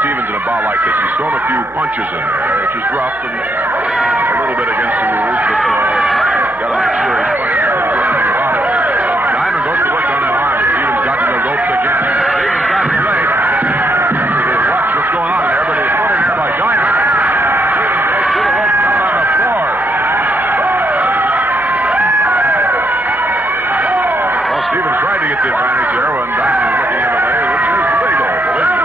Stevens in a bout like this. He's thrown a few punches in there, which is rough and a little bit against the rules, but got to make sure he's punching doing anything about it. Diamond goes to work on that arm. Stevens got to the ropes again. Stevens got his leg. Watch what's going on there, but he's put in there by Diamond. Stevens goes to the ropes down on the floor. Well, Stevens tried to get the advantage there when Diamond was looking the other way, which is legal, believe me.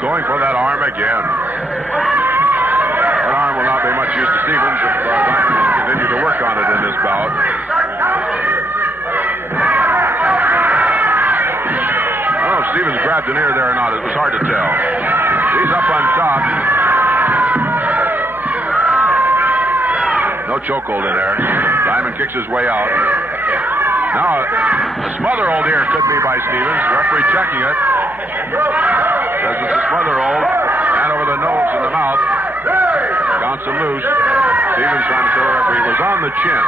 Going for that arm again. That arm will not be much use to Stevens if Diamond can continue to work on it in this bout. I don't know if Stevens grabbed an ear there or not. It was hard to tell. He's up on top. No chokehold in there. Diamond kicks his way out. Now, a smother hold here could be by Stevens. Referee checking it. Says it's a smother hold. the chin.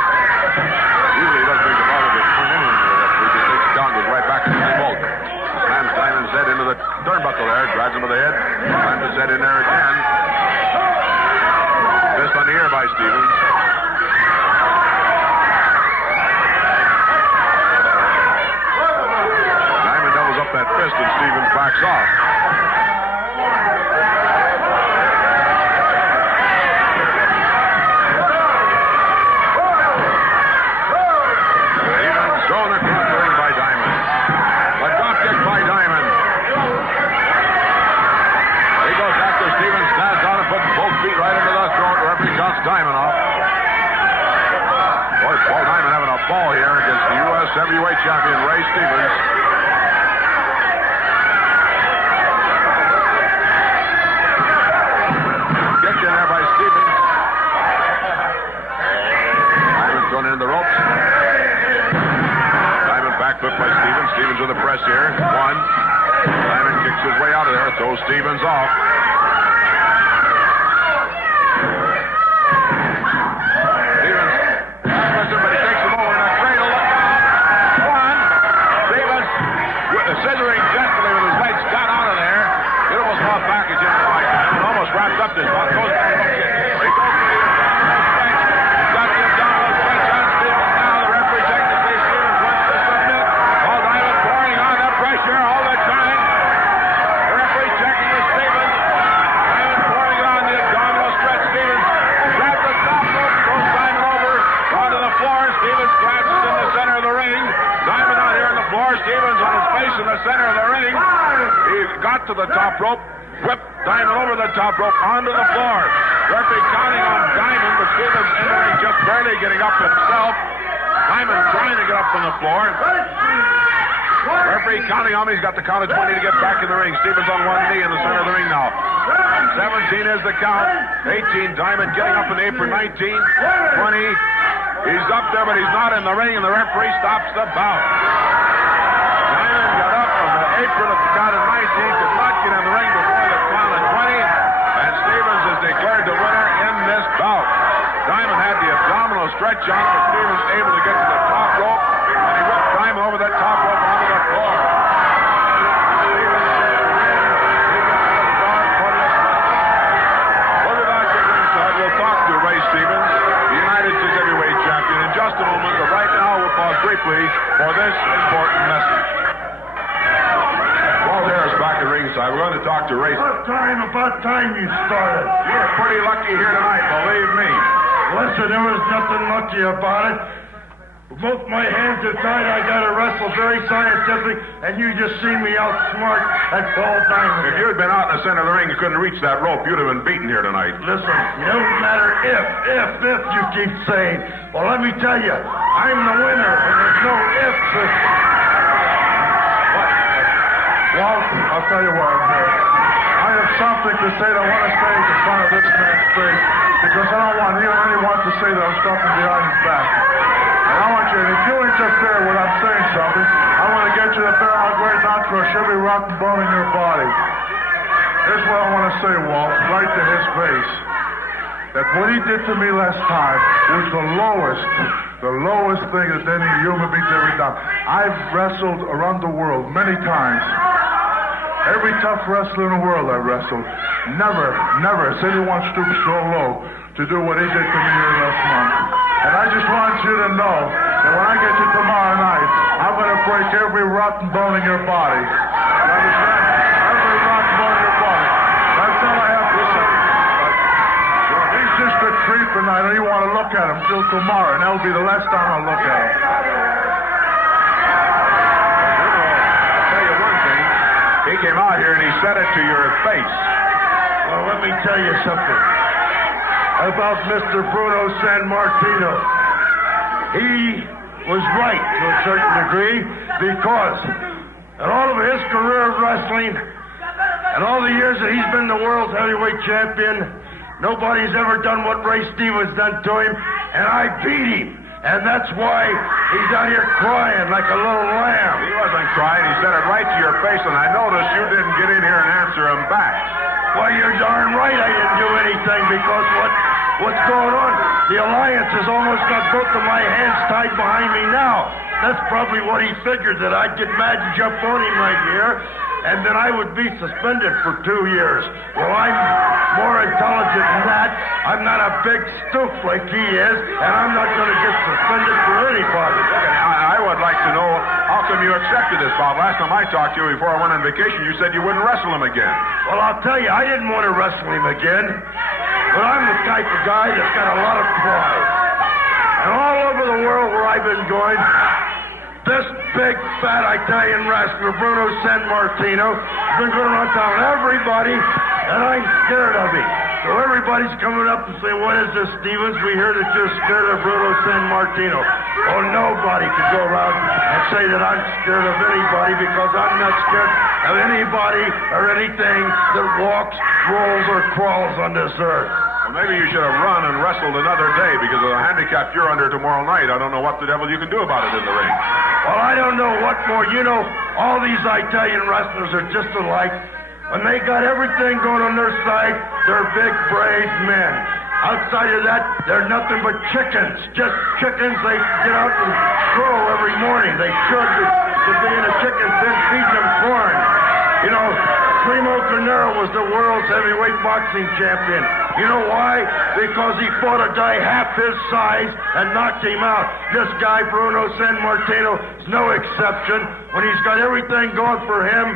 Usually he doesn't make the ball get turned anything to the referee. He takes it down, goes right back to the bolt. Slams Diamond's head into the turnbuckle there, drives him to the head, slams his head in there again. Fist on the ear by Stevens. Diamond doubles up that fist and Stevens backs off. Diamond off. Boy, Paul Diamond having a ball here against the U.S. heavyweight champion, Ray Stevens. Kick in there by Stevens. Diamond thrown into the ropes. Diamond back foot by Stevens. Stevens with a press here. One. Diamond kicks his way out of there. Throws Stevens off. Scissoring gently with his legs, got out of there. It almost fought back again. It almost wrapped up this one. Goes back. He goes for the got the abdominal stretch on Stevens now. The referee checks to see Stevens wants to submit. Paul Diamond pouring on that pressure all the time. The referee checking with Stevens. Diamond pouring it on the abdominal stretch. Stevens grabs the top rope, throws Diamond over onto the floor. Stevens collapses in the center of the ring. Diamond out here on the floor. Stevens on his face in the center of the ring. He got to the top rope, whipped Diamond over the top rope onto the floor. Referee counting on Diamond, but Stevens in the ring just barely getting up himself. Diamond trying to get up from the floor. Referee counting on him. He's got the count of 20 to get back in the ring. Stevens on one knee in the center of the ring now. 17 is the count. 18, Diamond getting up in the apron. 19, 20. He's up there, but he's not in the ring, and the referee stops the bout. Diamond got up from the apron at the count of 19, could not get in the ring before the count of 20, and Stevens is declared the winner in this bout. Diamond had the abdominal stretch on, but Stevens able to get to the top rope, and he whipped Diamond over that top rope onto the floor. We'll be back at ringside. We'll talk to Ray Stevens, the United States heavyweight champion, in just a moment, but right now we'll pause briefly for this important message. Walt Harris back at ringside. We're going to talk to Ray. About time you started. You're pretty lucky here tonight, believe me. Listen, there was nothing lucky about it. Both my hands are tied. I got to wrestle very scientific, and you just see me outsmart that Paul Diamond. If you had been out in the center of the ring and couldn't reach that rope, you'd have been beaten here tonight. Listen, it don't matter if you keep saying. Well, let me tell you, I'm the winner, and there's no ifs. Well, I'll tell you what, I have something to say that I want to say in front of this man's face, because I don't want anyone to say that I'm talking behind his back. And I want you, and if you interfere when I'm saying something, I want to get you to bear my great not crush every rotten bone in your body. Here's what I want to say, Walt, right to his face. That what he did to me last time was the lowest thing that any human being's ever done. I've wrestled around the world many times. Every tough wrestler in the world I wrestled. Never has anyone stooped so low to do what he did to me here last month. And I just want you to know that when I get you tomorrow night, I'm going to break every rotten bone in your body. Understand? Every rotten bone in your body. That's all I have to say. He's just a creep, and I don't even want to look at him till tomorrow, and that'll be the last time I'll look at him. I'll tell you one thing. He came out here and he said it to your face. Well, let me tell you something about Mr. Bruno Sammartino. He was right to a certain degree, because in all of his career of wrestling and all the years that he's been the world's heavyweight champion, nobody's ever done what Ray Stevens done to him, and I beat him. And that's why he's out here crying like a little lamb. He wasn't crying. He said it right to your face, and I noticed you didn't get in here and answer him back. Well, you're darn right I didn't do anything, because what what's going on? The Alliance has almost got both of my hands tied behind me now. That's probably what he figured, that I'd get mad and jump on him right here, and then I would be suspended for 2 years. Well, I'm more intelligent than that. I'm not a big stoof like he is, and I'm not going to get suspended for anybody. I would like to know, how come you accepted this, Bob? Last time I talked to you before I went on vacation, you said you wouldn't wrestle him again. Well, I'll tell you, I didn't want to wrestle him again, but I'm the type of guy that's got a lot of pride. And all over the world where I've been going, this big, fat Italian wrestler, Bruno Sammartino, has been going around telling everybody that I'm scared of him. So everybody's coming up and saying, what is this, Stevens? We hear that you're scared of Bruno Sammartino. Oh, nobody can go around and say that I'm scared of anybody, because I'm not scared of anybody or anything that walks, rolls, or crawls on this earth. Well, maybe you should have run and wrestled another day, because of the handicap you're under tomorrow night. I don't know what the devil you can do about it in the ring. Well, I don't know what more. You know, all these Italian wrestlers are just alike. When they got everything going on their side, they're big, brave men. Outside of that, they're nothing but chickens. Just chickens. They get out and crow every morning. They should be in a chicken pen feeding them corn. You know, Primo Carnera was the world's heavyweight boxing champion. You know why? Because he fought a guy half his size and knocked him out. This guy, Bruno Sammartino, is no exception. When he's got everything going for him,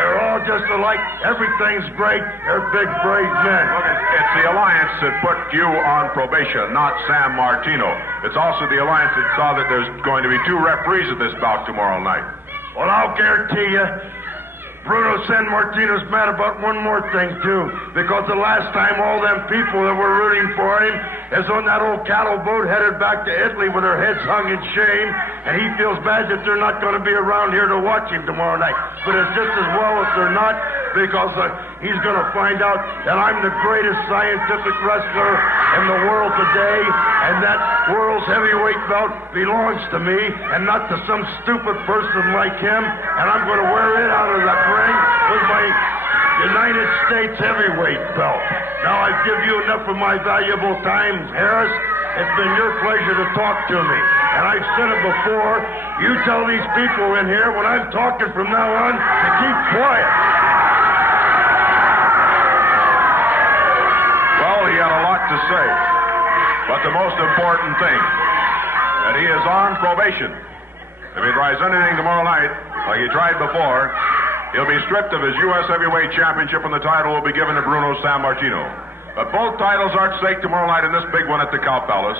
they're all just alike. Everything's great. They're big, brave men. Look, it's the Alliance that put you on probation, not Sammartino. It's also the Alliance that saw that there's going to be 2 referees at this bout tomorrow night. Well, I'll guarantee you, Bruno Sammartino's mad about one more thing, too, because the last time all them people that were rooting for him is on that old cattle boat headed back to Italy with their heads hung in shame, and he feels bad that they're not going to be around here to watch him tomorrow night. But it's just as well if they're not, because he's going to find out that I'm the greatest scientific wrestler in the world today, and that world's heavyweight belt belongs to me and not to some stupid person like him, and I'm going to wear it out of that ring with my United States heavyweight belt. Now, I've given you enough of my valuable time, Harris. It's been your pleasure to talk to me. And I've said it before, you tell these people in here when I'm talking from now on to keep quiet. Well, he had a lot to say. But the most important thing, that he is on probation. If he tries anything tomorrow night, like he tried before, he'll be stripped of his U.S. Heavyweight Championship, and the title will be given to Bruno Sammartino. But both titles are at stake tomorrow night in this big one at the Cow Palace.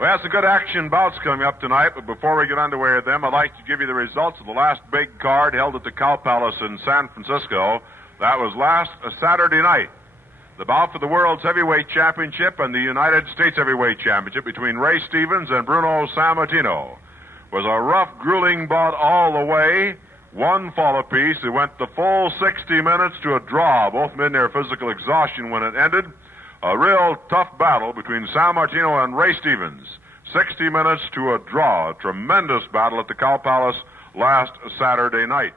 We have some good action bouts coming up tonight, but before we get underway with them, I'd like to give you the results of the last big card held at the Cow Palace in San Francisco. That was last Saturday night. The bout for the World's Heavyweight Championship and the United States Heavyweight Championship between Ray Stevens and Bruno Sammartino was a rough, grueling bout all the way. One fall apiece. It went the full 60 minutes to a draw. Both men near physical exhaustion when it ended. A real tough battle between Sammartino and Ray Stevens. 60 minutes to a draw. A tremendous battle at the Cow Palace last Saturday night.